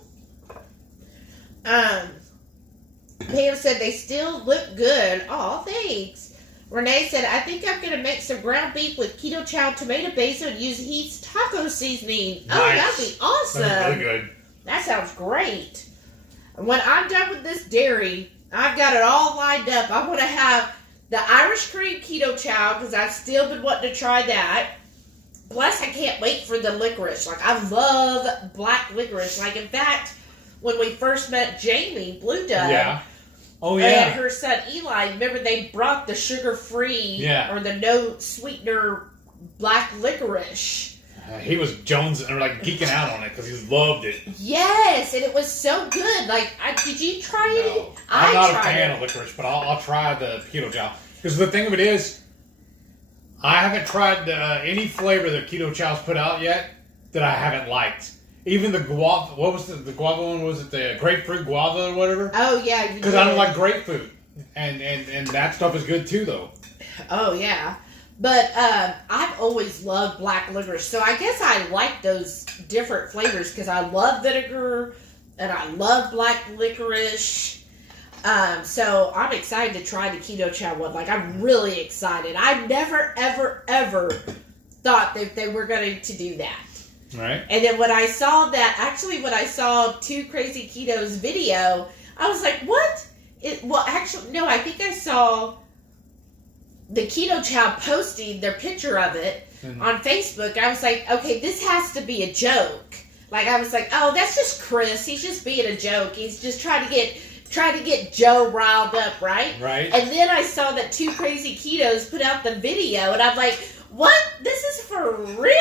Pam said they still look good. Oh, thanks. Renee said, I think I'm going to make some ground beef with keto chow, tomato basil, and use Heath's taco seasoning. Nice. Oh, that'd be awesome. That's really good. That sounds great. And when I'm done with this dairy, I've got it all lined up. I want to have the Irish cream keto chow because I've still been wanting to try that. Plus, I can't wait for the licorice. Like, I love black licorice. Like, in fact, when we first met Jamie, Blue Dove, and her son Eli, remember they brought the sugar-free or the no sweetener black licorice. He was geeking out on it because he loved it. Yes, and it was so good. Like, did you try it? I'm not a fan of licorice, but I'll try the keto chow. Because the thing of it is, I haven't tried any flavor that Keto Chow's put out yet that I haven't liked. Even the guava, what was the guava one? Was it the grapefruit guava or whatever? Oh, yeah. Because I don't like grapefruit. And that stuff is good too, though. Oh, yeah. But I've always loved black licorice. So I guess I like those different flavors because I love vinegar and I love black licorice. So I'm excited to try the Keto Chow one. Like, I'm really excited. I never, ever, ever thought that they were going to do that. Right. And then when I saw Two Crazy Keto's video, I was like, what? No, I think I saw the Keto Chow posting their picture of it on Facebook. I was like, okay, this has to be a joke. Like, I was like, oh, that's just Chris. He's just being a joke. He's just trying to get Joe riled up, right? Right. And then I saw that Two Crazy Ketos put out the video, and I'm like, what? This is for real?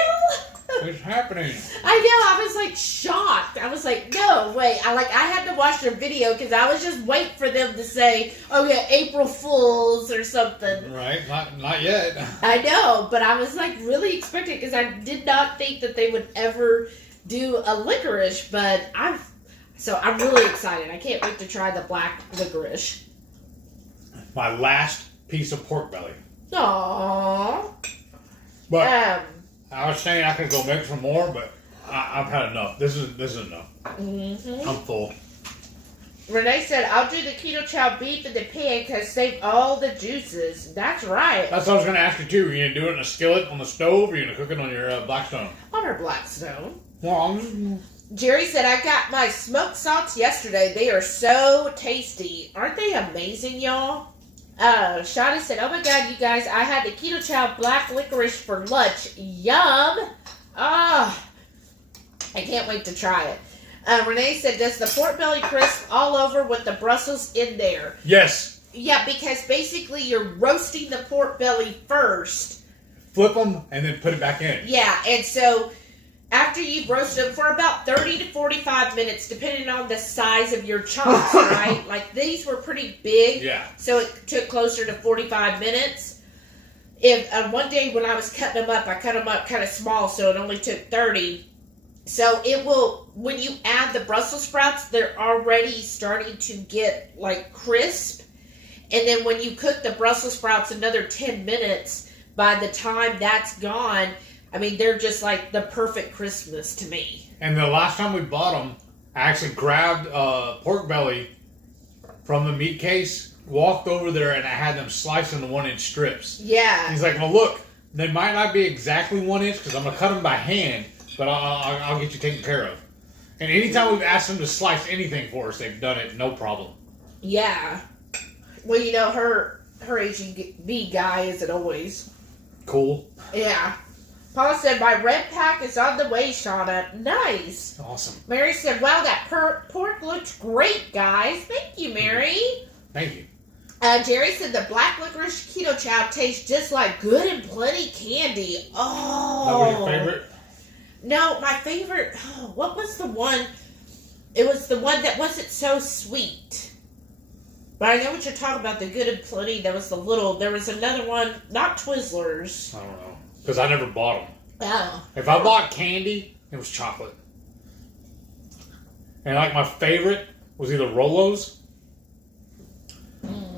What's happening? I know. I was like shocked. I was like, no, wait. I had to watch their video because I was just waiting for them to say, oh yeah, April Fools or something. Right. Not yet. I know, but I was like really expecting because I did not think that they would ever do a licorice, but I'm really excited. I can't wait to try the black licorice. My last piece of pork belly. Aww. But I was saying I could go make some more, but I've had enough. This is enough. Mm-hmm. I'm full. Renee said, I'll do the Keto Chow beef in the pan because save all the juices. That's right. That's what I was going to ask you, too. Are you going to do it in a skillet on the stove, or are you going to cook it on your Blackstone? On our Blackstone. Well, Jerry said, I got my smoked salts yesterday. They are so tasty. Aren't they amazing, y'all? Shada said, oh my God, you guys, I had the Keto Chow black licorice for lunch. Yum! I can't wait to try it. Renee said, does the pork belly crisp all over with the Brussels in there? yes. Yeah, because basically you're roasting the pork belly first. Flip them and then put it back in. Yeah, and so after you've roasted them for about 30 to 45 minutes, depending on the size of your chunks, right? Like, these were pretty big. Yeah. So it took closer to 45 minutes. If one day when I was cutting them up, I cut them up kind of small, so it only took 30. So it will, when you add the Brussels sprouts, they're already starting to get, like, crisp. And then when you cook the Brussels sprouts another 10 minutes, by the time that's gone, I mean, they're just like the perfect crispness to me. And the last time we bought them, I actually grabbed pork belly from the meat case, walked over there, and I had them sliced into 1-inch strips. Yeah. He's like, well, look, they might not be exactly 1 inch because I'm going to cut them by hand, but I'll get you taken care of. And anytime we've asked them to slice anything for us, they've done it, no problem. Yeah. Well, you know, her HEB guy isn't always. Cool. Yeah. Paul said, my red pack is on the way, Shauna. Nice. Awesome. Mary said, wow, that pork looks great, guys. Thank you, Mary. Thank you. Jerry said, the black licorice Keto Chow tastes just like Good and Plenty candy. Oh. That was your favorite? No, my favorite, what was the one? It was the one that wasn't so sweet. But I know what you're talking about, the Good and Plenty. There was another one, not Twizzlers. I don't know. Because I never bought them. Oh. If I bought candy, it was chocolate. And like my favorite was either Rolos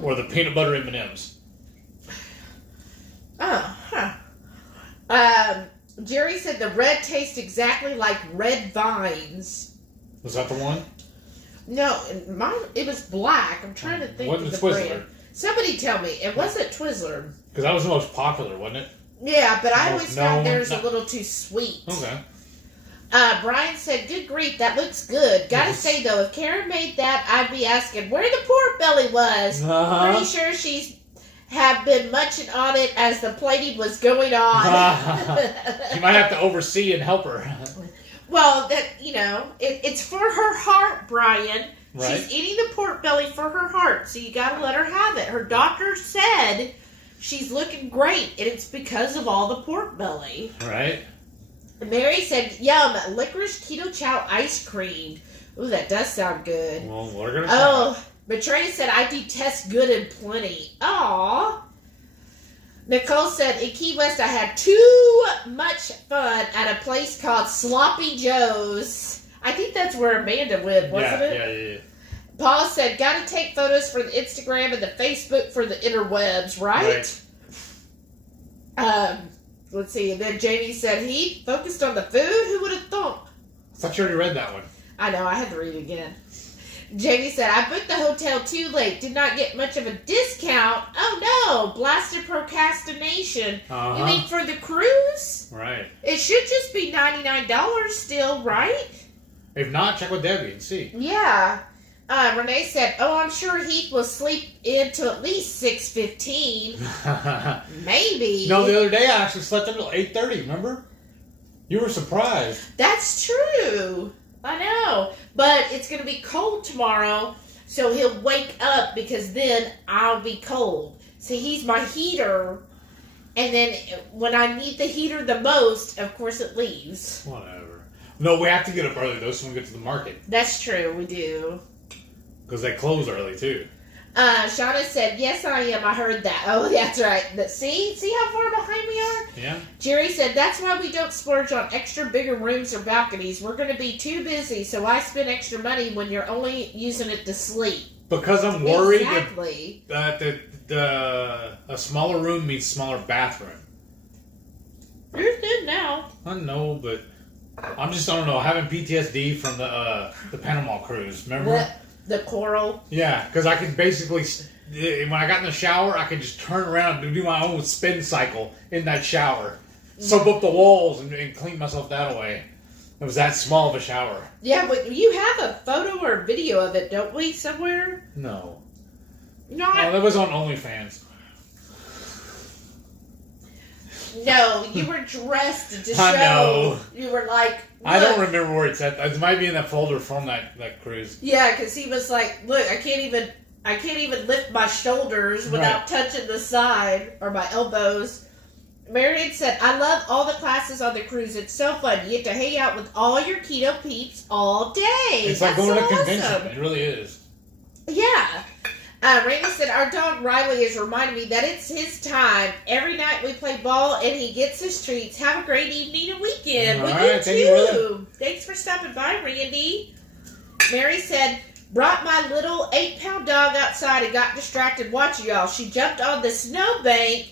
or the peanut butter M&Ms. Oh, huh. Jerry said the red tastes exactly like red vines. Was that the one? No, it was black. I'm trying to think of the brand. Somebody tell me. It wasn't Twizzler. Because that was the most popular, wasn't it? Yeah, but I always found theirs a little too sweet. Okay. Brian said, good grief, that looks good. Gotta say, though, if Karen made that, I'd be asking where the pork belly was. Pretty sure she's have been munching on it as the plating was going on. You might have to oversee and help her. Well, it's for her heart, Brian. Right. She's eating the pork belly for her heart, so you gotta let her have it. Her doctor said she's looking great, and it's because of all the pork belly. Right. Mary said, yum, licorice Keto Chow ice cream. Ooh, that does sound good. Well, we're going to try. Oh, Matrena said, I detest Good and Plenty. Aww. Nicole said, in Key West, I had too much fun at a place called Sloppy Joe's. I think that's where Amanda went, wasn't it? Yeah. Paul said, gotta take photos for the Instagram and the Facebook for the interwebs, right? Let's see. And then Jamie said, he focused on the food? Who would have thought? I thought you already read that one. I know, I had to read it again. Jamie said, I booked the hotel too late. Did not get much of a discount. Oh no, blasted procrastination. You mean for the cruise? Right. It should just be $99 still, right? If not, check with Debbie and see. Yeah. Renee said, oh, I'm sure Heath will sleep into at least 6:15. Maybe. No, the other day I actually slept until 8:30, remember? You were surprised. That's true. I know. But it's going to be cold tomorrow, so he'll wake up because then I'll be cold. See, he's my heater, and then when I need the heater the most, of course it leaves. Whatever. No, we have to get up early, though, so we can get to the market. That's true, we do. Because they close early, too. Shauna said, yes, I am. I heard that. Oh, that's right. See how far behind we are? Yeah. Jerry said, that's why we don't splurge on extra bigger rooms or balconies. We're going to be too busy, so I spend extra money when you're only using it to sleep. Because I'm worried that a smaller room means smaller bathroom. You're good now. I know, but I don't know, having PTSD from the Panama cruise, remember? The coral? Yeah, because I could basically, when I got in the shower, I could just turn around and do my own spin cycle in that shower. Soap up the walls and clean myself that way. It was that small of a shower. Yeah, but you have a photo or video of it, don't we, somewhere? No. No, that was on OnlyFans. No, you were dressed to show. I know. You were like, look. I don't remember where it's at. It might be in that folder from that cruise. Yeah, because he was like, look, I can't even lift my shoulders without touching the side or my elbows. Marion said, I love all the classes on the cruise. It's so fun. You get to hang out with all your keto peeps all day. It's like going to a convention. It really is. Yeah. Randy said, our dog Riley is reminding me that it's his time. Every night we play ball and he gets his treats. Have a great evening and weekend. All We right, do too. Thanks for stopping by, Randy. Mary said, brought my little 8-pound dog outside and got distracted watching y'all. She jumped on the snowbank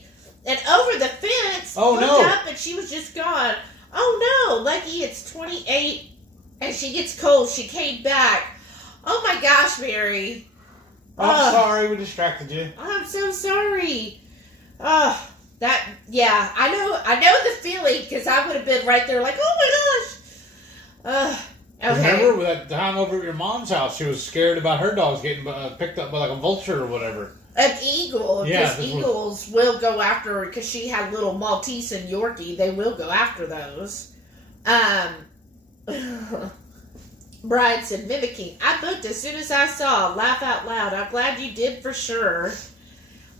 and over the fence. Oh, looked no. up and she was just gone. Oh, no. Lucky it's 28 and she gets cold. She came back. Oh, my gosh, Mary. I'm sorry we distracted you. I'm so sorry. I know the feeling because I would have been right there like, oh my gosh. Okay. Remember that time over at your mom's house, she was scared about her dogs getting picked up by like a vulture or whatever. An eagle, Yeah, because eagles will go after her because she had little Maltese and Yorkie. They will go after those. Brian said, mimicking. I booked as soon as I saw. Laugh out loud. I'm glad you did for sure.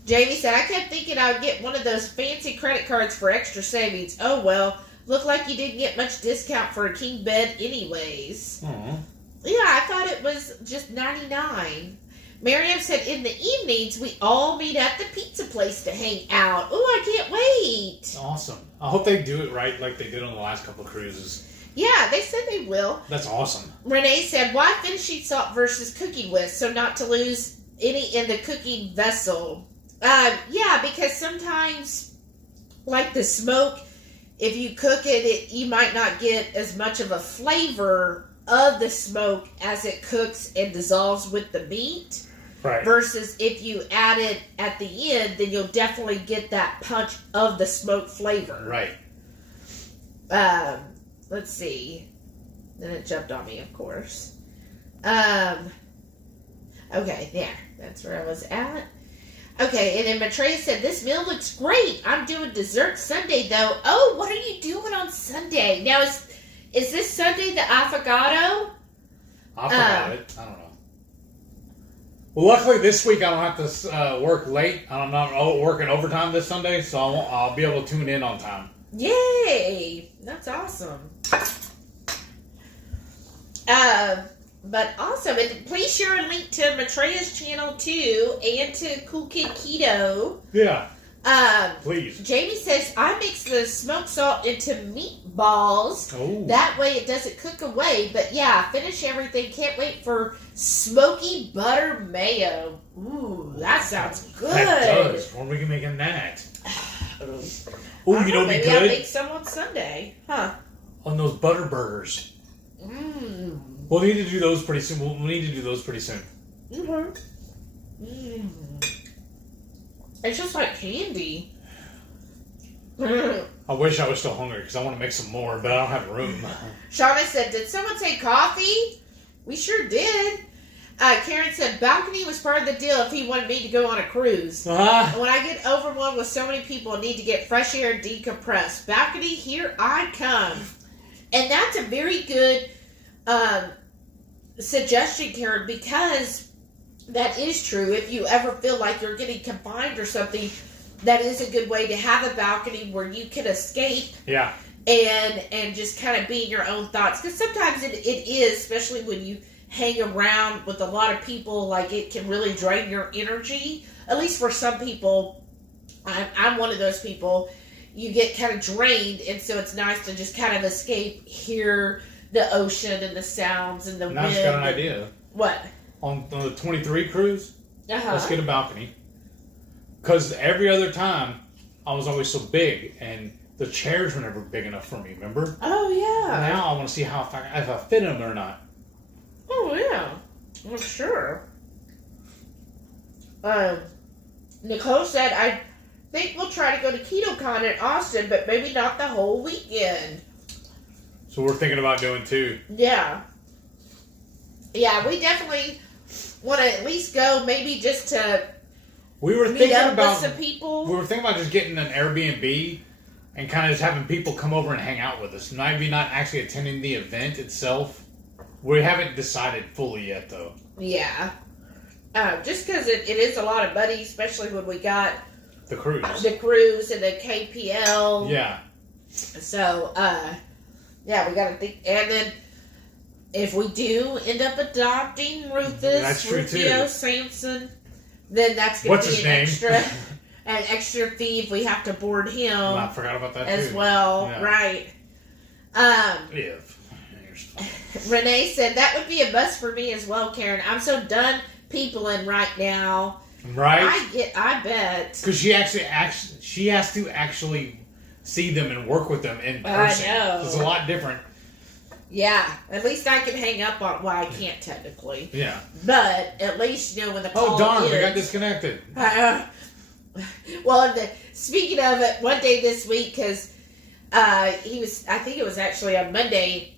Jamie said, I kept thinking I would get one of those fancy credit cards for extra savings. Oh, well. Looked like you didn't get much discount for a king bed anyways. Aww. Yeah, I thought it was just $99. Miriam said, in the evenings, we all meet at the pizza place to hang out. Oh, I can't wait. Awesome. I hope they do it right like they did on the last couple of cruises. Yeah, they said they will. That's awesome. Renee said, why finishing salt versus cooking whisk so not to lose any in the cooking vessel? Yeah, because sometimes, like the smoke, if you cook it, you might not get as much of a flavor of the smoke as it cooks and dissolves with the meat. Right. Versus if you add it at the end, then you'll definitely get that punch of the smoke flavor. Right. Let's see. Then it jumped on me, of course. Okay, there. That's where I was at. Okay, and then Maitreya said, this meal looks great. I'm doing dessert Sunday, though. Oh, what are you doing on Sunday? Now, is this Sunday the affogato? I forgot it. I don't know. Well, luckily this week I don't have to work late. I'm not working overtime this Sunday, so I'll be able to tune in on time. Yay! That's awesome. But awesome. And please share a link to Maitreya's channel too, and to Cool Kid Keto. Yeah. Please. Jamie says, I mix the smoked salt into meatballs. Oh. That way it doesn't cook away. But yeah, finish everything. Can't wait for smoky butter mayo. Ooh, that sounds good. That does. When are we making that? Oh, you know, maybe be I'll good make some on Sunday. Huh. on those butter burgers. Mmm. We'll need to do those pretty soon. We'll need to do those pretty soon. Mm-hmm. It's just like candy. I wish I was still hungry because I want to make some more, but I don't have room. Shauna said, did someone say coffee? We sure did. Karen said, balcony was part of the deal if he wanted me to go on a cruise. When I get overwhelmed with so many people, I need to get fresh air and decompress. Balcony, here I come. And that's a very good suggestion, Karen, because that is true. If you ever feel like you're getting confined or something, that is a good way to have a balcony where you can escape. Yeah. And just kind of be in your own thoughts. Because sometimes it is, especially when you hang around with a lot of people, like it can really drain your energy. At least for some people, I'm one of those people. You get kind of drained, and so it's nice to just kind of escape, hear the ocean and the sounds and the wind. Now I just got an idea. What? On the 23 cruise, Uh-huh. let's get a balcony. Because every other time, I was always so big, and the chairs were never big enough for me, remember? Oh, yeah. Now I want to see if I fit in them or not. Oh, yeah. I'm sure. Nicole said, I think we'll try to go to KetoCon in Austin, but maybe not the whole weekend. So we're thinking about doing two. Yeah. Yeah, we definitely want to at least go, maybe just to We were meet thinking up about with some people. We were thinking about just getting an Airbnb and kind of just having people come over and hang out with us. Maybe not actually attending the event itself. We haven't decided fully yet, though. Yeah. Just because it is a lot of money, especially when we got The cruise. the cruise and the KPL. Yeah. So, yeah, we got to think. And then if we do end up adopting That's true, Rufio too. Samson, then that's going What's to be his an name? extra fee if we have to board him I forgot about that, as too. well. Yeah. Right. If. Renee said, that would be a must for me as well, Karen. I'm so done peopling right now. Right? I bet. Because she has to actually see them and work with them in person. I know. It's a lot different. Yeah, at least I can hang up on. Well, I can't technically. Yeah. But at least when the call Oh darn! is, We got disconnected. Well, speaking of it, one day this week, because I think it was actually on Monday.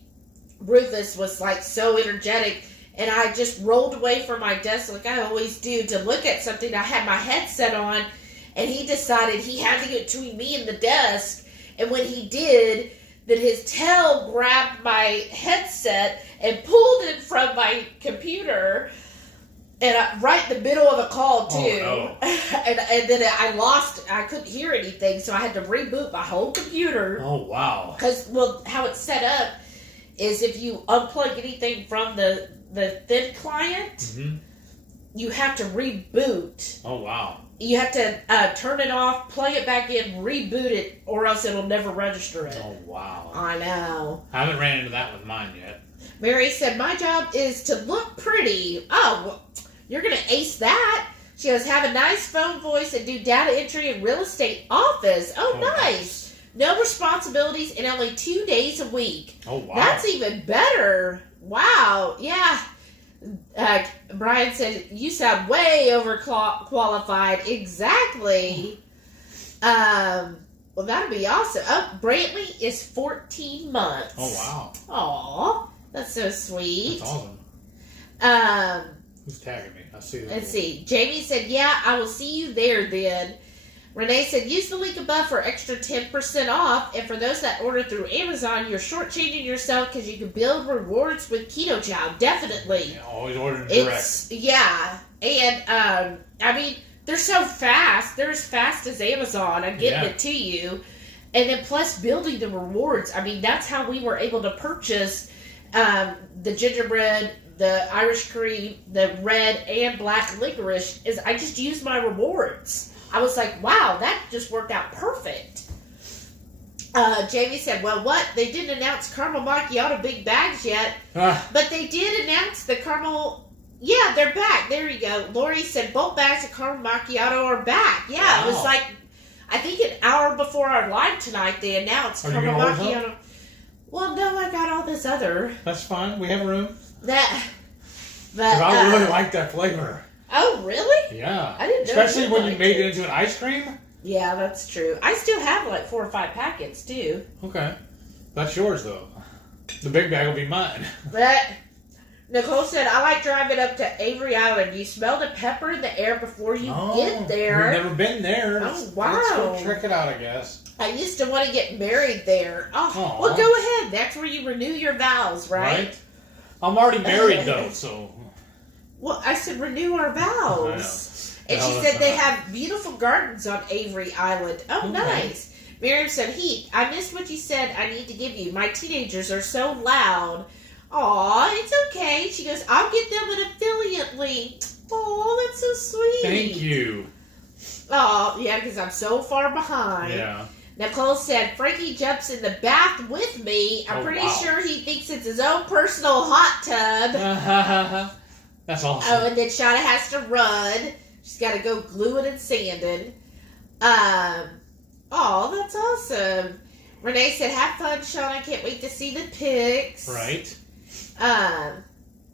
Rufus was like so energetic, and I just rolled away from my desk like I always do to look at something. I had my headset on, and he decided he had to get between me and the desk. And when he did, then his tail grabbed my headset and pulled it from my computer, and right in the middle of a call too. Oh, no. and then I couldn't hear anything, so I had to reboot my whole computer. Oh wow! Because how it's set up is if you unplug anything from the thin client, you have to reboot. Oh wow! You have to turn it off, plug it back in, reboot it, or else it'll never register it. Oh wow! I know. I haven't ran into that with mine yet. Mary said, my job is to look pretty. Oh, well, you're going to ace that. She goes, have a nice phone voice and do data entry in real estate office. Oh, nice. No responsibilities and only 2 days a week. Oh, wow. That's even better. Wow. Yeah. Brian said, you sound way overqualified. Exactly. Well, that'd be awesome. Oh, Brantley is 14 months. Oh, wow. Aw, that's so sweet. That's awesome. Who's tagging me? I see that. Let's see. Jamie said, yeah, I will see you there then. Renee said, use the link above for extra 10% off. And for those that order through Amazon, you're shortchanging yourself because you can build rewards with Keto Chow. Definitely. Yeah, always order direct. Yeah. And, I mean, they're so fast. They're as fast as Amazon. I'm getting it to you. And then plus building the rewards. I mean, that's how we were able to purchase the gingerbread, the Irish cream, the red and black licorice. Is I just used my rewards. I was like, wow, that just worked out perfect. Jamie said, well, what? They didn't announce caramel macchiato big bags yet, but they did announce the caramel. Yeah, they're back. There you go. Lori said both bags of caramel macchiato are back. Yeah, wow. It was like, I think an hour before our live tonight, they announced caramel macchiato. Well, no, I got all this other. That's fine. We have room. Because I really like that flavor. Oh, really? Yeah. I didn't know. Especially when you made it into an ice cream. Yeah, that's true. I still have like 4 or 5 packets, too. Okay. That's yours, though. The big bag will be mine. But Nicole said, I like driving up to Avery Island. You smell the pepper in the air before you get there. We've never been there. Oh, wow. Let's go check it out, I guess. I used to want to get married there. Oh, well, go ahead. That's where you renew your vows, right? I'm already married, though, so... Well, I said renew our vows. And she said they have beautiful gardens on Avery Island. Oh, nice. Miriam said, Heath, I missed what you said I need to give you. My teenagers are so loud. Aw, it's okay. She goes, I'll get them an affiliate link. Aw, that's so sweet. Thank you. Oh, yeah, because I'm so far behind. Yeah. Nicole said, Frankie jumps in the bath with me. I'm pretty sure he thinks it's his own personal hot tub. That's awesome. Oh, and then Shauna has to run. She's got to go gluing and sanding. Oh, that's awesome. Renee said, have fun, Shauna. I can't wait to see the pics. Right.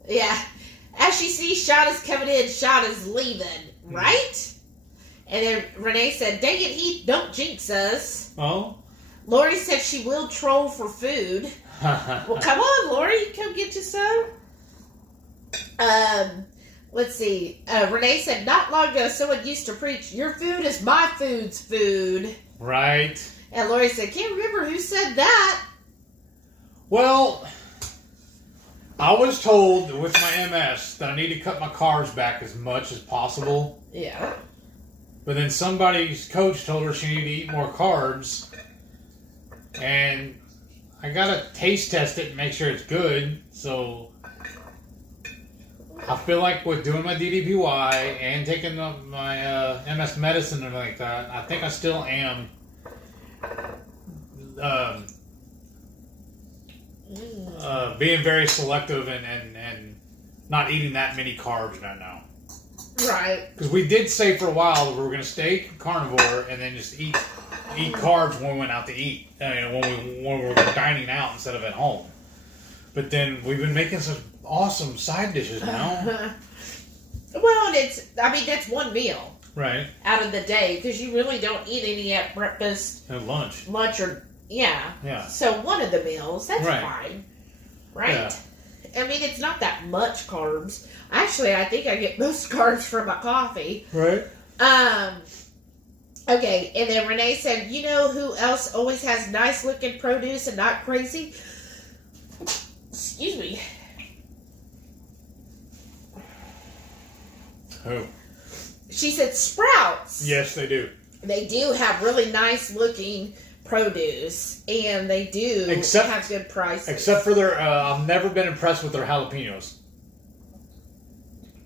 Yeah. As she sees Shauna's coming in, Shauna's leaving. Right? And then Renee said, dang it, Heath, don't jinx us. Oh? Lori said she will troll for food. Well, come on, Lori. Come get you some. Let's see. Renee said, not long ago, someone used to preach, your food is my food's food. Right. And Lori said, can't remember who said that. Well, I was told with my MS that I need to cut my carbs back as much as possible. Yeah. But then somebody's coach told her she needed to eat more carbs. And I gotta taste test it and make sure it's good. So I feel like with doing my DDPY and taking my MS medicine and like that, I think I still am being very selective and not eating that many carbs right now. Right. Because we did say for a while that we were going to stay carnivore and then just eat carbs when we went out to eat. When we were dining out instead of at home. But then we've been making some awesome side dishes now. Well, that's one meal. Right. Out of the day. Because you really don't eat any at breakfast. At lunch. Lunch or, yeah. Yeah. So one of the meals, that's fine. Right? Yeah. I mean, it's not that much carbs. Actually, I think I get most carbs from my coffee. Right. Okay, and then Renee said, you know who else always has nice looking produce and not crazy? Excuse me. Who? She said Sprouts. Yes, they do. They do have really nice looking produce, and they do have good prices. Except for their, I've never been impressed with their jalapenos.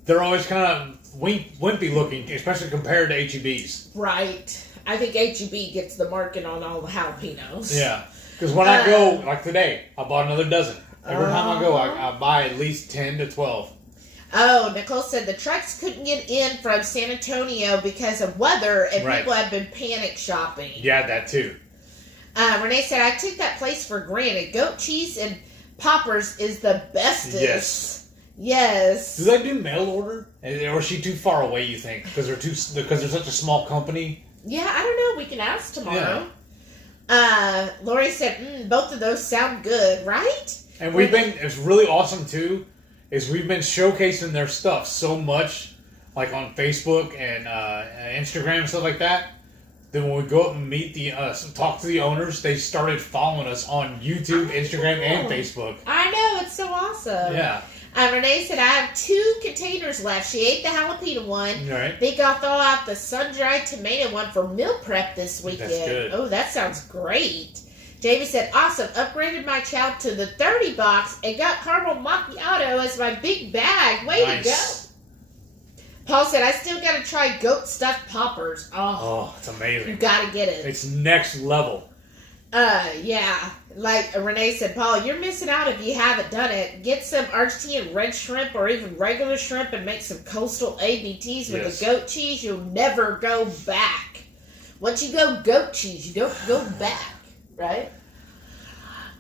They're always kind of wimpy looking, especially compared to H-E-B's. Right. I think H-E-B gets the market on all the jalapenos. Yeah. Because when I go, like today, I bought another dozen. Every time I go, I buy at least 10 to 12. Oh, Nicole said the trucks couldn't get in from San Antonio because of weather, and people have been panic shopping. Yeah, that too. Renee said, I took that place for granted. Goat cheese and poppers is the bestest. Yes. Do they do mail order? Or is she too far away, you think? Because they're such a small company? Yeah, I don't know. We can ask tomorrow. Yeah. Lori said, both of those sound good, right? And it's really awesome too, is we've been showcasing their stuff so much, like on Facebook and Instagram and stuff like that. Then when we go up and meet talk to the owners, they started following us on YouTube, Instagram, and Facebook. I know, it's so awesome. Yeah. Renee said, I have 2 containers left. She ate the jalapeno one. Right. I think I'll thaw out the sun-dried tomato one for meal prep this weekend. That's good. Oh, that sounds great. David said, awesome. Upgraded my chow to the 30 box and got caramel macchiato as my big bag. Way to go. Paul said, I still got to try goat stuffed poppers. Oh, it's amazing. You got to get it. It's next level. Yeah. Like Renee said, Paul, you're missing out if you haven't done it. Get some Argentine red shrimp or even regular shrimp and make some coastal ABTs with the goat cheese. You'll never go back. Once you go goat cheese, you don't go back, right?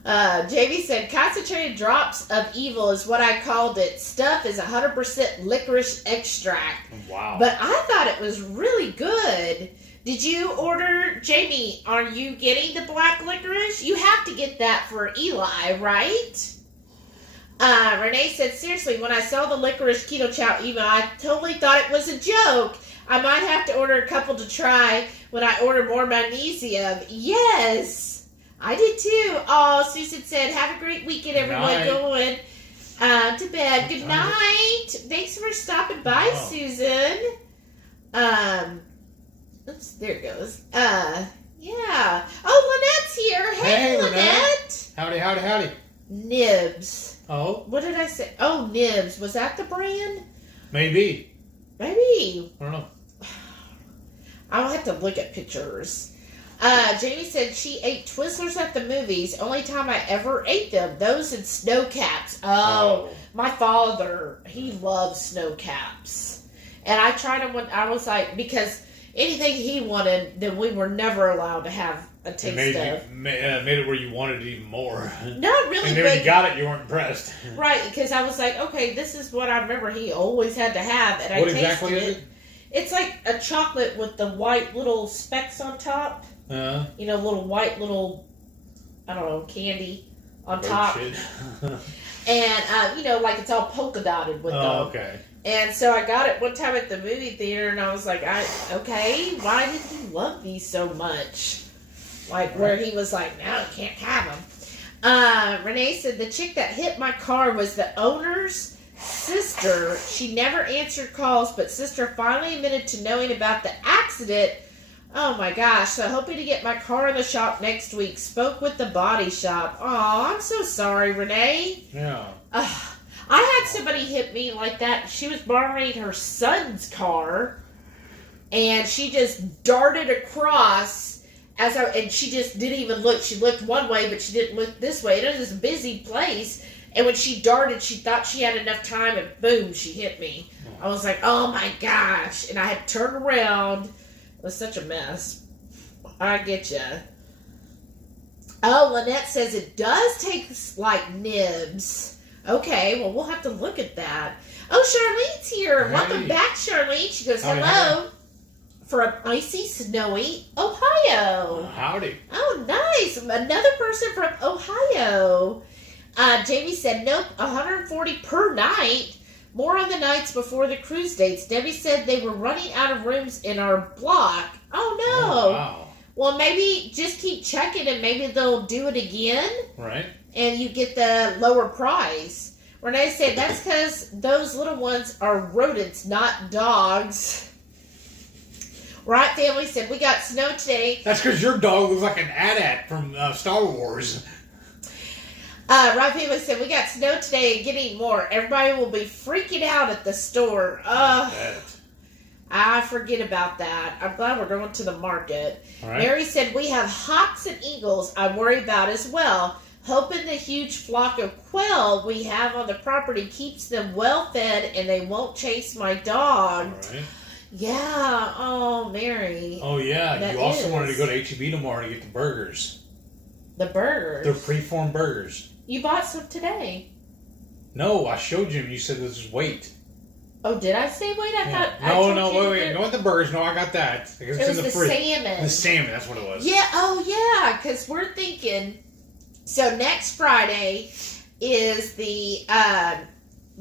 JV said, concentrated drops of evil is what I called it. Stuff is 100% licorice extract. Wow. But I thought it was really good. Did you order, Jamie, are you getting the black licorice? You have to get that for Eli, right? Renee said, seriously, when I saw the licorice keto chow email, I totally thought it was a joke. I might have to order a couple to try when I order more magnesium. Yes. I did too. Oh, Susan said, have a great weekend, everyone. Going to bed. Good night. Thanks for stopping by, Susan. Oops, there it goes. Yeah. Oh, Lynette's here. Hey, Lynette. Howdy. Nibs. Oh? What did I say? Oh, Nibs. Was that the brand? Maybe. I don't know. I'll have to look at pictures. Jamie said she ate Twizzlers at the movies. Only time I ever ate them. Those and snow caps. Oh, my father, he loves snow caps. And I tried them when I was like, because anything he wanted, then we were never allowed to have a taste of. Made it where you wanted it even more. Not really. And then when you got it, you weren't impressed. Right, because I was like, okay, this is what I remember he always had to have. And what I exactly tasted is it? It's like a chocolate with the white little specks on top. You know, little, I don't know, candy on top. Shit. And, you know, like it's all polka dotted with them. Okay. And so I got it one time at the movie theater, and I was like, okay, why did he love these so much? Like, where he was like, no, you can't have them. Renee said, the chick that hit my car was the owner's sister. She never answered calls, but sister finally admitted to knowing about the accident. Oh my gosh, so hoping to get my car in the shop next week. Spoke with the body shop. Oh, I'm so sorry, Renee. Yeah. I had somebody hit me like that. She was borrowing her son's car, and she just darted across and she just didn't even look. She looked one way, but she didn't look this way. It was this busy place, and when she darted, she thought she had enough time, and boom, she hit me. I was like, oh my gosh, and I had to turn around. It was such a mess. I get you. Oh, Lynette says it does taste like nibs. Okay, well, we'll have to look at that. Oh, Charlene's here. Hey. Welcome back, Charlene. She goes, hello. From icy, snowy Ohio. Howdy. Oh, nice. Another person from Ohio. Jamie said, nope, 140 per night. More on the nights before the cruise dates. Debbie said they were running out of rooms in our block. Oh, no. Oh, wow. Well, maybe just keep checking and maybe they'll do it again. Right. And you get the lower price. Renee said that's because those little ones are rodents, not dogs. Right, family said we got snow today. That's because your dog looks like an AT-AT from Star Wars. Right, family said we got snow today and getting more. Everybody will be freaking out at the store. I forget about that. I'm glad we're going to the market. Right. Mary said we have hawks and eagles I worry about as well. Hoping the huge flock of quail we have on the property keeps them well fed and they won't chase my dog. Right. Yeah. Oh, Mary. Oh, yeah. You also wanted to go to H-E-B tomorrow to get the burgers. The burgers? They're preformed burgers. You bought some today. No, I showed you and you said this is wait. Oh, did I say wait? I thought. Wait. No, with the burgers. No, I got that. It was the salmon. The salmon, that's what it was. Yeah, oh yeah, because we're thinking. So next Friday is the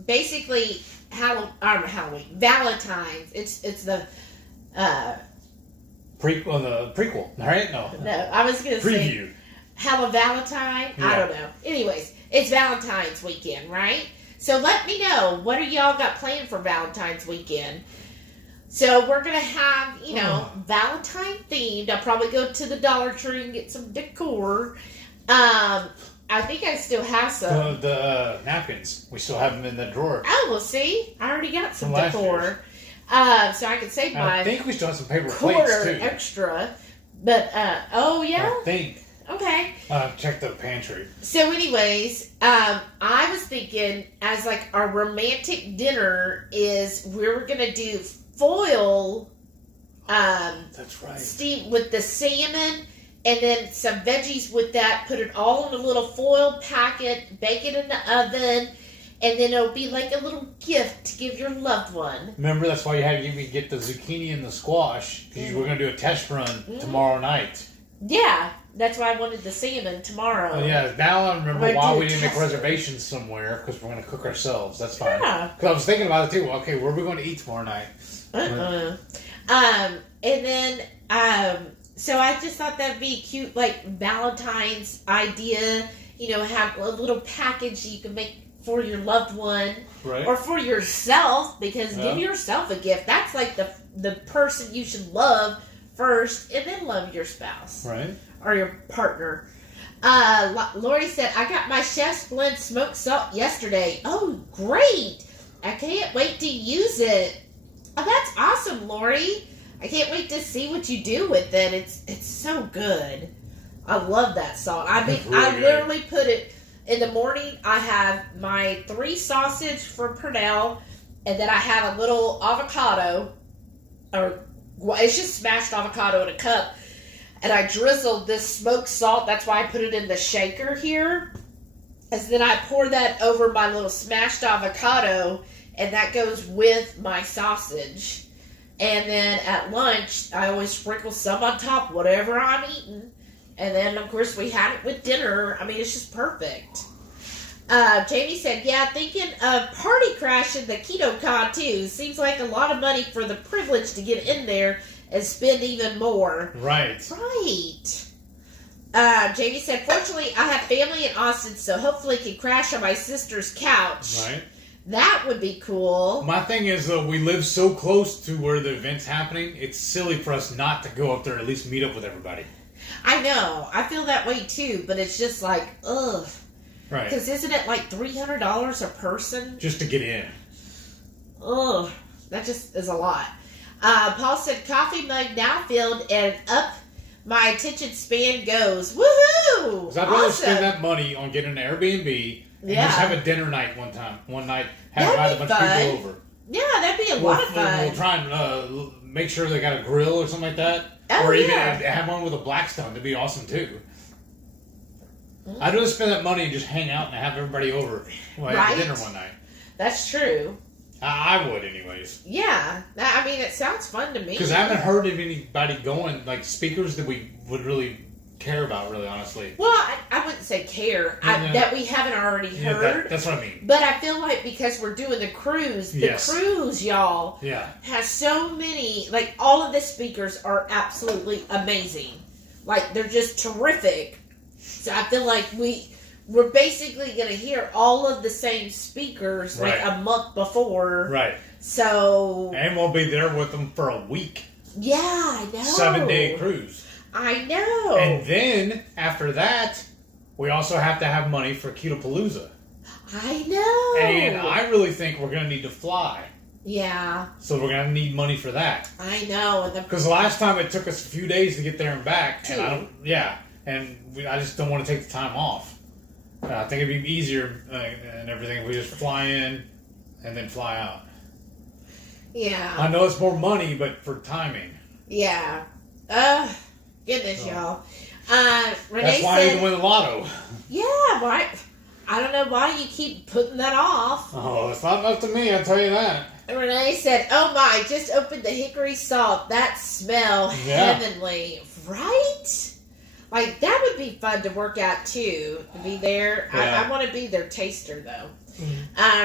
basically Halloween, Valentine's. It's the prequel, right? No, I was gonna say preview. Valentine. Yeah. I don't know. Anyways, it's Valentine's weekend, right? So let me know, what do y'all got planned for Valentine's weekend? So we're going to have, Valentine themed. I'll probably go to the Dollar Tree and get some decor. I think I still have some. The napkins. We still have them in the drawer. Oh, well, see? I already got some decor. So I can save I my think we still have some paper plates quarter too. extra. But, oh yeah? I think. Okay. Check the pantry. So anyways, I was thinking as like our romantic dinner is we're going to do foil That's right. steam with the salmon and then some veggies with that. Put it all in a little foil packet, bake it in the oven, and then it'll be like a little gift to give your loved one. Remember, that's why you had to get the zucchini and the squash, because we're going to do a test run tomorrow night. Yeah, that's why I wanted the salmon tomorrow. Oh, yeah, now I remember We're why gonna we do a didn't make test run. reservations somewhere, because we're going to cook ourselves. That's fine. Yeah. Because I was thinking about it too. Okay, where are we going to eat tomorrow night? And then, so I just thought that'd be cute, like Valentine's idea. You know, have a little package you can make for your loved one, Right. or for yourself, because give yourself a gift. That's like the person you should love first, and then love your spouse, Right. or your partner. Lori said, I got my Chef's Blend smoked salt yesterday. Oh, great. I can't wait to use it. Oh, that's awesome, Lori. I can't wait to see what you do with it. It's so good. I love that salt. I mean, It's really I good. literally put it in the morning. I have my 3 sausage from Purnell, and then I have a little avocado, or well, it's just smashed avocado in a cup, and I drizzled this smoked salt. That's why I put it in the shaker here. And then I pour that over my little smashed avocado, and that goes with my sausage. And then at lunch, I always sprinkle some on top, whatever I'm eating. And then, of course, we had it with dinner. I mean, it's just perfect. Jamie said, yeah, thinking of party crashing the KetoCon, too. Seems like a lot of money for the privilege to get in there and spend even more. Right. Right. Jamie said, fortunately, I have family in Austin, so hopefully can crash on my sister's couch. Right. That would be cool. My thing is, though, we live so close to where the event's happening, it's silly for us not to go up there and at least meet up with everybody. I know. I feel that way, too, but it's just like, ugh. Right. Because isn't it like $300 a person? Just to get in. Ugh. That just is a lot. Paul said, coffee mug now filled and up my attention span goes. Woohoo! Because I'd rather spend that money on getting an Airbnb and just have a dinner night one night, have That'd a be bunch of fun. people over. Yeah, that'd be a lot of fun. We'll try and make sure they got a grill or something like that. Oh, or even yeah. have one with a Blackstone. That'd be awesome, too. I'd rather spend that money and just hang out and have everybody over at dinner one night. That's true. I would, anyways. Yeah. I mean, it sounds fun to me. Because I haven't heard of anybody going, like, speakers that we would really care about, really, honestly. Well, I wouldn't say care. That we haven't already heard. That's what I mean. But I feel like because we're doing the cruise, cruise, y'all, has so many, like, all of the speakers are absolutely amazing. Like, they're just terrific. So I feel like we're basically going to hear all of the same speakers like a month before. Right. So. And we'll be there with them for a week. Yeah, I know. 7-day cruise. I know. And then, after that, we also have to have money for Ketopalooza. I know. And I really think we're going to need to fly. Yeah. So we're going to need money for that. I know. Because last time it took us a few days to get there and back. And I just don't want to take the time off. I think it'd be easier and everything if we just fly in and then fly out. Yeah. I know it's more money, but for timing. Yeah. Goodness, y'all. Renee That's why I said, need to win the lotto. Yeah, why? I don't know why you keep putting that off. Oh, it's not up to me, I'll tell you that. Renee said, oh my, just opened the hickory salt. That smell heavenly. Right? Like, that would be fun to work out, too. To be there. Yeah. I want to be their taster, though.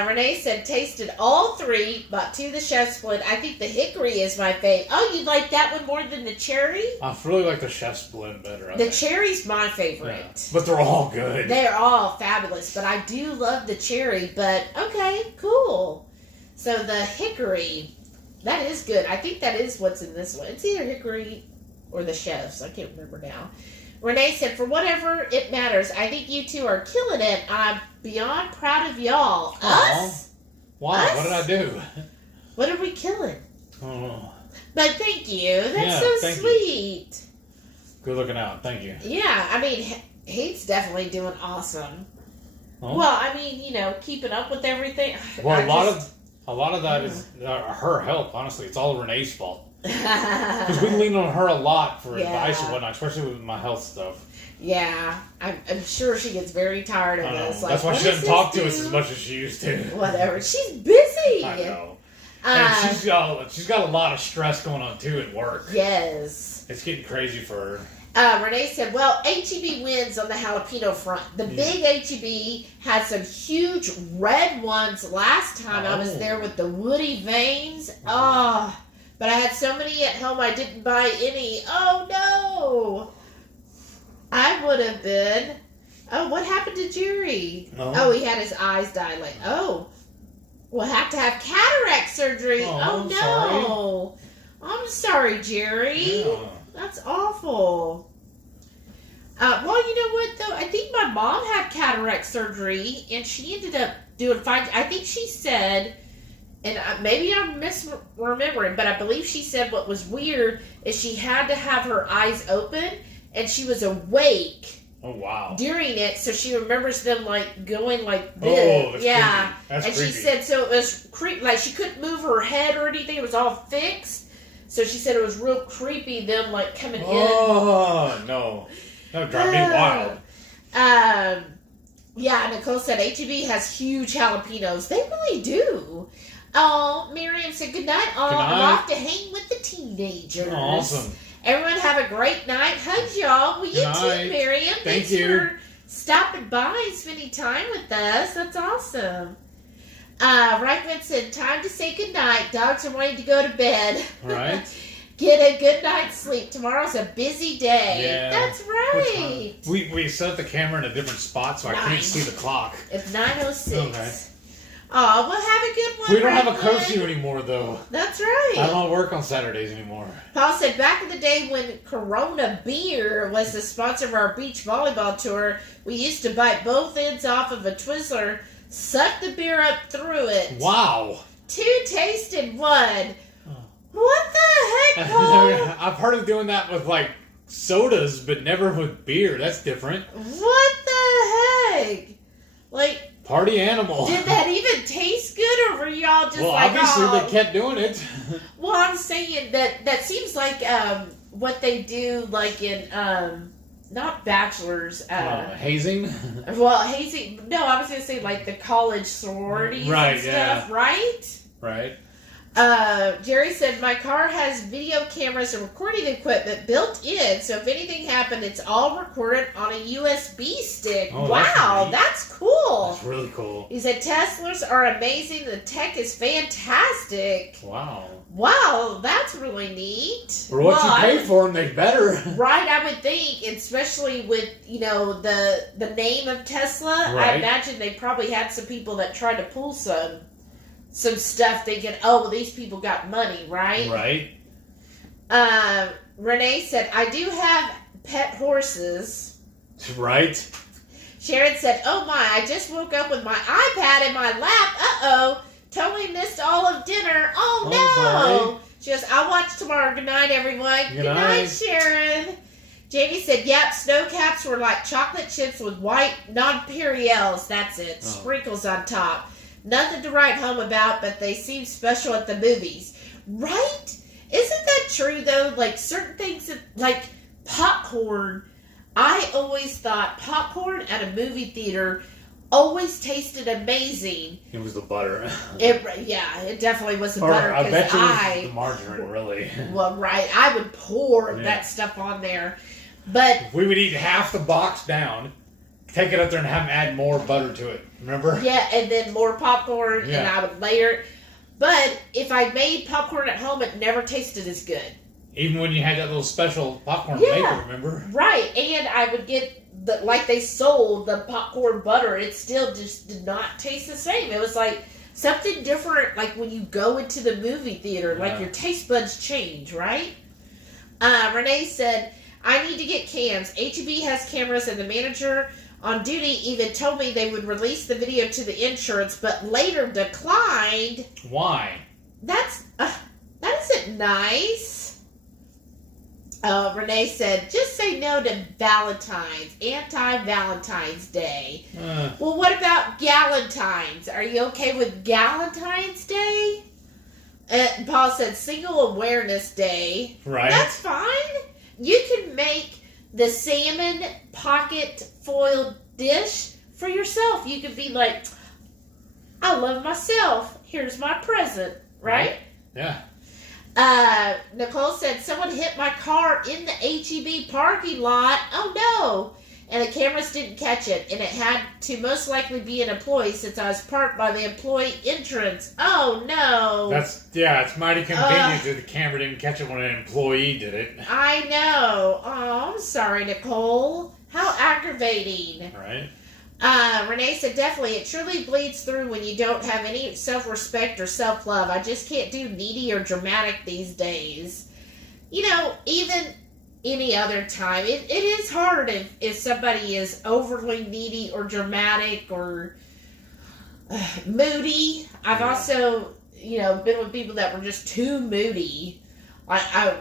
Renee said, tasted all 3, bought 2 of the Chef's Blend. I think the hickory is my fave. Oh, you like that one more than the cherry? I really like the Chef's Blend better. The cherry's my favorite. Yeah. But they're all good. They're all fabulous, but I do love the cherry. But, okay, cool. So the hickory, that is good. I think that is what's in this one. It's either hickory or the Chef's. I can't remember now. Renee said, for whatever it matters, I think you two are killing it. I'm beyond proud of y'all. Aww. Us? Wow, Us? what did I do? What are we killing? Oh. But thank you. That's so sweet. You. Good looking out. Thank you. Yeah, I mean, Heath's definitely doing awesome. Oh. Well, I mean, keeping up with everything. Well, a lot of that is her help. Honestly, it's all Renee's fault. Because we lean on her a lot for advice and whatnot, especially with my health stuff. Yeah, I'm sure she gets very tired of this. Like, that's why she doesn't talk to us as much as she used to. Whatever. She's busy. I know. And she's got a lot of stress going on too at work. Yes. It's getting crazy for her. Renee said, well, HEB wins on the jalapeno front. The big HEB had some huge red ones last time I was there with the woody veins. Oh, but I had so many at home I didn't buy any. Oh, no. I would have been. Oh, what happened to Jerry? Oh, he had his eyes dilate. Oh, we'll have to have cataract surgery. Oh no. Sorry. I'm sorry, Jerry. Yeah. That's awful. Well, you know what, though? I think my mom had cataract surgery, and she ended up doing fine. I think she said, and maybe I'm misremembering, but I believe she said what was weird is she had to have her eyes open, and she was awake. Oh, wow. During it, so she remembers them, like, going like this. Oh, that's creepy. That's and creepy. She said, so it was creepy. Like, she couldn't move her head or anything. It was all fixed. So she said it was real creepy, them, like, coming in. Oh, no. That would drive me wild. Yeah, Nicole said HEB has huge jalapenos. They really do. Oh, Miriam said, good night. Oh, I'm off to hang with the teenagers. Awesome. Everyone have a great night. Hugs, y'all. Well, you too, Miriam. Thanks for stopping by and spending time with us. That's awesome. Reichman said, time to say goodnight. Dogs are wanting to go to bed. Right. Get a good night's sleep. Tomorrow's a busy day. Yeah. That's right. We set the camera in a different spot so I can't see the clock. It's 9:06. Okay. Oh, we'll have a good one. We don't have a curfew anymore, though. That's right. I don't work on Saturdays anymore. Paul said, back in the day when Corona Beer was the sponsor of our beach volleyball tour, we used to bite both ends off of a Twizzler, suck the beer up through it. Wow. 2 tasted 1. What the heck, Paul? I've heard of doing that with, like, sodas, but never with beer. That's different. What the heck? Like... Party animal. Did that even taste good, or were y'all just obviously they kept doing it. Well, I'm saying that seems like what they do, like in not bachelors. Hazing. Well, hazing. No, I was gonna say like the college sororities and stuff, right? Right. Jerry said, my car has video cameras and recording equipment built in, so if anything happened, it's all recorded on a USB stick. Oh, wow, that's cool. That's really cool. He said, Teslas are amazing. The tech is fantastic. Wow. Wow, that's really neat. For what you pay for them, they're better. Right, I would think, especially with, the name of Tesla. Right. I imagine they probably had some people that tried to pull some stuff thinking, oh, well, these people got money, right? Right. Renee said, I do have pet horses. Right. Sharon said, oh my, I just woke up with my iPad in my lap. Uh-oh. Totally missed all of dinner. Oh, no. Sorry. She goes, I'll watch tomorrow. Good night, everyone. Good night, Sharon. Jamie said, yep, snow caps were like chocolate chips with white nonpareils. That's it. Sprinkles on top. Nothing to write home about, but they seem special at the movies. Right? Isn't that true, though? Like, certain things, like popcorn, I always thought popcorn at a movie theater always tasted amazing. It was the butter. It definitely was the butter. I bet you it was the margarine, really. Well, right. I would pour that stuff on there. But we would eat half the box down, take it up there and have them add more butter to it. Remember? Yeah, and then more popcorn, and I would layer it. But if I made popcorn at home, it never tasted as good. Even when you had that little special popcorn maker, remember? Right, and I would get, like they sold the popcorn butter, it still just did not taste the same. It was like something different, like when you go into the movie theater, like your taste buds change, right? Renee said, I need to get cams. HEB has cameras, and the manager on duty even told me they would release the video to the insurance, but later declined. Why? That isn't it nice? Renee said, just say no to Valentine's. Anti-Valentine's Day. Well, what about Galentine's? Are you okay with Galentine's Day? And Paul said, Single Awareness Day. Right. That's fine. You can make the salmon pocket foil dish for yourself. You could be like, I love myself. Here's my present. Right? Yeah. Nicole said, someone hit my car in the HEB parking lot. Oh no. And the cameras didn't catch it. And it had to most likely be an employee since I was parked by the employee entrance. Oh no. It's mighty convenient that the camera didn't catch it when an employee did it. I know. Oh, I'm sorry, Nicole. How aggravating. Right. Renee said, definitely, it truly bleeds through when you don't have any self-respect or self-love. I just can't do needy or dramatic these days. You know, even any other time, it is hard if somebody is overly needy or dramatic or moody. I've also, been with people that were just too moody.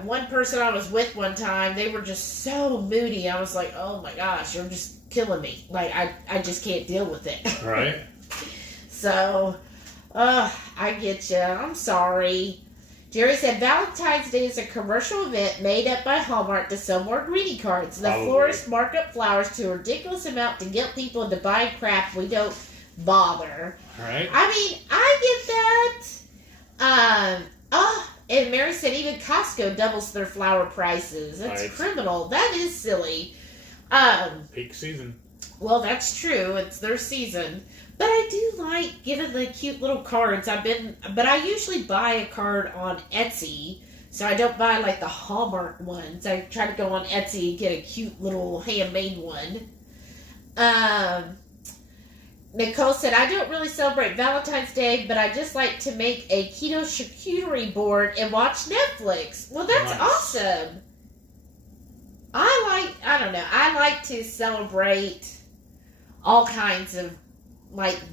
One person I was with one time, they were just so moody. I was like, oh my gosh, you're just killing me. Like, I just can't deal with it. Right. So, I get you. I'm sorry. Jerry said, Valentine's Day is a commercial event made up by Hallmark to sell more greeting cards. The florists mark up flowers to a ridiculous amount to get people into buying crap we don't bother. Right. I mean, I get that. And Mary said even Costco doubles their flower prices. That's criminal. That is silly. Peak season. Well, that's true. It's their season. But I do like giving the cute little cards. But I usually buy a card on Etsy. So I don't buy like the Hallmark ones. I try to go on Etsy and get a cute little handmade one. Nicole said, I don't really celebrate Valentine's Day, but I just like to make a keto charcuterie board and watch Netflix. Well, that's awesome. I like to celebrate all kinds of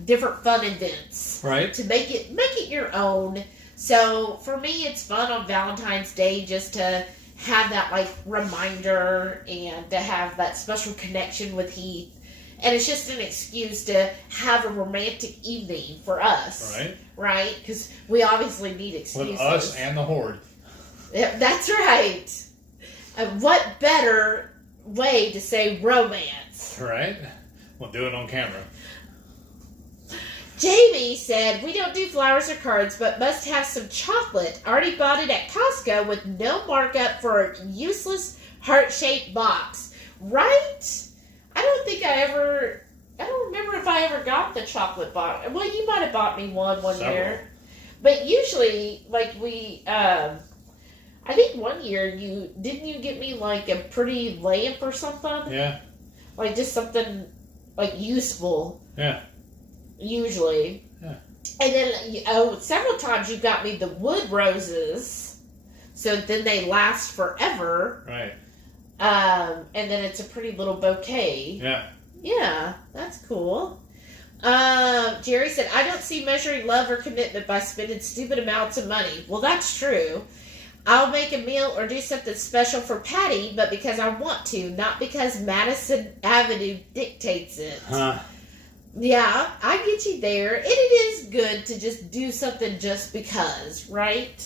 different fun events. Right. To make it your own. So for me, it's fun on Valentine's Day just to have that reminder and to have that special connection with Heath. And it's just an excuse to have a romantic evening for us. Right. Right? Because we obviously need excuses. With us and the horde. Yep, that's right. What better way to say romance? Right. We'll do it on camera. Jamie said, we don't do flowers or cards, but must have some chocolate. Already bought it at Costco with no markup for a useless heart-shaped box. Right? I don't remember if I ever got the chocolate box. Well, you might have bought me one year. But usually, I think one year didn't you get me a pretty lamp or something? Yeah. Just something useful. Yeah. Usually. Yeah. And then several times you got me the wood roses, so then they last forever. Right. And then it's a pretty little bouquet. Yeah. Yeah, that's cool. Jerry said, I don't see measuring love or commitment by spending stupid amounts of money. Well, that's true. I'll make a meal or do something special for Patty, but because I want to, not because Madison Avenue dictates it. Huh. Yeah, I get you there. And it is good to just do something just because, right?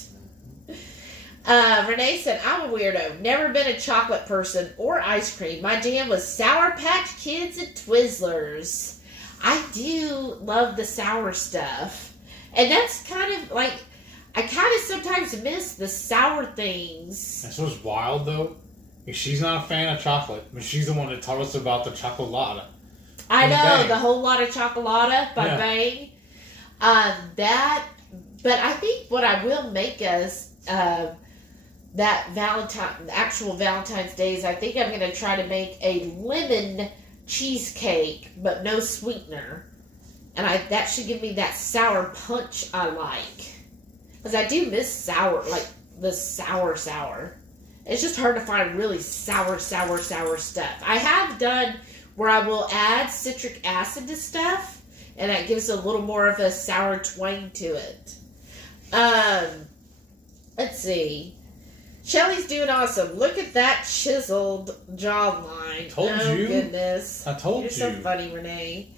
Renee said, I'm a weirdo. Never been a chocolate person or ice cream. My jam was Sour Patch Kids and Twizzlers. I do love the sour stuff. And that's kind of I kind of sometimes miss the sour things. That's what's wild, though. She's not a fan of chocolate, but she's the one that taught us about the chocolata. I know, the whole lot of chocolata by Bang. But I think what I will make us that actual Valentine's Day is I think I'm going to try to make a lemon cheesecake, but no sweetener. And that should give me that sour punch I like. Because I do miss sour, the sour. It's just hard to find really sour stuff. I have done where I will add citric acid to stuff, and that gives a little more of a sour twang to it. Let's see. Shelly's doing awesome. Look at that chiseled jawline. Told oh, you. Goodness. I told You're you. so funny, Renee.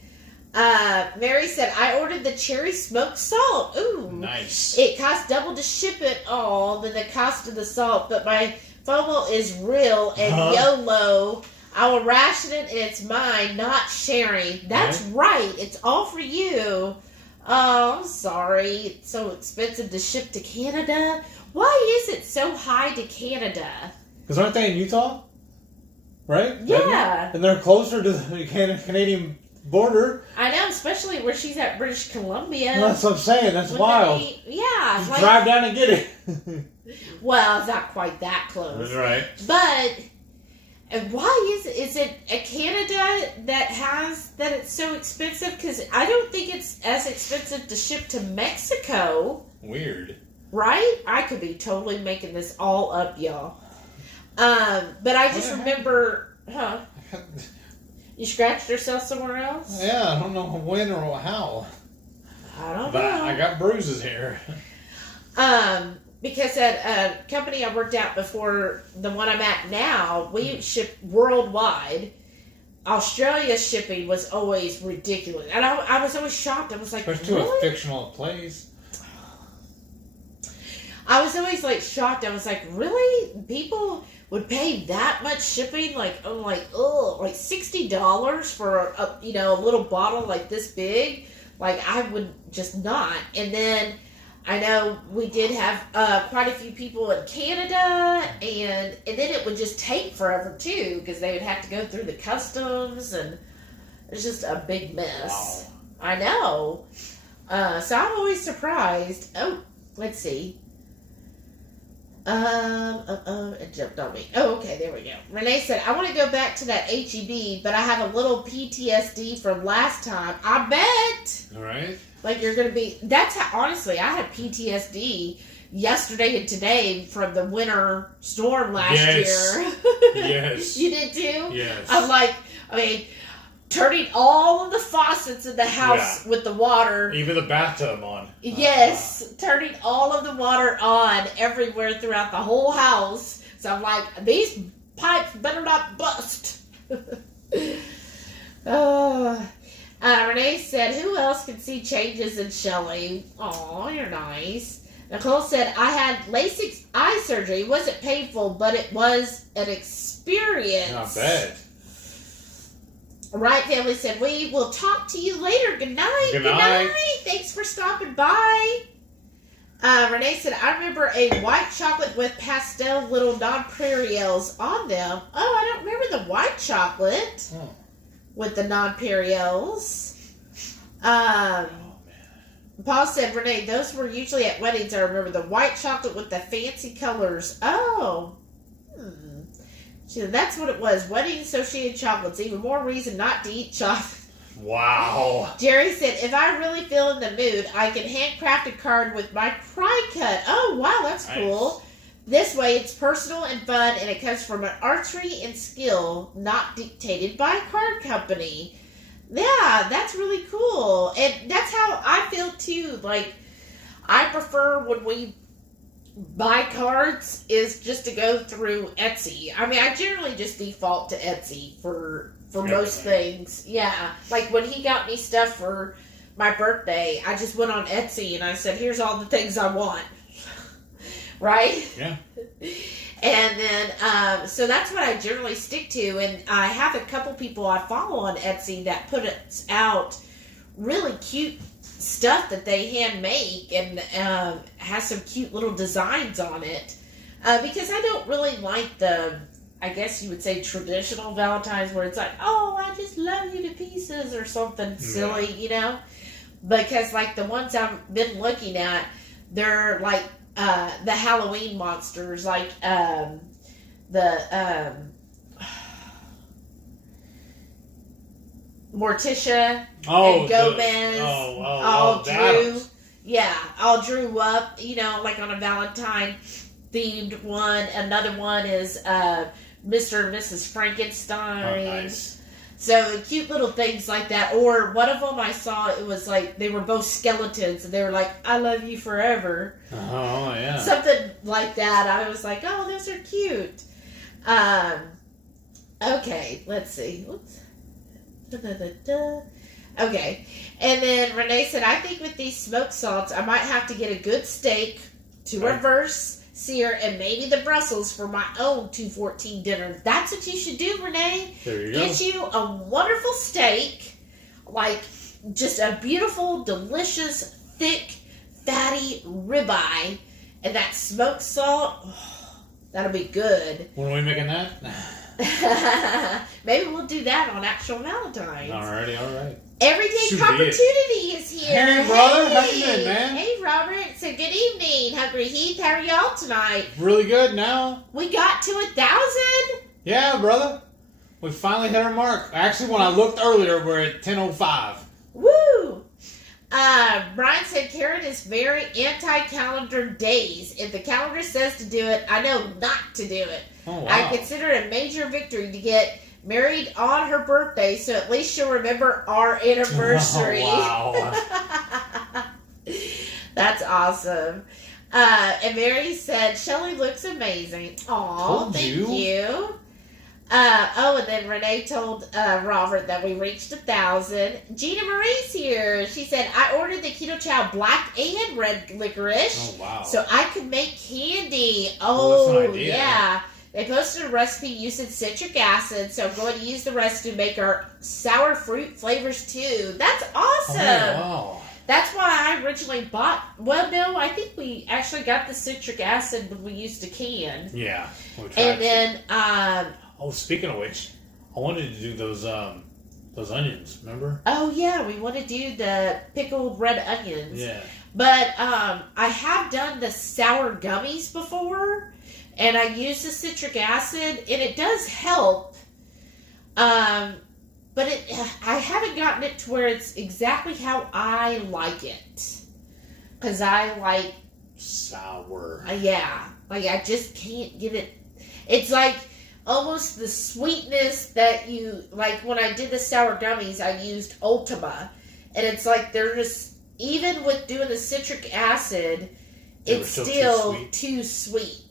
Mary said, I ordered the cherry smoked salt. Ooh. Nice. It cost double to ship it all than the cost of the salt, but my FOMO is real and YOLO. I will ration it and it's mine, not sharing. That's right. It's all for you. Oh, I'm sorry. It's so expensive to ship to Canada. Why is it so high to Canada? Because aren't they in Utah? Right? Yeah. And they're closer to the Canadian border. I know, especially where she's at British Columbia. Well, that's what I'm saying. That's wild. Yeah. Just drive down and get it. Well, it's not quite that close. That's right. But why is it a Canada that it's so expensive? Because I don't think it's as expensive to ship to Mexico. Weird. Right? I could be totally making this all up, y'all. But I just remember, you scratched yourself somewhere else? Yeah, I don't know when or how. I don't know. But I got bruises here. Because at a company I worked at before the one I'm at now, we ship worldwide. Australia's shipping was always ridiculous. And I was always shocked. I was like, Especially really? to a fictional place. I was always like shocked. I was like, really? People would pay that much shipping? Like, I'm like, oh, like $60 for a little bottle like this big? Like, I would just not. And then I know we did have quite a few people in Canada, and then it would just take forever too, because they would have to go through the customs, and it's just a big mess. Wow. I know. So I'm always surprised. Oh, let's see. It jumped on me. Oh, okay, there we go. Renee said, I want to go back to that HEB, but I have a little PTSD from last time. I bet. All right. Like you're going to be, that's how, honestly, I had PTSD yesterday and today from the winter storm last year. Yes. You did too? Yes. Turning all of the faucets in the house with the water. Even the bathtub on. Yes, turning all of the water on everywhere throughout the whole house. So I'm like, these pipes better not bust. Renee said, who else can see changes in Shelly? Aw, you're nice. Nicole said, I had LASIK eye surgery. It wasn't painful, but it was an experience. Not bad. Right Family said, we will talk to you later. Good night. Good night. Thanks for stopping by. Renee said, I remember a white chocolate with pastel little nonpareils on them. Oh, I don't remember the white chocolate with the nonpareils. Paul said, Renee, those were usually at weddings. I remember the white chocolate with the fancy colors. Oh. So that's what it was. Wedding-associated chocolates. Even more reason not to eat chocolate. Wow. Jerry said, if I really feel in the mood, I can handcraft a card with my cry cut. Oh, wow, that's cool. This way, it's personal and fun, and it comes from an artistry and skill not dictated by a card company. Yeah, that's really cool. And that's how I feel, too. Like, I prefer when we buy cards is just to go through Etsy. I mean, I generally just default to Etsy for most things. Yeah. Like when he got me stuff for my birthday, I just went on Etsy and I said, here's all the things I want. Right? Yeah. And then, so that's what I generally stick to. And I have a couple people I follow on Etsy that put out really cute stuff that they hand make and has some cute little designs on it. Because I don't really like the, I guess you would say, traditional Valentine's where it's like, oh, I just love you to pieces or something silly, you know? Because like the ones I've been looking at, they're like the Halloween monsters, like the Morticia and Gomez all drew up, you know, like on a Valentine themed one. Another one is Mr. and Mrs. Frankenstein. Oh, nice. So cute little things like that. Or one of them I saw, it was like they were both skeletons and they were like, I love you forever. Oh, yeah. Something like that. I was like, oh, those are cute. Okay, let's see. Oops. Okay. And then Renee said, I think with these smoked salts, I might have to get a good steak to reverse sear and maybe the Brussels for my own 214 dinner. That's what you should do, Renee. There you go. Get you a wonderful steak, like just a beautiful, delicious, thick, fatty ribeye, and that smoked salt. Oh, that'll be good. When are we making that? Maybe we'll do that on actual Valentine's. Alrighty, alright. Everyday Opportunity is here. Hey, brother. How you doing, man? Hey, Robert. So good evening, HungryHeath. How are y'all tonight? Really good now. We got to 1,000. Yeah, brother. We finally hit our mark. Actually, when I looked earlier, we're at 10:05. Woo! Brian said Karen is very anti-calendar days. If the calendar says to do it, I know not to do it. Oh, wow. I consider it a major victory to get married on her birthday, so at least she'll remember our anniversary. Oh, wow. That's awesome. And Mary said, Shelly looks amazing. Aw, thank you. And then Renee told Robert that we reached 1,000. Gina Marie's here. She said, I ordered the Keto Chow black and red licorice. Oh, wow. So I could make candy. Well, that's an idea. Yeah. They posted a recipe using citric acid, so I'm going to use the rest to make our sour fruit flavors too. That's awesome. Oh, wow. That's why I originally bought. Well, no, I think we actually got the citric acid when we used to can. Yeah. And then, oh, speaking of which, I wanted to do those onions. Remember? oh yeah, we want to do the pickled red onions. Yeah. But I have done the sour gummies before. And I use the citric acid, and it does help. But I haven't gotten it to where it's exactly how I like it. Because I like... sour. Yeah. Like, I just can't get it. It's like almost the sweetness that you... Like, when I did the sour gummies, I used Ultima. And it's like they're just... Even with doing the citric acid, it's still too sweet.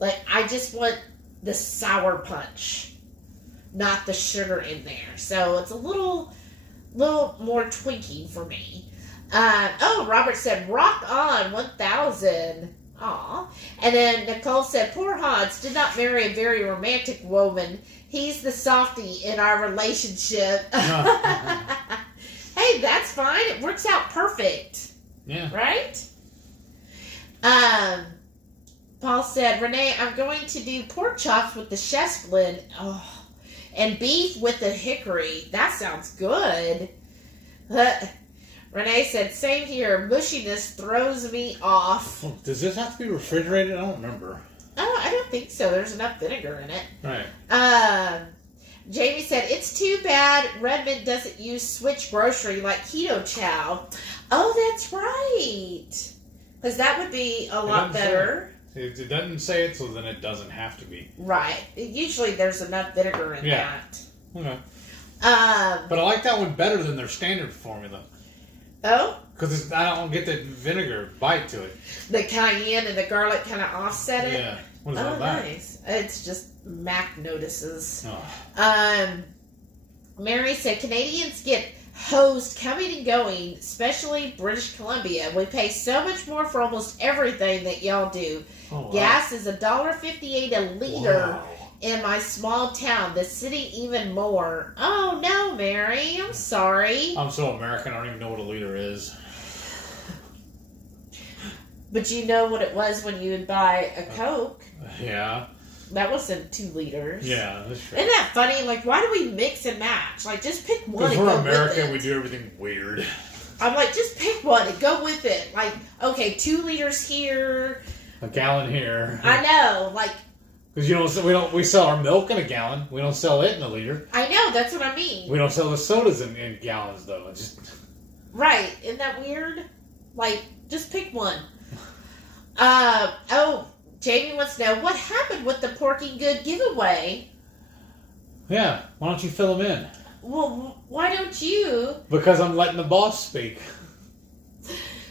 Like, I just want the sour punch, not the sugar in there. So it's a little more twinkie for me. Robert said, rock on, 1,000. Aw. And then Nicole said, poor Hans did not marry a very romantic woman. He's the softie in our relationship. Hey, that's fine. It works out perfect. Yeah. Right? Paul said, Renee, I'm going to do pork chops with the chef's blend. Oh, and beef with the hickory. That sounds good. Renee said, same here. Mushiness throws me off. Oh, does this have to be refrigerated? I don't remember. Oh, I don't think so. There's enough vinegar in it. Right. Jamie said, it's too bad Redmond doesn't use Switch Grocery like Keto Chow. Oh, that's right. Because that would be a lot better. If it doesn't say it, so then it doesn't have to be. Right. Usually there's enough vinegar in that. Okay. But I like that one better than their standard formula. Oh? Because I don't get the vinegar bite to it. The cayenne and the garlic kind of offset it? Yeah. What is all that? Nice. It's just Mac notices. Oh. Mary said, Canadians get hosed coming and going, especially British Columbia. We pay so much more for almost everything that y'all do. Oh, wow. Gas is $1.58 a liter. Wow. In my small town, the city even more. Oh no, Mary, I'm sorry. I'm so American, I don't even know what a liter is. But you know what it was when you would buy a Coke. Yeah. That wasn't 2 liters. Yeah, that's true. Isn't that funny? Like, why do we mix and match? Like, just pick one and go Because we're American, with it. we do everything weird. I'm like, just pick one and go with it. Like, okay, 2 liters here. A gallon here. I know, like... Because we sell our milk in a gallon. We don't sell it in a liter. I know, that's what I mean. We don't sell the sodas in gallons, though. It's just... Right, isn't that weird? Like, just pick one. Jamie wants to know, what happened with the Porky Good giveaway? Yeah, why don't you fill them in? Well, why don't you? Because I'm letting the boss speak.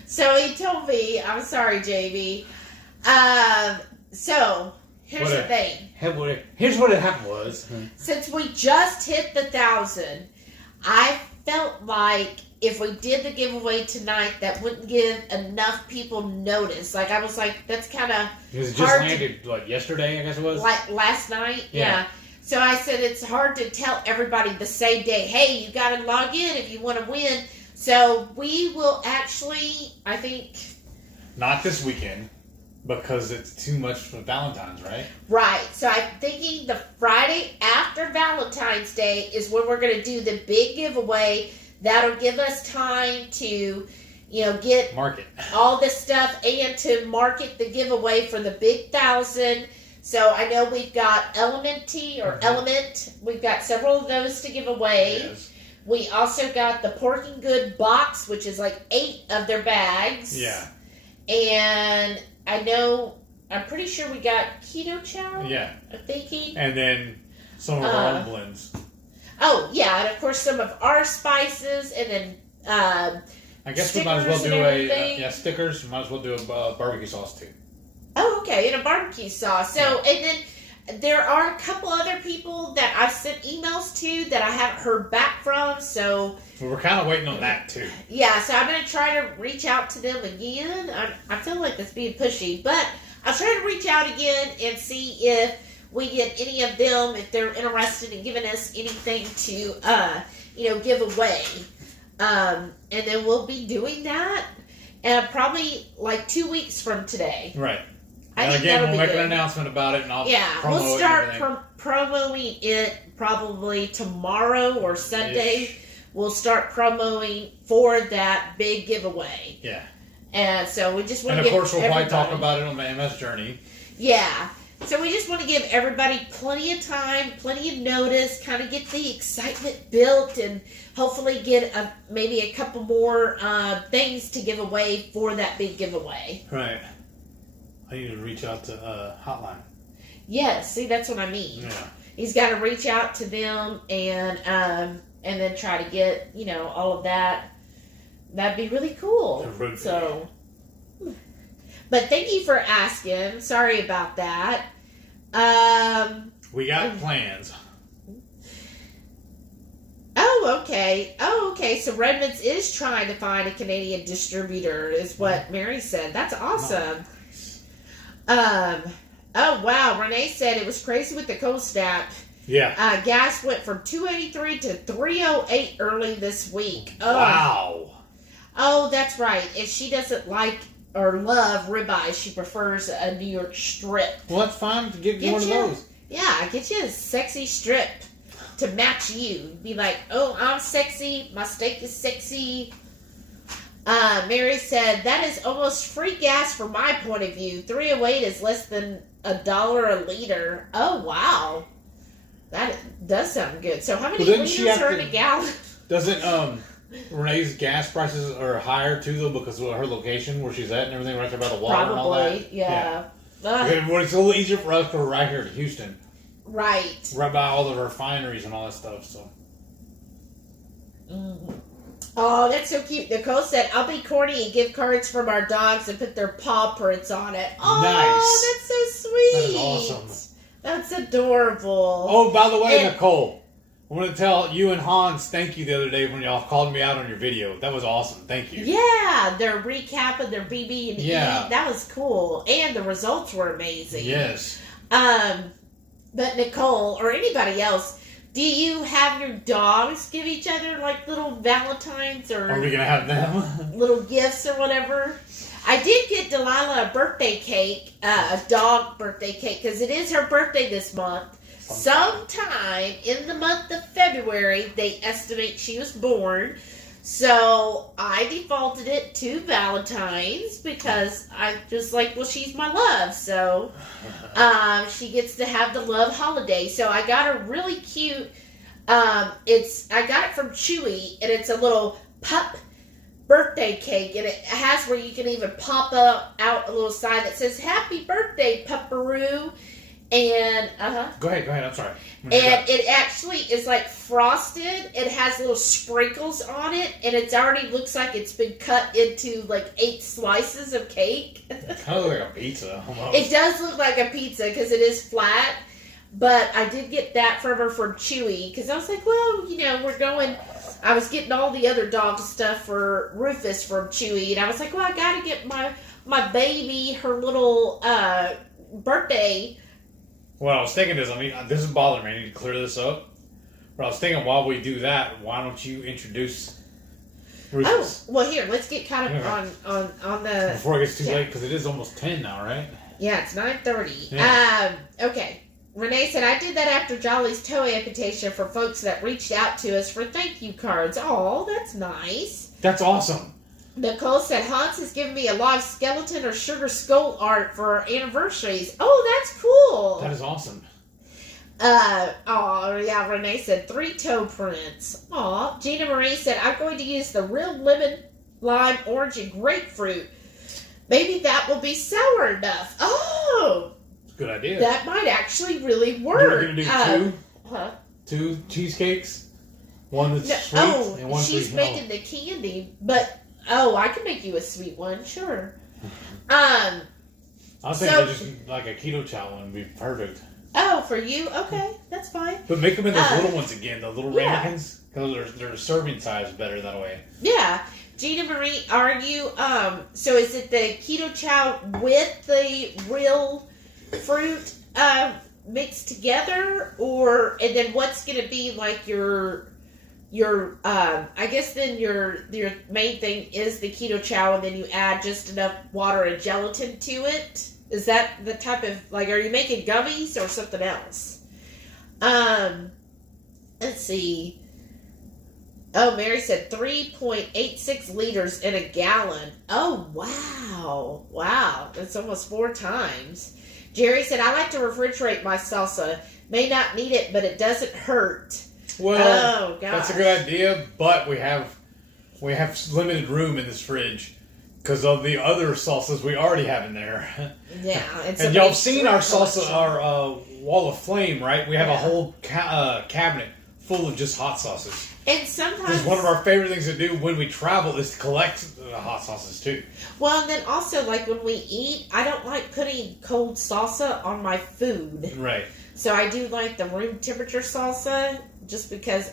So he told me, I'm sorry, JB. So here's the thing. Here's what it happened was. Since we just hit the 1,000, I felt like if we did the giveaway tonight, that wouldn't give enough people notice. Like, I was like, that's kind of Because it just landed, like, yesterday, I guess it was? Like, last night? Yeah. So I said it's hard to tell everybody the same day, hey, you got to log in if you want to win. So we will actually, I think... Not this weekend, because it's too much for Valentine's, right? Right. So I'm thinking the Friday after Valentine's Day is when we're going to do the big giveaway. That'll give us time to, get market all this stuff and to market the giveaway for the big 1,000. So I know we've got Element. We've got several of those to give away. Yes. We also got the Pork and Good box, which is like 8 of their bags. Yeah. And I'm pretty sure we got Keto Chow. Yeah. I'm thinking. And then some of our own blends. Oh, yeah, and of course some of our spices, and then I guess we might as well do stickers. We might as well do a barbecue sauce too. Oh, okay, and a barbecue sauce. So, and then there are a couple other people that I've sent emails to that I haven't heard back from, so... Well, we're kind of waiting on that too. Yeah, so I'm going to try to reach out to them again. I feel like that's being pushy, but I'll try to reach out again and see if we get any of them, if they're interested in giving us anything to, give away. And then we'll be doing that probably like 2 weeks from today. Right. I think again, that'll we'll be make good. an announcement about it, and I'll we'll start promoting it probably tomorrow or Sunday. Ish. We'll start promoting for that big giveaway. Yeah. And so we just want to give everybody... And of course, we'll probably talk about it on the MS Journey. Yeah. So we just want to give everybody plenty of time, plenty of notice, kind of get the excitement built, and hopefully get maybe a couple more things to give away for that big giveaway. Right. I need to reach out to Hotline. Yes, see, that's what I mean. Yeah. He's got to reach out to them and then try to get, all of that. That'd be really cool. So, but thank you for asking. Sorry about that. We got plans. Oh, okay. So Redmond's is trying to find a Canadian distributor, is what Mary said. That's awesome. Oh, wow. Renee said it was crazy with the cold snap. Yeah. Gas went from $2.83 to $3.08 early this week. Oh. Wow. Oh, that's right. And she doesn't like or love ribeye. She prefers a New York strip. Well, that's fine to get one of those. Yeah, get you a sexy strip to match you. Be like, oh, I'm sexy. My steak is sexy. Mary said, that is almost free gas from my point of view. $3.08 is less than $1 a liter. Oh, wow. That does sound good. So how many liters are in a gallon? Doesn't Renee's gas prices are higher too, though, because of her location, where she's at and everything, right there by the water and all that? Probably, yeah. Well, it's a little easier for us because we're right here in Houston. Right. Right by all the refineries and all that stuff, so. Mm-hmm. Oh, that's so cute. Nicole said, I'll be corny and give cards from our dogs and put their paw prints on it. Oh, nice. That's so sweet. That is awesome. That's adorable. Oh, by the way, Nicole, I want to tell you and Hans thank you the other day when y'all called me out on your video. That was awesome. Thank you. Yeah, their recap of their BB and E. That was cool. And the results were amazing. Yes. But Nicole, or anybody else, do you have your dogs give each other like little Valentines or... Are we going to have them? little gifts or whatever? I did get Delilah a birthday cake, a dog birthday cake, because it is her birthday this month. Sometime in the month of February, they estimate she was born. So I defaulted it to Valentine's because I just like, well, she's my love. So she gets to have the love holiday. So I got her really cute. I got it from Chewy, and it's a little pup birthday cake, and it has where you can even pop out a little sign that says "Happy Birthday, Pupperoo." And Go ahead. I'm sorry. And it actually is like frosted. It has little sprinkles on it, and it already looks like it's been cut into like 8 slices of cake. It kind of looks like a pizza. Almost. It does look like a pizza because it is flat. But I did get that from her from Chewy because I was like, well, you know, we're going. I was getting all the other dog stuff for Rufus from Chewy, and I was like, well, I got to get my baby her little birthday. What I was thinking is, I mean, this is bothering me. I need to clear this up. But I was thinking, while we do that, why don't you introduce Rufus? Oh, well, here, let's get caught up on the... Before it gets too late, because it is almost 10 now, right? Yeah, it's 9:30. Yeah. Okay. Renee said, I did that after Jolly's toe amputation for folks that reached out to us for thank you cards. Oh, that's nice. That's awesome. Nicole said, Hans has given me a live skeleton or sugar skull art for our anniversaries. Oh, that's cool. That is awesome. Oh, yeah, Renee said 3 toe prints. Aw. Gina Marie said, I'm going to use the real lemon, lime, orange, and grapefruit. Maybe that will be sour enough. Oh. Good idea. That might actually really work. You're going to do 2? Huh? 2 cheesecakes? One that's sweet and one she's sweet. making the candy, but... Oh, I can make you a sweet one, sure. I was thinking just like a keto chow one would be perfect. Oh, for you? Okay, that's fine. But make them in those little ones again, the little yeah. ramekins, because their serving size better that way. Yeah. Gina Marie, are you, so is it the keto chow with the real fruit mixed together? And then what's going to be like your I guess then your main thing is the keto chow, and then you add just enough water and gelatin to it. Is that the type of, like, are you making gummies or something else? Let's see. Oh, Mary said 3.86 liters in a gallon. Oh, wow. Wow. That's almost 4 times. Jerry said, I like to refrigerate my salsa. May not need it, but it doesn't hurt. Well, that's a good idea, but we have limited room in this fridge because of the other salsas we already have in there. Yeah, and y'all have seen our salsa, our wall of flame, right? We have a whole cabinet full of just hot sauces. And sometimes... This is one of our favorite things to do when we travel is to collect hot sauces, too. Well, and then also, like, when we eat, I don't like putting cold salsa on my food. Right. So I do like the room temperature salsa, just because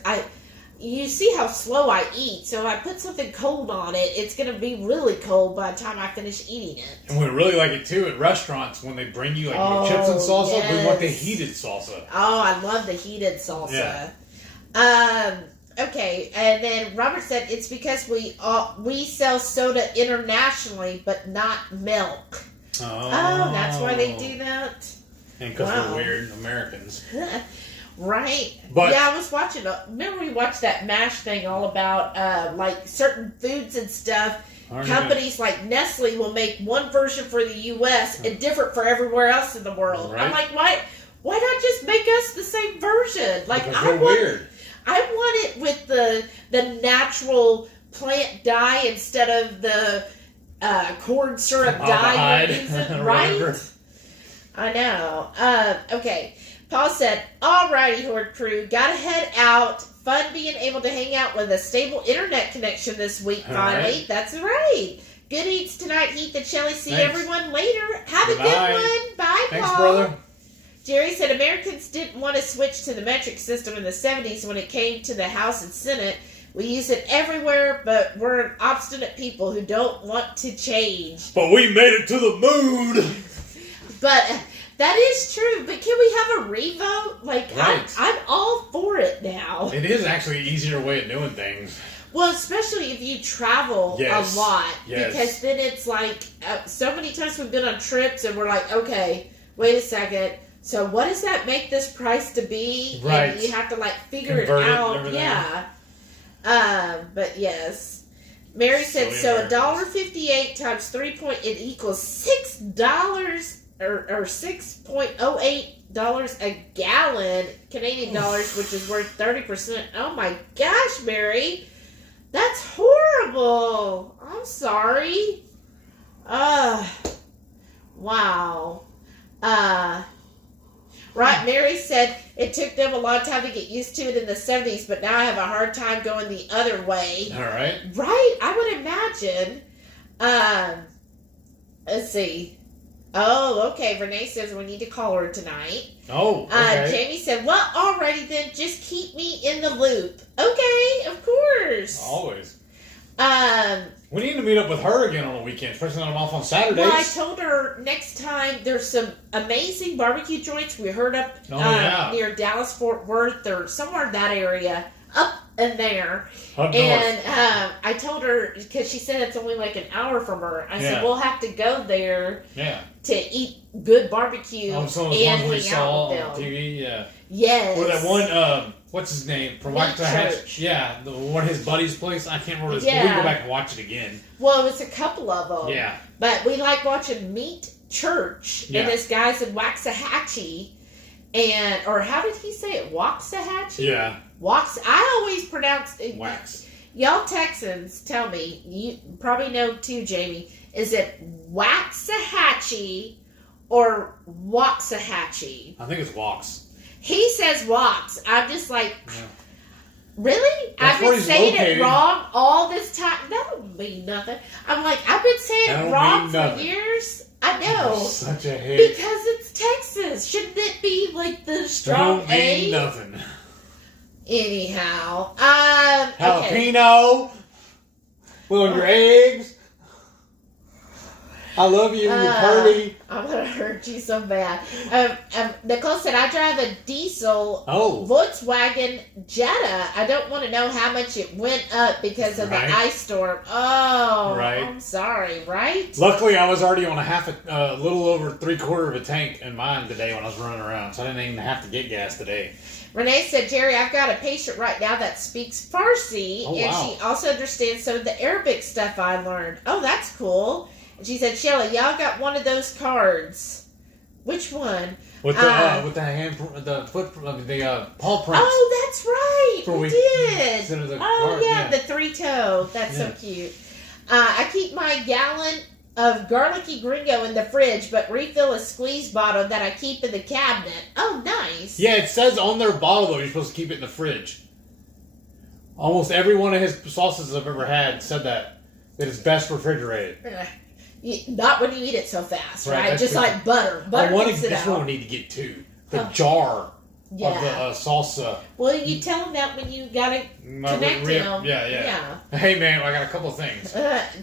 you see how slow I eat. So if I put something cold on it, it's going to be really cold by the time I finish eating it. And we really like it, too, at restaurants when they bring you, like, chips and salsa. Yes. We want the heated salsa. Oh, I love the heated salsa. Yeah. Okay, and then Robert said it's because we sell soda internationally, but not milk. Oh, that's why they do that. And because we're weird Americans. Right. But, yeah, I was watching. Remember we watched that MASH thing all about like certain foods and stuff. Companies like Nestle will make one version for the U.S. and different for everywhere else in the world. Right? I'm like, why not just make us the same version? Like, because we're weird. I want it with the natural plant dye instead of the corn syrup dye you're using, right? I know. Okay. Paul said, alrighty, Horde crew, gotta head out. Fun being able to hang out with a stable internet connection this week, finally. Right. That's right. Good eats tonight, Heath and Shelly. See everyone later. Have a good one. Bye, Thanks, Paul. brother. Jerry said Americans didn't want to switch to the metric system in the 70s when it came to the House and Senate. We use it everywhere, but we're an obstinate people who don't want to change. But we made it to the moon! But that is true. But can we have a revote? Like, right. I'm all for it now. It is actually an easier way of doing things. Well, especially if you travel a lot. Yes. Because then it's like, so many times we've been on trips and we're like, okay, wait a second. So what does that make this price to be? Right. And you have to, like, figure it out. Yeah. But yes. Mary said, so $1.58 times 3 it equals $6 or $6.08 a gallon Canadian dollars, which is worth 30%. Oh my gosh, Mary. That's horrible. I'm sorry. Wow. Right, Mary said it took them a long time to get used to it in the 70s, but now I have a hard time going the other way. All right. Right, I would imagine. Let's see. Oh, okay. Renee says we need to call her tonight. Oh, okay. Jamie said, well, alrighty then, just keep me in the loop. Okay, of course. Always. We need to meet up with her again on the weekend, especially when I'm off on Saturdays. Well, I told her next time there's some amazing barbecue joints we heard up near Dallas, Fort Worth, or somewhere in that area, up in there. Up north. And I told her, because she said it's only like an hour from her, I said, we'll have to go there to eat good barbecue and hang out with them. On TV, yeah. Yes. Or that one, what's his name? From Meat Church. Yeah, one of his buddies' place. I can't remember this. Yeah. We can go back and watch it again. Well, it was a couple of them. Yeah. But we like watching Meat Church. Yeah. And this guy's in Waxahachie. Or how did he say it? Waxahachie? Yeah. I always pronounce it. Wax. Y'all Texans, tell me. You probably know too, Jamie. Is it Waxahachie or Waxahachie? I think it's Wax. He says Wax. I'm just like, really? That's I've been saying it wrong all this time. That don't mean nothing. I'm like, I've been saying it wrong for years. I know. Such a hit. Because it's Texas. Shouldn't it be like the strong don't mean nothing. Anyhow. Jalapeno. Put on your eggs. I love you, you're pretty. I'm going to hurt you so bad. Nicole said, I drive a diesel Volkswagen Jetta. I don't want to know how much it went up because of the ice storm. Oh, I'm sorry, right? Luckily, I was already on a little over 3/4 of a tank in mine today when I was running around, so I didn't even have to get gas today. Renee said, Jerry, I've got a patient right now that speaks Farsi, and she also understands some of the Arabic stuff I learned. Oh, that's cool. And she said, Shelly, y'all got one of those cards. Which one? With the paw prints. Oh, that's right. We did. The 3-toe. That's so cute. I keep my gallon of garlicky gringo in the fridge, but refill a squeeze bottle that I keep in the cabinet. Oh, nice. Yeah, it says on their bottle, though, you're supposed to keep it in the fridge. Almost every one of his sauces I've ever had said that it's best refrigerated. Not when you eat it so fast, right? Just like butter. This one we need to get too. The jar of the salsa. Well, you tell them that when you got to connect them. Yeah. Hey, man, I got a couple of things.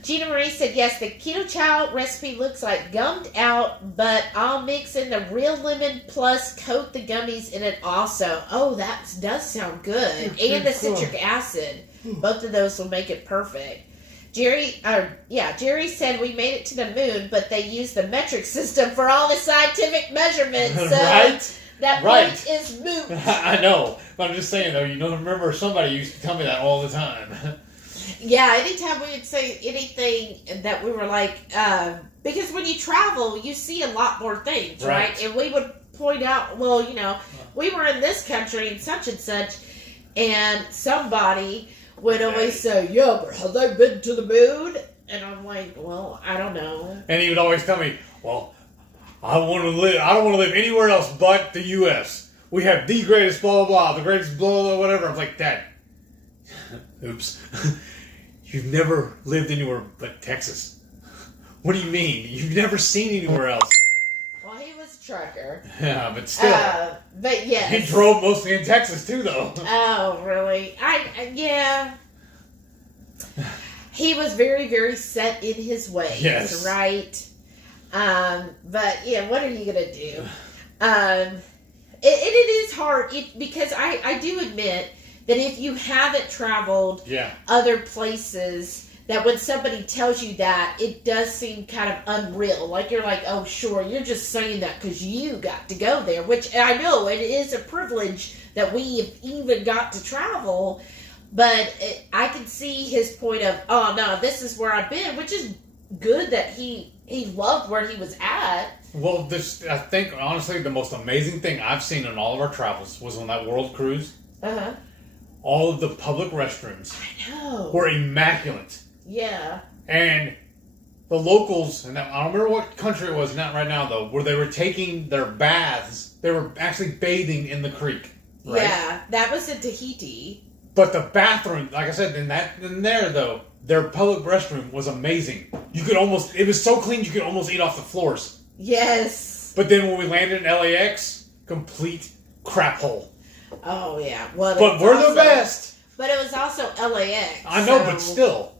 Gina Marie said, yes, the keto chow recipe looks like gummed out, but I'll mix in the real lemon plus coat the gummies in it also. Oh, that does sound good. And the citric acid. Both of those will make it perfect. Jerry said we made it to the moon, but they used the metric system for all the scientific measurements. So that point is moot. I know. But I'm just saying, though, remember somebody used to tell me that all the time. Yeah, anytime we would say anything that we were like, because when you travel, you see a lot more things, right? And we would point out, well, we were in this country and such, and somebody would always say, yeah, but have they been to the moon? And I'm like, well, I don't know. And he would always tell me, well, I don't want to live anywhere else but the U.S. We have the greatest blah, blah, blah, the greatest blah, blah, whatever. I'm like, Dad, oops. You've never lived anywhere but Texas. What do you mean? You've never seen anywhere else. Well, he was a trucker. Yeah, but still. But yes. He drove mostly in Texas, too, though. Oh, really? Yeah. He was very, very set in his ways, right? But, yeah, what are you going to do? It is hard because I do admit that if you haven't traveled other places, that when somebody tells you that, it does seem kind of unreal. Like, you're like, oh, sure, you're just saying that because you got to go there, which I know it is a privilege that we have even got to travel. But I can see his point of, oh, no, this is where I've been, which is good that he loved where he was at. Well, I think, honestly, the most amazing thing I've seen in all of our travels was on that world cruise. Uh-huh. All of the public restrooms were immaculate. Yeah. And the locals, and I don't remember what country it was, not right now though, where they were taking their baths. They were actually bathing in the creek. Right? Yeah, that was in Tahiti. But the bathroom, like I said, in there though, their public restroom was amazing. You could almost, it was so clean you could almost eat off the floors. Yes. But then when we landed in LAX, complete crap hole. Oh yeah. Well, but we're also the best. But it was also LAX. I know, but still.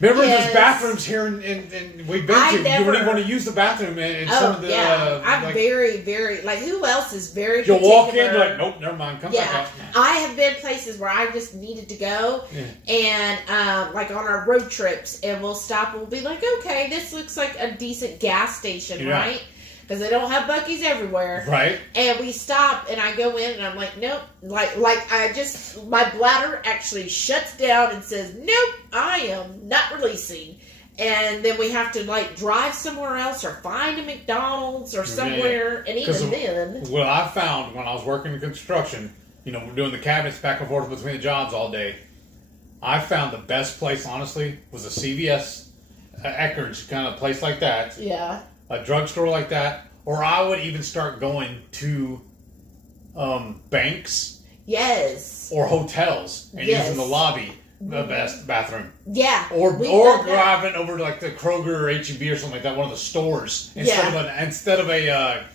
Remember, there's bathrooms here, and we've been to. You wouldn't want to use the bathroom in some of the. Yeah, I'm like, very, very like. Who else is very? You'll walk in like, nope, never mind. Come back out. I have been places where I just needed to go, and like on our road trips, and we'll stop and we'll be like, okay, this looks like a decent gas station, right? Because they don't have Buc-ee's everywhere. Right. And we stop, and I go in, and I'm like, nope. Like I just, my bladder actually shuts down and says, nope, I am not releasing. And then we have to, like, drive somewhere else or find a McDonald's or somewhere. And even then. What I found when I was working in construction, we're doing the cabinets back and forth between the jobs all day. I found the best place, honestly, was a CVS, Eckerd's, kind of place like that. Yeah. A drugstore like that, or I would even start going to banks, or hotels, and using the lobby, the best bathroom, or driving over to like the Kroger or HEB or something like that, one of the stores instead of a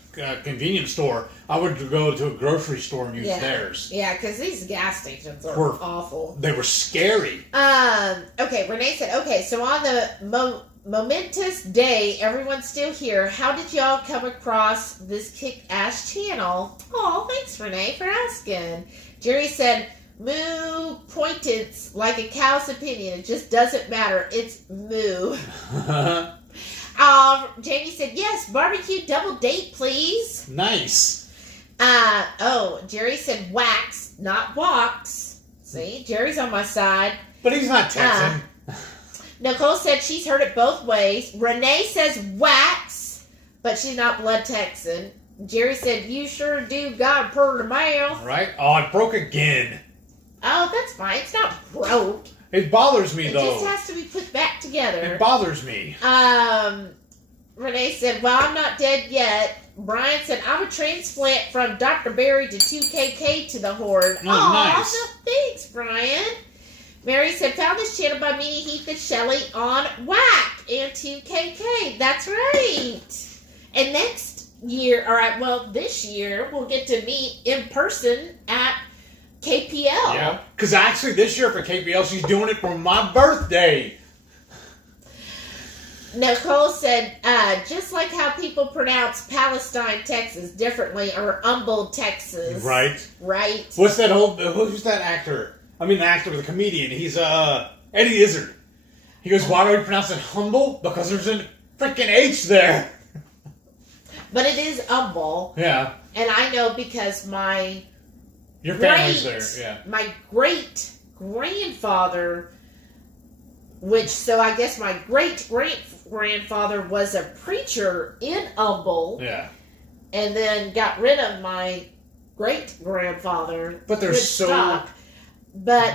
convenience store. I would go to a grocery store and use theirs. Yeah, because these gas stations are awful. They were scary. Okay, Renee said, okay, so on the momentous day, everyone's still here. How did y'all come across this kick-ass channel? Oh, thanks, Renee, for asking. Jerry said, moo pointed like a cow's opinion. It just doesn't matter. It's moo. Jamie said, yes, barbecue double date, please. Nice. Jerry said wax, not wax. See, Jerry's on my side. But he's not Texan. Nicole said she's heard it both ways. Renee says wax, but she's not blood Texan. Jerry said, you sure do got a purr to mouth. Right? Oh, it broke again. Oh, that's fine. It's not broke. It bothers me, though. It just has to be put back together. It bothers me. Renee said, well, I'm not dead yet. Brian said, I'm a transplant from Dr. Berry to 2KK to the Horde. Oh, nice. No, thanks, Brian. Mary said, found this channel by me, Heath and Shelley on Whack and 2KK. That's right. And next year, this year, we'll get to meet in person at KPL. Yeah, because actually this year for KPL, she's doing it for my birthday. Nicole said, just like how people pronounce Palestine, Texas differently, or Humboldt, Texas. Right. Right. What's that who's that actor? I mean, the actor, the comedian. He's Eddie Izzard. He goes, why do we pronounce it humble? Because there's a freaking H there. But it is humble. Yeah. And I know because your family's there, yeah. My great-grandfather, so I guess my great-great-grandfather was a preacher in Humboldt. Yeah. And then got rid of my great-grandfather. But they're so... Stock. But,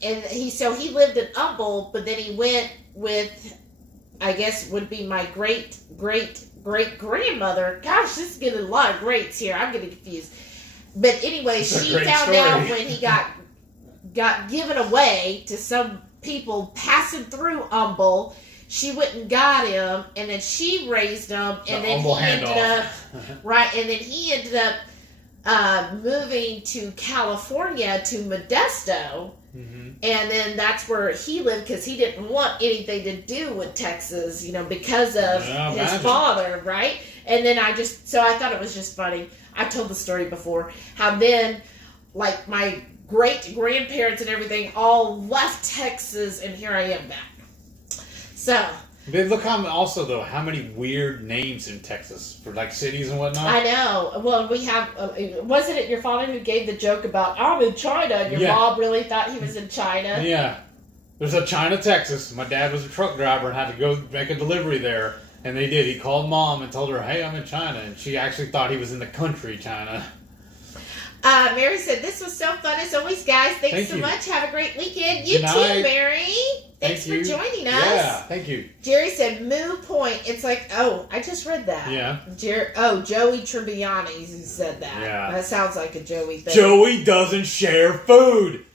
he lived in Humboldt, but then he went with, I guess would be my great-great-great-grandmother. Gosh, this is getting a lot of greats here. I'm getting confused. But anyway, she found out when he got given away to some people passing through Humboldt. She went and got him, and then she raised him, and then he ended up, and then he ended up moving to California to Modesto, and then that's where he lived because he didn't want anything to do with Texas, because of his father, right? And then I thought it was just funny. I told the story before how then, like my great grandparents and everything all left Texas, and here I am back. So. But look how many weird names in Texas for like cities and whatnot. I know. Well, we have, wasn't it your father who gave the joke about, I'm in China, and your mom really thought he was in China? Yeah. There's a China, Texas. My dad was a truck driver and had to go make a delivery there. And they did. He called mom and told her, hey, I'm in China. And she actually thought he was in the country, China. Mary said, this was so fun as always, guys. Thanks so much. Have a great weekend. You Good too, night. Mary. Thanks for joining us. Yeah, thank you. Jerry said, Moo Point. It's like, oh, I just read that. Yeah. Joey Tribbiani said that. Yeah. That sounds like a Joey thing. Joey doesn't share food.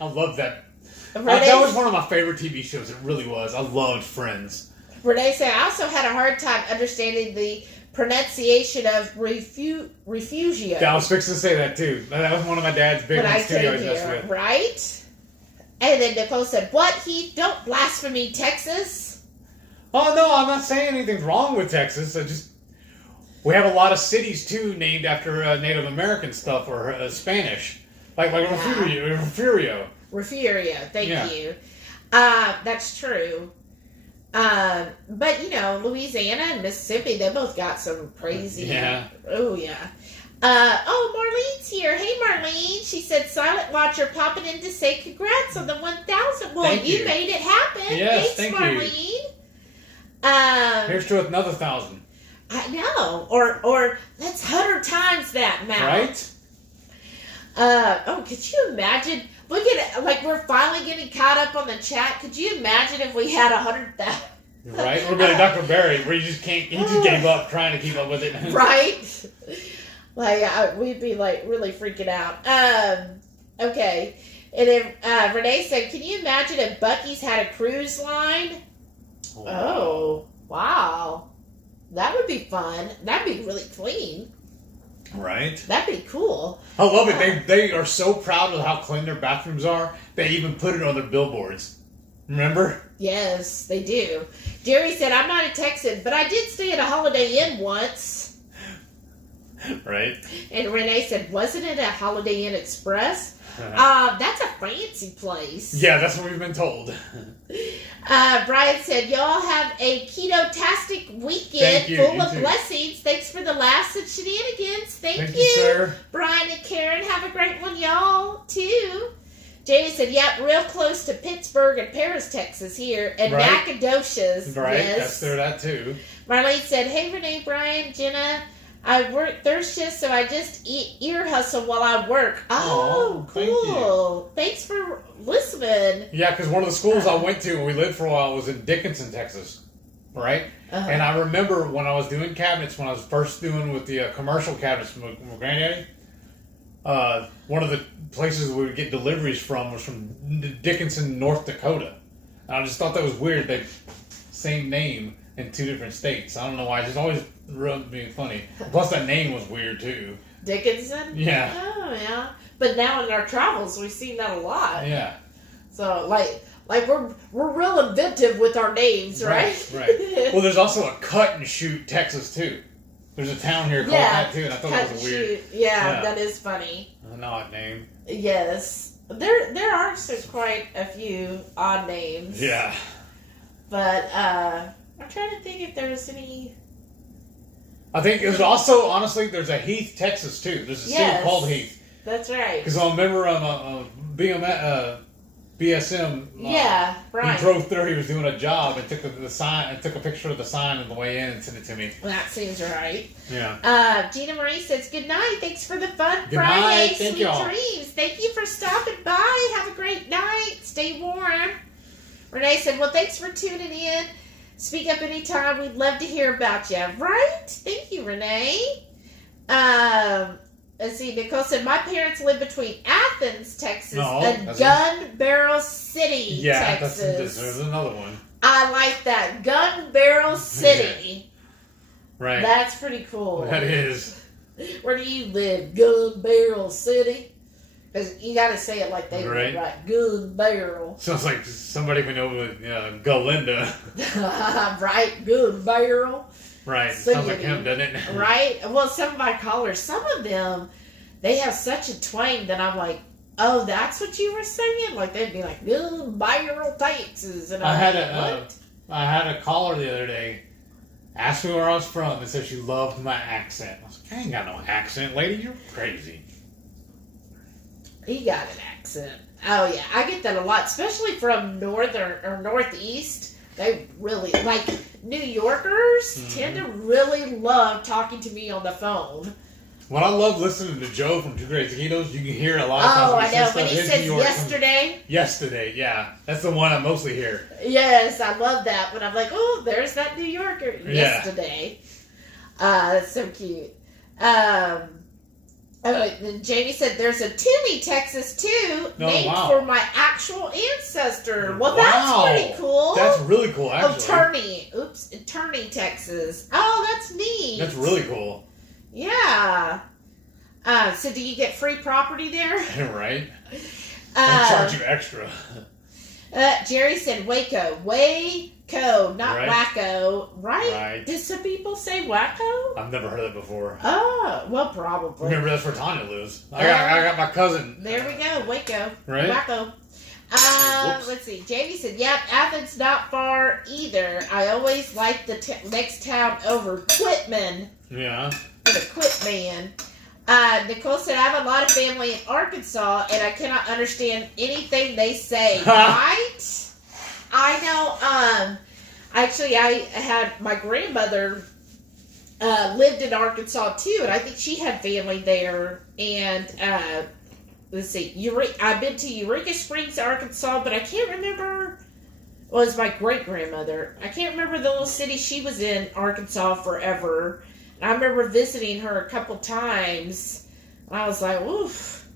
I love that. That was one of my favorite TV shows. It really was. I loved Friends. Renee said, I also had a hard time understanding the pronunciation of refugio. I was fixing to say that too. That was one of my dad's big ones too. I was messing with. Right? And then Nicole said, what, Heath? Don't blaspheme Texas. Oh, no, I'm not saying anything's wrong with Texas. We have a lot of cities, too, named after Native American stuff or Spanish. Like Refugio. Refugio, thank you. That's true. But, Louisiana and Mississippi, they both got some crazy... Yeah. Oh, yeah. Marlene's here. Hey, Marlene. She said, Silent Watcher popping in to say congrats on the 1,000. Well, you made it happen. Yes, Thanks, Marlene. Here's to another 1,000. I know. Or let's 100 times that amount. Right? Could you imagine? Look at it. Like, we're finally getting caught up on the chat. Could you imagine if we had 100,000? Right? We're going to Dr. Barry, where you just can't, he just gave up trying to keep up with it. Right? Like, we'd be, like, really freaking out. Okay. And then Renee said, can you imagine if Buc-ee's had a cruise line? Wow. Oh, wow. That would be fun. That'd be really clean. Right? That'd be cool. I love it. They are so proud of how clean their bathrooms are, they even put it on their billboards. Remember? Yes, they do. Jerry said, I'm not a Texan, but I did stay at a Holiday Inn once. Right? And Renee said, wasn't it a Holiday Inn Express? That's a fancy place. Yeah, that's what we've been told. Brian said, y'all have a keto-tastic weekend full of blessings. Thanks for the laughs and shenanigans. Thank you, sir. Brian and Karen. Have a great one, y'all, too. Jamie said, yep, real close to Pittsburgh and Paris, Texas here. And Nacogdoches. Right, yes. that's that too. Marlene said, hey, Renee, Brian, Jenna, I work third shift, so I just ear hustle while I work. Oh, cool. Thanks for listening. Yeah, because one of the schools I went to when we lived for a while was in Dickinson, Texas. Right? And I remember when I was doing cabinets, when I was first doing with the commercial cabinets from my granddaddy, one of the places we would get deliveries from was from Dickinson, North Dakota. And I just thought that was weird. They same name in two different states. I don't know why. It just always rubbed me funny. Plus, that name was weird too. Dickinson? Yeah. Oh, yeah. But now in our travels, we've seen that a lot. Yeah. So, like we're real inventive with our names, right? Right. Well, there's also a cut and shoot Texas too. There's a town here called that too, and I thought that was weird. Yeah, that is funny. An odd name. Yes. There are quite a few odd names. Yeah. But I'm trying to think if there's any. I think there's also, honestly, there's a Heath, Texas too. There's a city called Heath. That's right. Because I remember BSM. Yeah, right. He drove through. He was doing a job and took the sign and took a picture of the sign on the way in and sent it to me. Well, that seems right. Yeah. Gina Marie says, "Good night. Thanks for the fun Good Friday. night. Sweet Thank y'all. dreams. Thank you for stopping by. Have a great night. Stay warm." Renee said, "Well, thanks for tuning in. Speak up anytime. We'd love to hear about you." Right? Thank you, Renee. Let's see. Nicole said, "My parents live between Athens, Texas, and Gun Barrel City, Texas." There's another one. I like that. Gun Barrel City. Right. That's pretty cool. That is. Where do you live? Gun Barrel City? Because you got to say it like they would, right? Gun Barrel. Sounds like somebody we know with Galinda. Right? Gun Barrel. Right. City. Sounds like him, doesn't it? Right? Well, some of my callers, some of them, they have such a twang that I'm like, oh, that's what you were saying? Like, they'd be like, Gun Barrel, Texas. And I had a caller the other day ask me where I was from and said she loved my accent. I was like, I ain't got no accent, lady. You're crazy. He got an accent. Oh, yeah. I get that a lot, especially from northern or northeast. They really, like, New Yorkers tend to really love talking to me on the phone. What I love listening to Joe from Two Great Taquitos, you can hear a lot of times. Oh, I know. When When he says yesterday. Yesterday, yeah. That's the one I mostly hear. Yes, I love that. When I'm like, oh, there's that New Yorker. Yesterday. That's so cute. Then Jamie said there's a Toomey, Texas, too, named for my actual ancestor. Well, that's pretty cool. That's really cool, actually. Turney, Texas. Oh, that's neat. That's really cool. Yeah. So do you get free property there? Right. I'll charge you extra. Jerry said Waco. Waco, not wacko. Right? Did some people say wacko? I've never heard that before. Oh, well, probably. Remember, that's where Tanya lives. I got my cousin. There we go. Waco. Right? Wacko. Let's see. Jamie said, yep, Athens not far either. I always like the next town over, Quitman. Yeah. For the Quitman. Nicole said, I have a lot of family in Arkansas, and I cannot understand anything they say. Right? I know, actually, I had my grandmother lived in Arkansas, too, and I think she had family there, and, let's see, I've been to Eureka Springs, Arkansas, but I can't remember, well, it was my great-grandmother. I can't remember the little city she was in, Arkansas, forever. I remember visiting her a couple times. I was like, oof.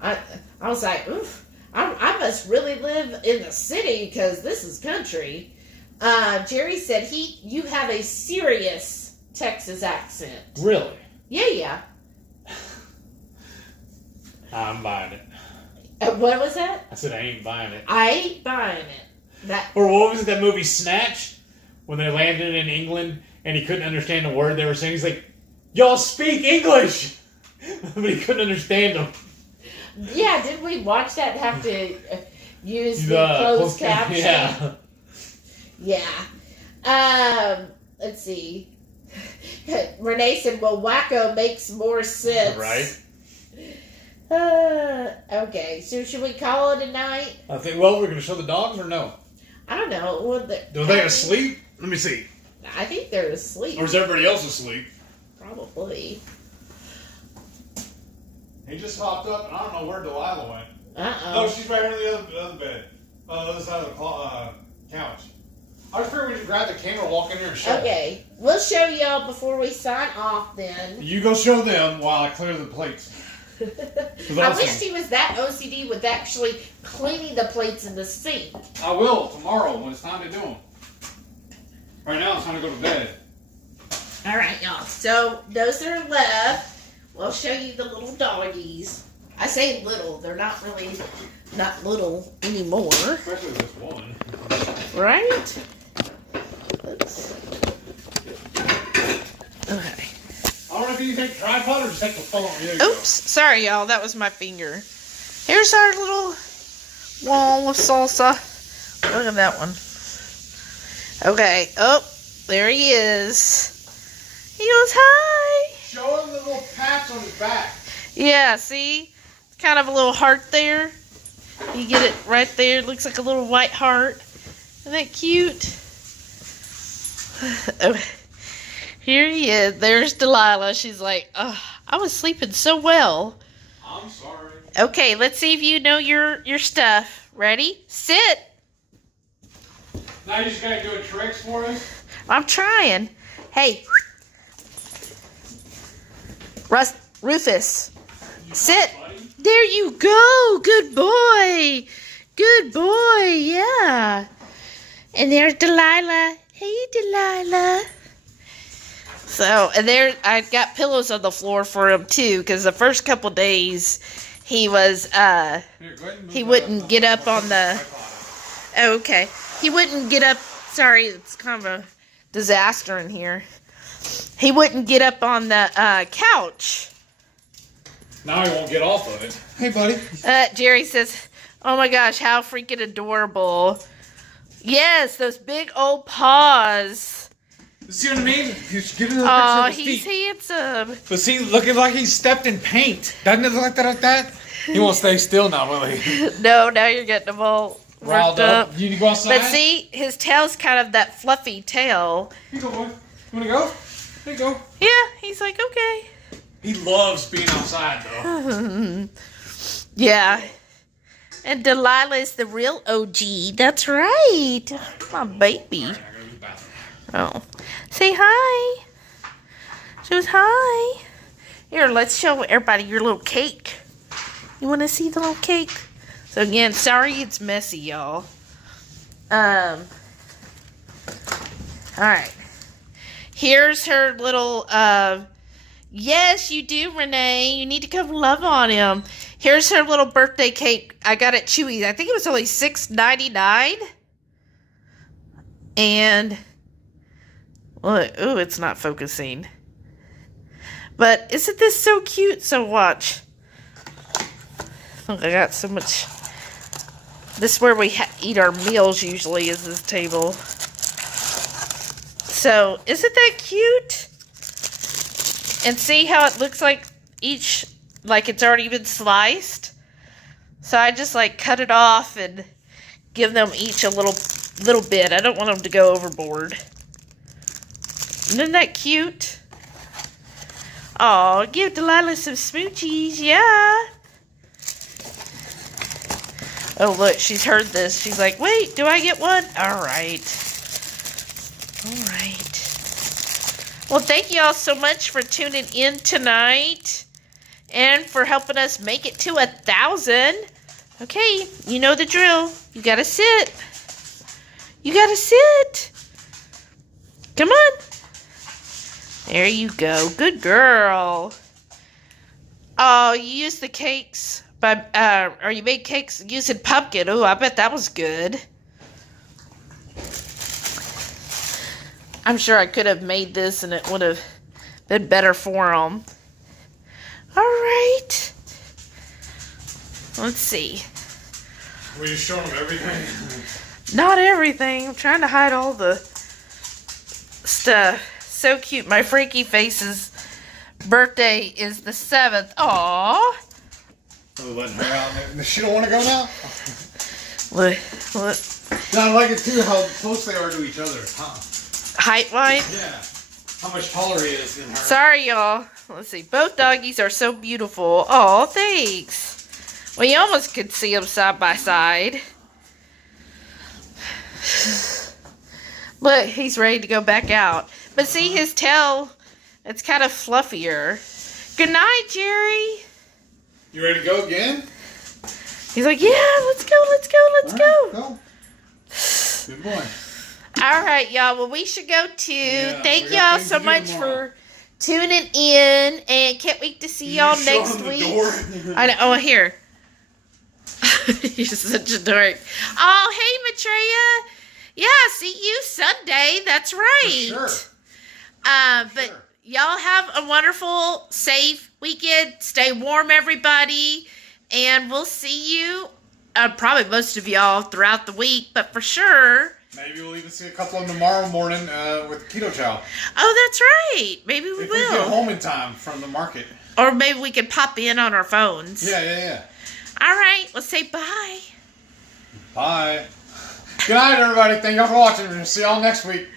I was like, oof. I must really live in the city because this is country. Jerry said you have a serious Texas accent. Really? Yeah. I'm buying it. What was that? I said I ain't buying it. I ain't buying it. Or what was that movie Snatch? When they landed in England and he couldn't understand the word they were saying. He's like, y'all speak English! But he couldn't understand them. Yeah, didn't we watch that and have to use the closed caption? Yeah. Let's see. Renee said, well, wacko makes more sense. Right. Okay, so should we call it a night? I think, well, we're going to show the dogs or no? I don't know. Are they asleep? Let me see. I think they're asleep. Or is everybody else asleep? Probably. He just hopped up, and I don't know where Delilah went. Uh-oh. No, she's right here in the other bed. On the other side of the couch. I was figuring we just grab the camera, walk in here, and show Okay. We'll show y'all before we sign off, then. You go show them while I clear the plates. I wish he was that OCD with actually cleaning the plates in the sink. I will tomorrow when it's time to do them. Right now it's time to go to bed. All right, y'all. So those that are left, we'll show you the little doggies. I say little; they're not really not little anymore. Especially this one. Right? Oops. Okay. I don't know if you take tripod or just take the phone. Oops. Sorry, y'all. That was my finger. Here's our little wall of salsa. Look at that one. Okay. Oh, there he is. He goes, hi. Show him the little patch on his back. Yeah, see? It's kind of a little heart there. You get it right there. It looks like a little white heart. Isn't that cute? Oh, here he is. There's Delilah. She's like, oh, I was sleeping so well. I'm sorry. Okay, let's see if you know your stuff. Ready? Sit. Now you just gotta do a tricks for us? I'm trying. Hey. Rufus. Sit. There you go. Good boy. Good boy. Yeah. And there's Delilah. Hey, Delilah. So, and there, I got pillows on the floor for him too, because the first couple days he was, he wouldn't get up on the, oh, okay. He wouldn't get up, sorry, it's kind of a disaster in here. He wouldn't get up on the couch. Now he won't get off of it. Hey, buddy. Jerry says, oh my gosh, how freaking adorable. Yes, those big old paws. See what I mean? He's getting a Oh, picture of his feet. he's handsome. But see, looking like he stepped in paint. Doesn't it look like that? He won't stay still now, will he? No, now you're getting them all riled up. You need to go outside? But see, his tail's kind of that fluffy tail. Here you go, boy. You want to go? There you go. Yeah, he's like, okay. He loves being outside, though. Yeah. And Delilah is the real OG. That's right. My baby. Oh. Say hi. She was hi. Here, let's show everybody your little cake. You want to see the little cake? So again, sorry it's messy, y'all. Alright. Here's her little, yes, you do, Renee. You need to come love on him. Here's her little birthday cake. I got it Chewy. I think it was only $6.99. And, well, ooh, it's not focusing. But isn't this so cute? So watch. Look, I got so much. This is where we eat our meals usually, is this table. So, isn't that cute? And see how it looks like each, like it's already been sliced? So I just like cut it off and give them each a little bit. I don't want them to go overboard. Isn't that cute? Oh, give Delilah some smoochies, yeah. Oh, look, she's heard this. She's like, wait, do I get one? All right. All right. Well, thank you all so much for tuning in tonight and for helping us make it to 1,000. Okay, you know the drill. You gotta sit. You gotta sit. Come on. There you go. Good girl. Oh, you used the cakes or you made cakes using pumpkin. Oh, I bet that was good. I'm sure I could have made this and it would have been better for them. All right. Let's see. Were you showing them everything? Not everything. I'm trying to hide all the stuff. So cute. My Frankie Face's birthday is the 7th. Aww. Oh, letting her out there. She don't want to go now? Look. I like it too how close they are to each other. Huh? Height-wise? Yeah. How much taller he is than her. Sorry, y'all. Let's see. Both doggies are so beautiful. Oh, thanks. Well, you almost could see them side by side. Look, he's ready to go back out. But see his tail, it's kind of fluffier. Good night, Jerry. You ready to go again? He's like, yeah, let's go. Go. Good boy. All right, y'all. Well, we should go too. Yeah, thank y'all so much for tuning in, and can't wait to see y'all next week. I know. Oh, here. You're such a dork. Oh, hey, Maitreya. Yeah, see you Sunday. That's right. For sure. But y'all have a wonderful, safe weekend. Stay warm, everybody. And we'll see you, probably most of y'all throughout the week, but for sure. Maybe we'll even see a couple of them tomorrow morning with Keto Chow. Oh, that's right. Maybe we will. If we get home in time from the market. Or maybe we can pop in on our phones. Yeah. All right. Let's say bye. Bye. Good night, everybody. Thank y'all for watching. We'll see y'all next week.